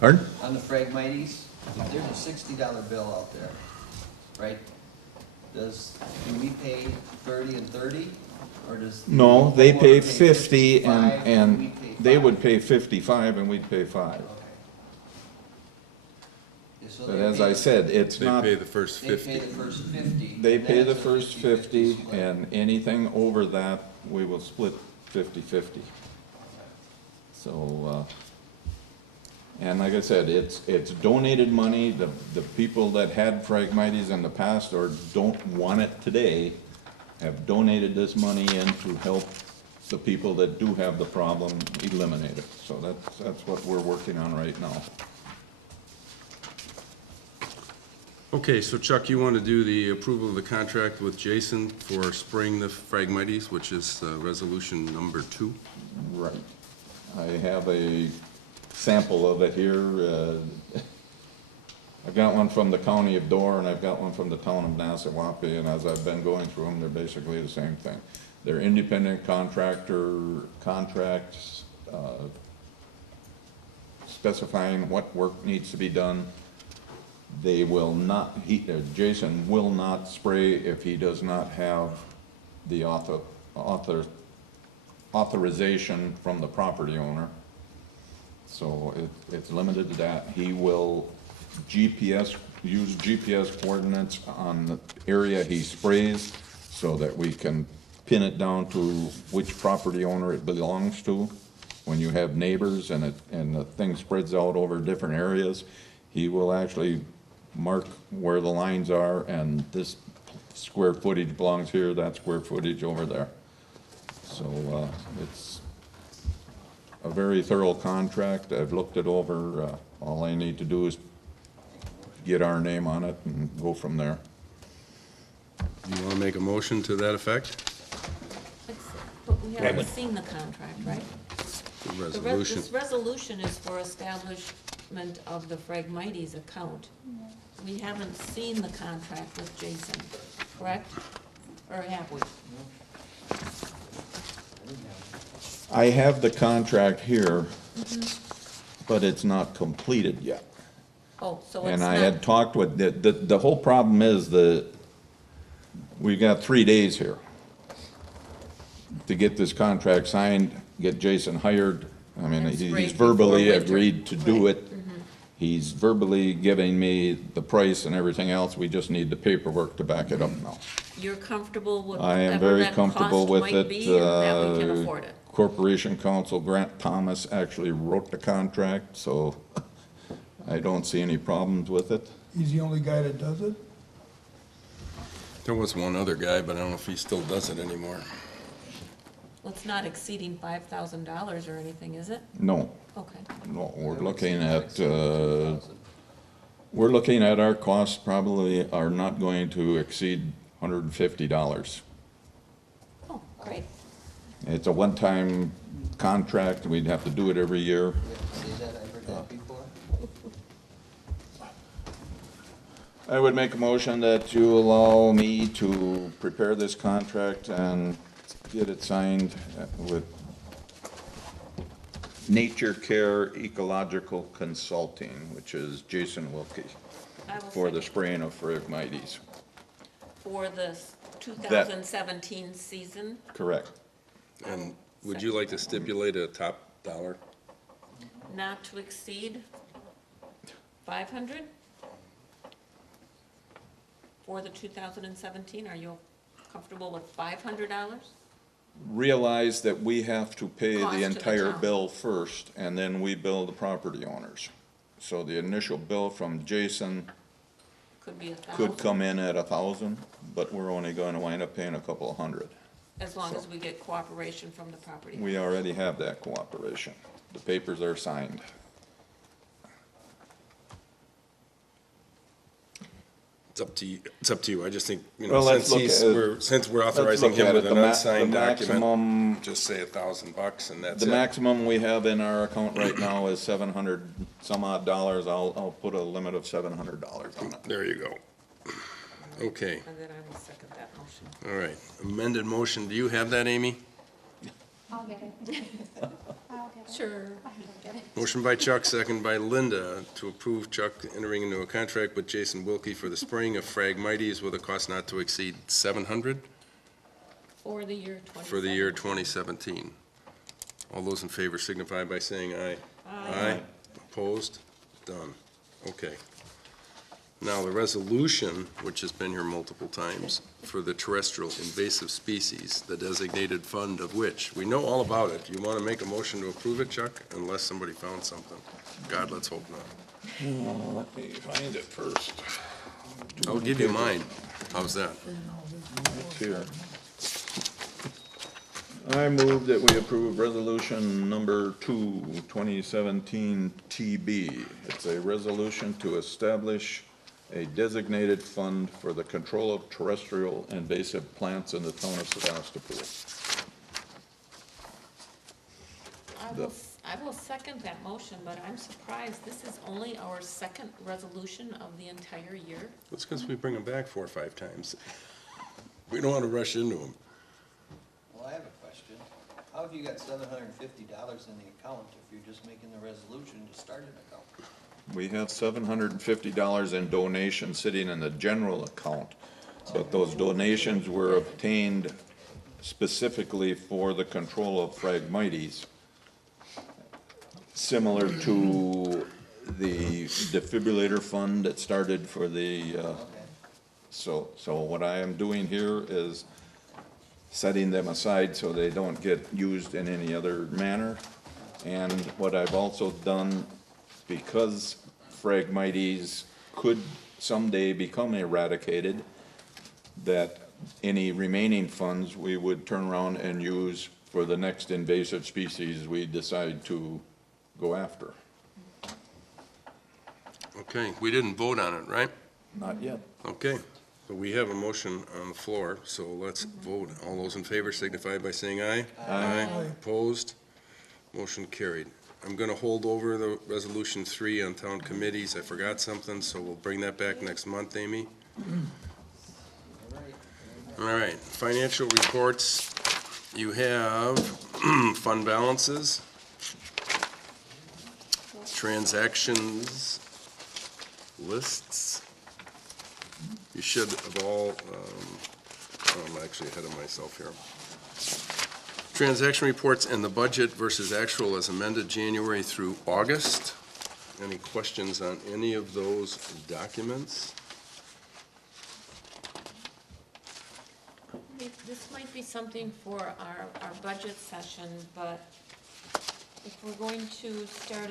pardon? On the Phragmites, if there's a $60 bill out there, right? Do we pay 30 and 30, or does? No, they the pay homeowner 50 55 and we pay they 5? would pay 55 and we'd pay 5. Okay. Yeah, so But they as pay- I said, it's They not, pay the first They pay 50. the first 50. they and pay then the it's a first 50-50 50 split. and anything over that, we will split 50-50. So, and like I said, it's donated money. The people that had Phragmites in the past or don't want it today have donated this money in to help the people that do have the problem eliminate it. So that's what we're working on right now. Okay, so Chuck, you want to do the approval of the contract with Jason for spraying the Phragmites, which is resolution number 2? Right. I have a sample of it here. I've got one from the county of Door and I've got one from the town of Nassawapi, and as I've been going through them, they're basically the same thing. They're independent contractor contracts, specifying what work needs to be done. They will not, Jason will not spray if he does not have the authorization from the property owner. So it's limited to that. He will use GPS coordinates on the area he sprays so that we can pin it down to which property owner it belongs to. When you have neighbors and the thing spreads out over different areas, he will actually mark where the lines are, and this square footage belongs here, that square footage over there. So it's a very thorough contract. I've looked it over. All I need to do is get our name on it and go from there. You want to make a motion to that effect? But we haven't seen the contract, right? The resolution. This resolution is for establishment of the Phragmites account. We haven't seen the contract with Jason, correct? Or have we? I have the contract here, but it's not completed yet. Oh, so it's And not. I had talked with, the whole problem is we've got 3 days here to get this contract signed, get Jason hired. I mean, And he's sprayed verbally before winter. agreed to do Right. it. He's verbally giving me the price and everything else. We just need the paperwork to back it up now. You're comfortable with I am whatever very that comfortable cost with might it. be, or that we can afford it? Corporation Counsel Grant Thomas actually wrote the contract, so I don't see any problems with it. He's the only guy that does it? There was one other guy, but I don't know if he still does it anymore. Well, it's not exceeding $5,000 or anything, is it? No, Okay. no, we're looking at our costs probably are not going to exceed $150. Oh, great. It's a one-time contract. We'd have to do it every year. See that, I've heard that before. I would make a motion that you allow me to prepare this contract and get it signed with Nature Care Ecological Consulting, which is Jason Wilkie, I will for the second. spraying of Phragmites. For the 2017 season? Correct. And would you like to stipulate a top dollar? Not to exceed 500? For the 2017, are you comfortable with $500? Realize that we have to pay Cost to the the entire town. bill first, and then we bill the property owners. So the initial bill from Jason Could be 1,000? could come in at 1,000, but we're only going to wind up paying a couple of hundred. As long as we get cooperation from the property. We already have that cooperation. The papers are signed. It's up to you, it's up to you. I just think, Well, let's since we're let's authorizing look him at with it. an The unsigned maximum- document, just say $1,000 and that's The it. maximum we have in our account right now is 700 some odd dollars. I'll put a limit of $700 on it. There you go. Okay, And then I will second that motion. all right. Amended motion. Do you have that, Amy? I'll get it. I'll get it. Sure. I'll get it. Motion by Chuck, second by Linda, to approve Chuck entering into a contract with Jason Wilkie for the spraying of Phragmites with a cost not to exceed $700 For the year 2017. for the year 2017. All those in favor signify by saying aye. Aye. Opposed? Done. Okay. Now, the resolution, which has been here multiple times, for the terrestrial invasive species, the designated fund of which, we know all about it. You want to make a motion to approve it, Chuck, unless somebody found something? God, let's hope not. Let me find it first. I'll give you mine. How's that? It's here. I move that we approve resolution number 2, 2017 TB. It's a resolution to establish a designated fund for the control of terrestrial invasive plants in the town of Sevastopol. I will second that motion, but I'm surprised. This is only our second resolution of the entire year. That's because we bring them back 4 or 5 times. We don't want to rush into them. Well, I have a question. How have you got $750 in the account if you're just making the resolution to start an account? We have $750 in donations sitting in the general account, but those donations were obtained specifically for the control of Phragmites, similar to the defibrillator fund that started for the, so what I am doing here is setting them aside so they don't get used in any other manner. And what I've also done, because Phragmites could someday become eradicated, that any remaining funds we would turn around and use for the next invasive species we decide to go after. Okay, we didn't vote on it, right? Not yet. Okay, so we have a motion on the floor, so let's vote. All those in favor signify by saying aye. Aye. Opposed? Motion carried. I'm gonna hold over the resolution 3 on town committees. I forgot something, so we'll bring that back next month, Amy. All right, financial reports. You have fund balances, transactions, lists. You should have all, I'm actually ahead of myself here. Transaction reports and the budget versus actual as amended January through August. Any questions on any of those documents? This might be something for our budget session, but if we're going to start,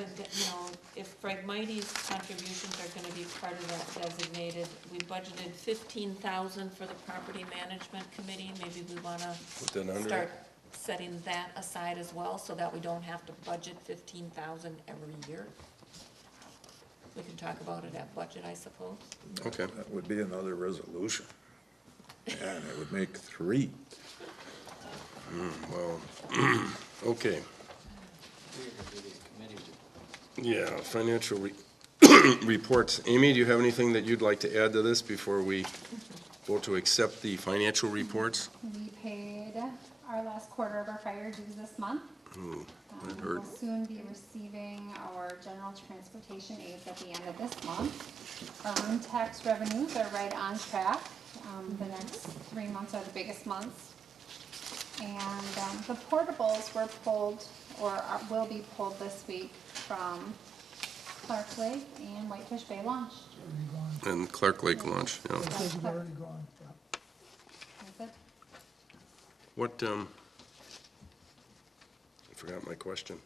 if Phragmites contributions are gonna be part of that designated, we budgeted 15,000 for the property management committee. Maybe we wanna Put that under? start setting that aside as well, so that we don't have to budget 15,000 every year. We can talk about it at budget, I suppose. Okay. That would be another resolution. And it would make 3. Well, okay. Yeah, financial reports. Amy, do you have anything that you'd like to add to this before we vote to accept the financial reports? We paid our last quarter of our fire dues this month. I've heard. We'll soon be receiving our general transportation aids at the end of this month. Our room tax revenues are right on track. The next 3 months are the biggest months. And the portables were pulled, will be pulled this week from Clark Lake and Whitefish Bay Launch. And Clark Lake launch, yeah. Those have already gone. That's it. What, I forgot my question.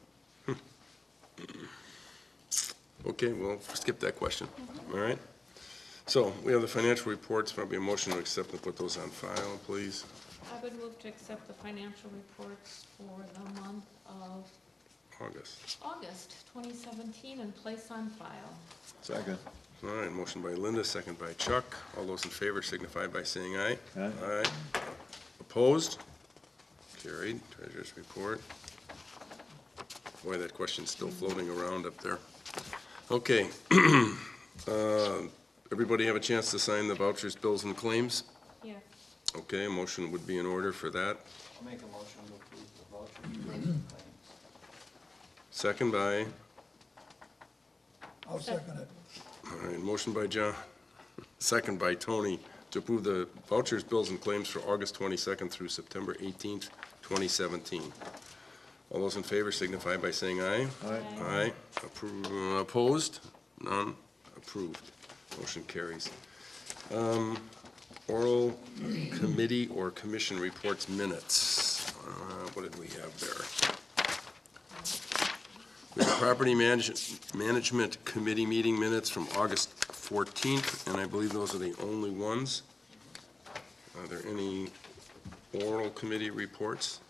Okay, well, skip that question, all right? So, we have the financial reports, probably a motion to accept and put those on file, please. I would move to accept the financial reports for the month of August 2017 and place on file. Second. All right, motion by Linda, second by Chuck. All those in favor signify by saying aye. Aye. Aye. Opposed? Carried. Treasurer's report. Boy, that question's still floating around up there. Okay. Everybody have a chance to sign the vouchers, bills, and claims? Yeah. Okay, a motion would be in order for that. I'll make a motion to approve the vouchers, bills, and claims. Second by, I'll second it. all right, motion by John, second by Tony to approve the vouchers, bills, and claims for August 22nd through September 18th, 2017. All those in favor signify by saying aye. Aye. Aye. Opposed? None. Approved. Motion carries. Oral committee or commission reports minutes. What did we have there? We have property management committee meeting minutes from August 14th, and I believe those are the only ones. Are there any oral committee reports?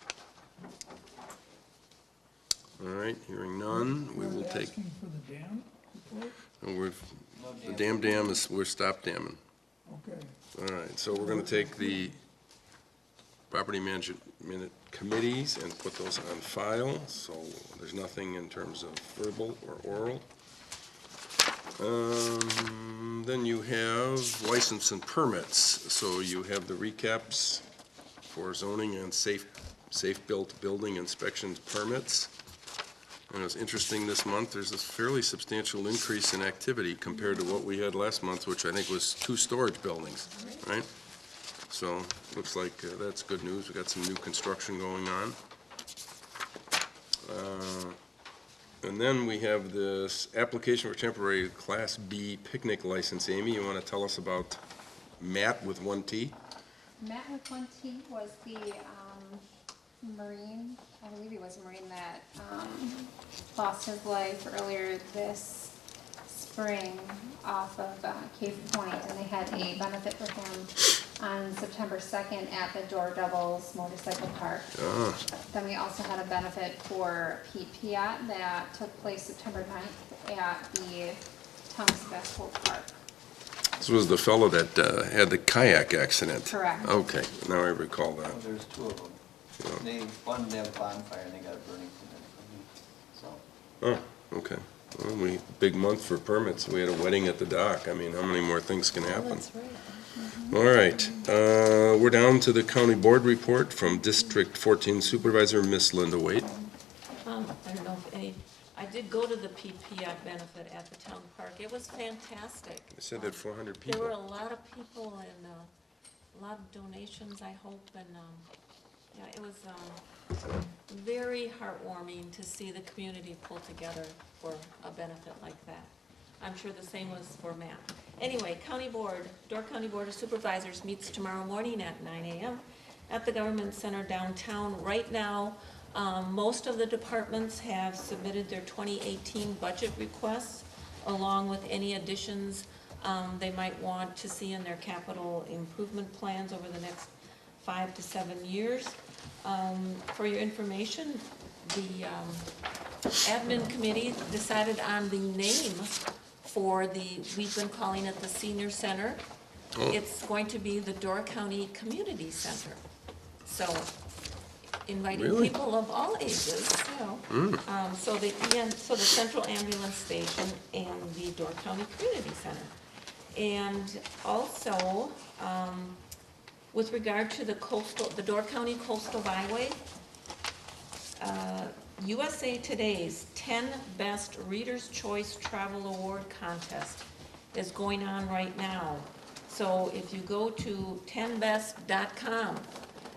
All right, hearing none, we will take. Asking for the dam report? The dam is, we're stop damming. Okay. All right, so we're gonna take the property management committees and put those on file, so there's nothing in terms of verbal or oral. Then you have license and permits, so you have the recaps for zoning and safe-built building inspections permits. And it's interesting this month, there's this fairly substantial increase in activity compared to what we had last month, which I think was 2 storage buildings, right? So, looks like that's good news. We got some new construction going on. And then we have this application for temporary Class B picnic license. Amy, you want to tell us about Matt with 1T? Matt with 1T was the Marine, I believe he was a Marine that lost his life earlier this spring off of Cave Point, and they had a benefit for him on September 2nd at the Door Doubles Motorcycle Park. Ah. Then we also had a benefit for Pete Piat that took place September 9th at the town of Sevastopol Park. This was the fellow that had the kayak accident. Correct. Okay, now I recall that. Well, there's two of them. They wanted to have a bonfire and they got a burning permit from me, so. Oh, okay. Well, big month for permits. We had a wedding at the dock. I mean, how many more things can happen? That's right. All right, we're down to the county board report from District 14 Supervisor, Miss Linda Waite. I don't know if any, I did go to the PPI benefit at the town park. It was fantastic. They said that 400 There people. were a lot of people and a lot of donations, I hope, and yeah, it was very heartwarming to see the community pull together for a benefit like that. I'm sure the same was for Matt. Anyway, County Board, Door County Board of Supervisors meets tomorrow morning at 9 a.m. at the Government Center downtown. Right now, most of the departments have submitted their 2018 budget requests, along with any additions they might want to see in their capital improvement plans over the next 5 to 7 years. For your information, the admin committee decided on the name for we've been calling it the Senior Center. Oh. It's going to be the Door County Community Center. So, inviting Really? people of all ages, you know. So the Central Ambulance Station and the Door County Community Center. And also, with regard to the Door County Coastal Byway, USA Today's 10 Best Reader's Choice Travel Award Contest is going on right now. So if you go to 10best.com,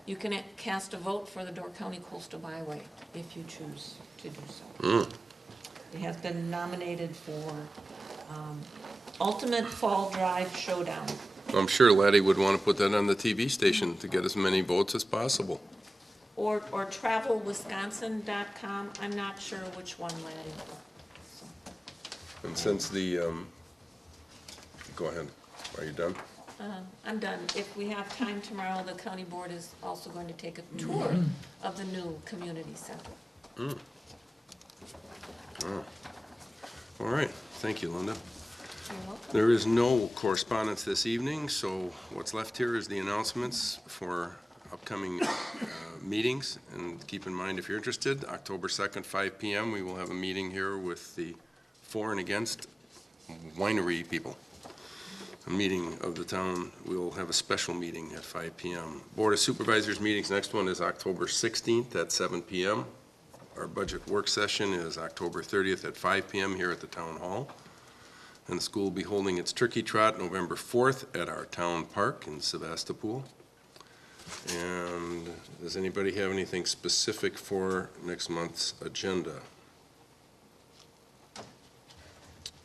you can cast a vote for the Door County Coastal Byway if you choose to do so. It has been nominated for Ultimate Fall Drive Showdown. I'm sure Laddie would want to put that on the TV station to get as many votes as possible. Or travelwisconsin.com. I'm not sure which one, Laddie. So. And since the, go ahead, are you done? I'm done. If we have time tomorrow, the county board is also going to take a tour of the new community center. Oh. All right, thank you, Linda. You're welcome. There is no correspondence this evening, so what's left here is the announcements for upcoming meetings. And keep in mind, if you're interested, October 2nd, 5 p.m., we will have a meeting here with the for and against winery people. A meeting of the town. We'll have a special meeting at 5 p.m. Board of Supervisors meetings, next one is October 16th at 7 p.m. Our budget work session is October 30th at 5 p.m. here at the Town Hall. And the school will be holding its Turkey Trot November 4th at our town park in Sevastopol. And does anybody have anything specific for next month's agenda?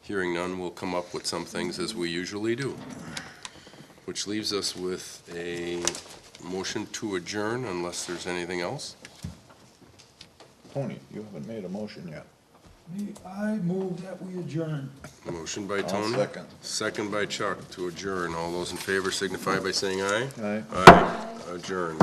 Hearing none, we'll come up with some things as we usually do, which leaves us with a motion to adjourn unless there's anything else. Tony, you haven't made a motion yet. I move that we adjourn. Motion by I'll Tony. second. Second by Chuck to adjourn. All those in favor signify by saying aye. Aye. Aye. Adjourn.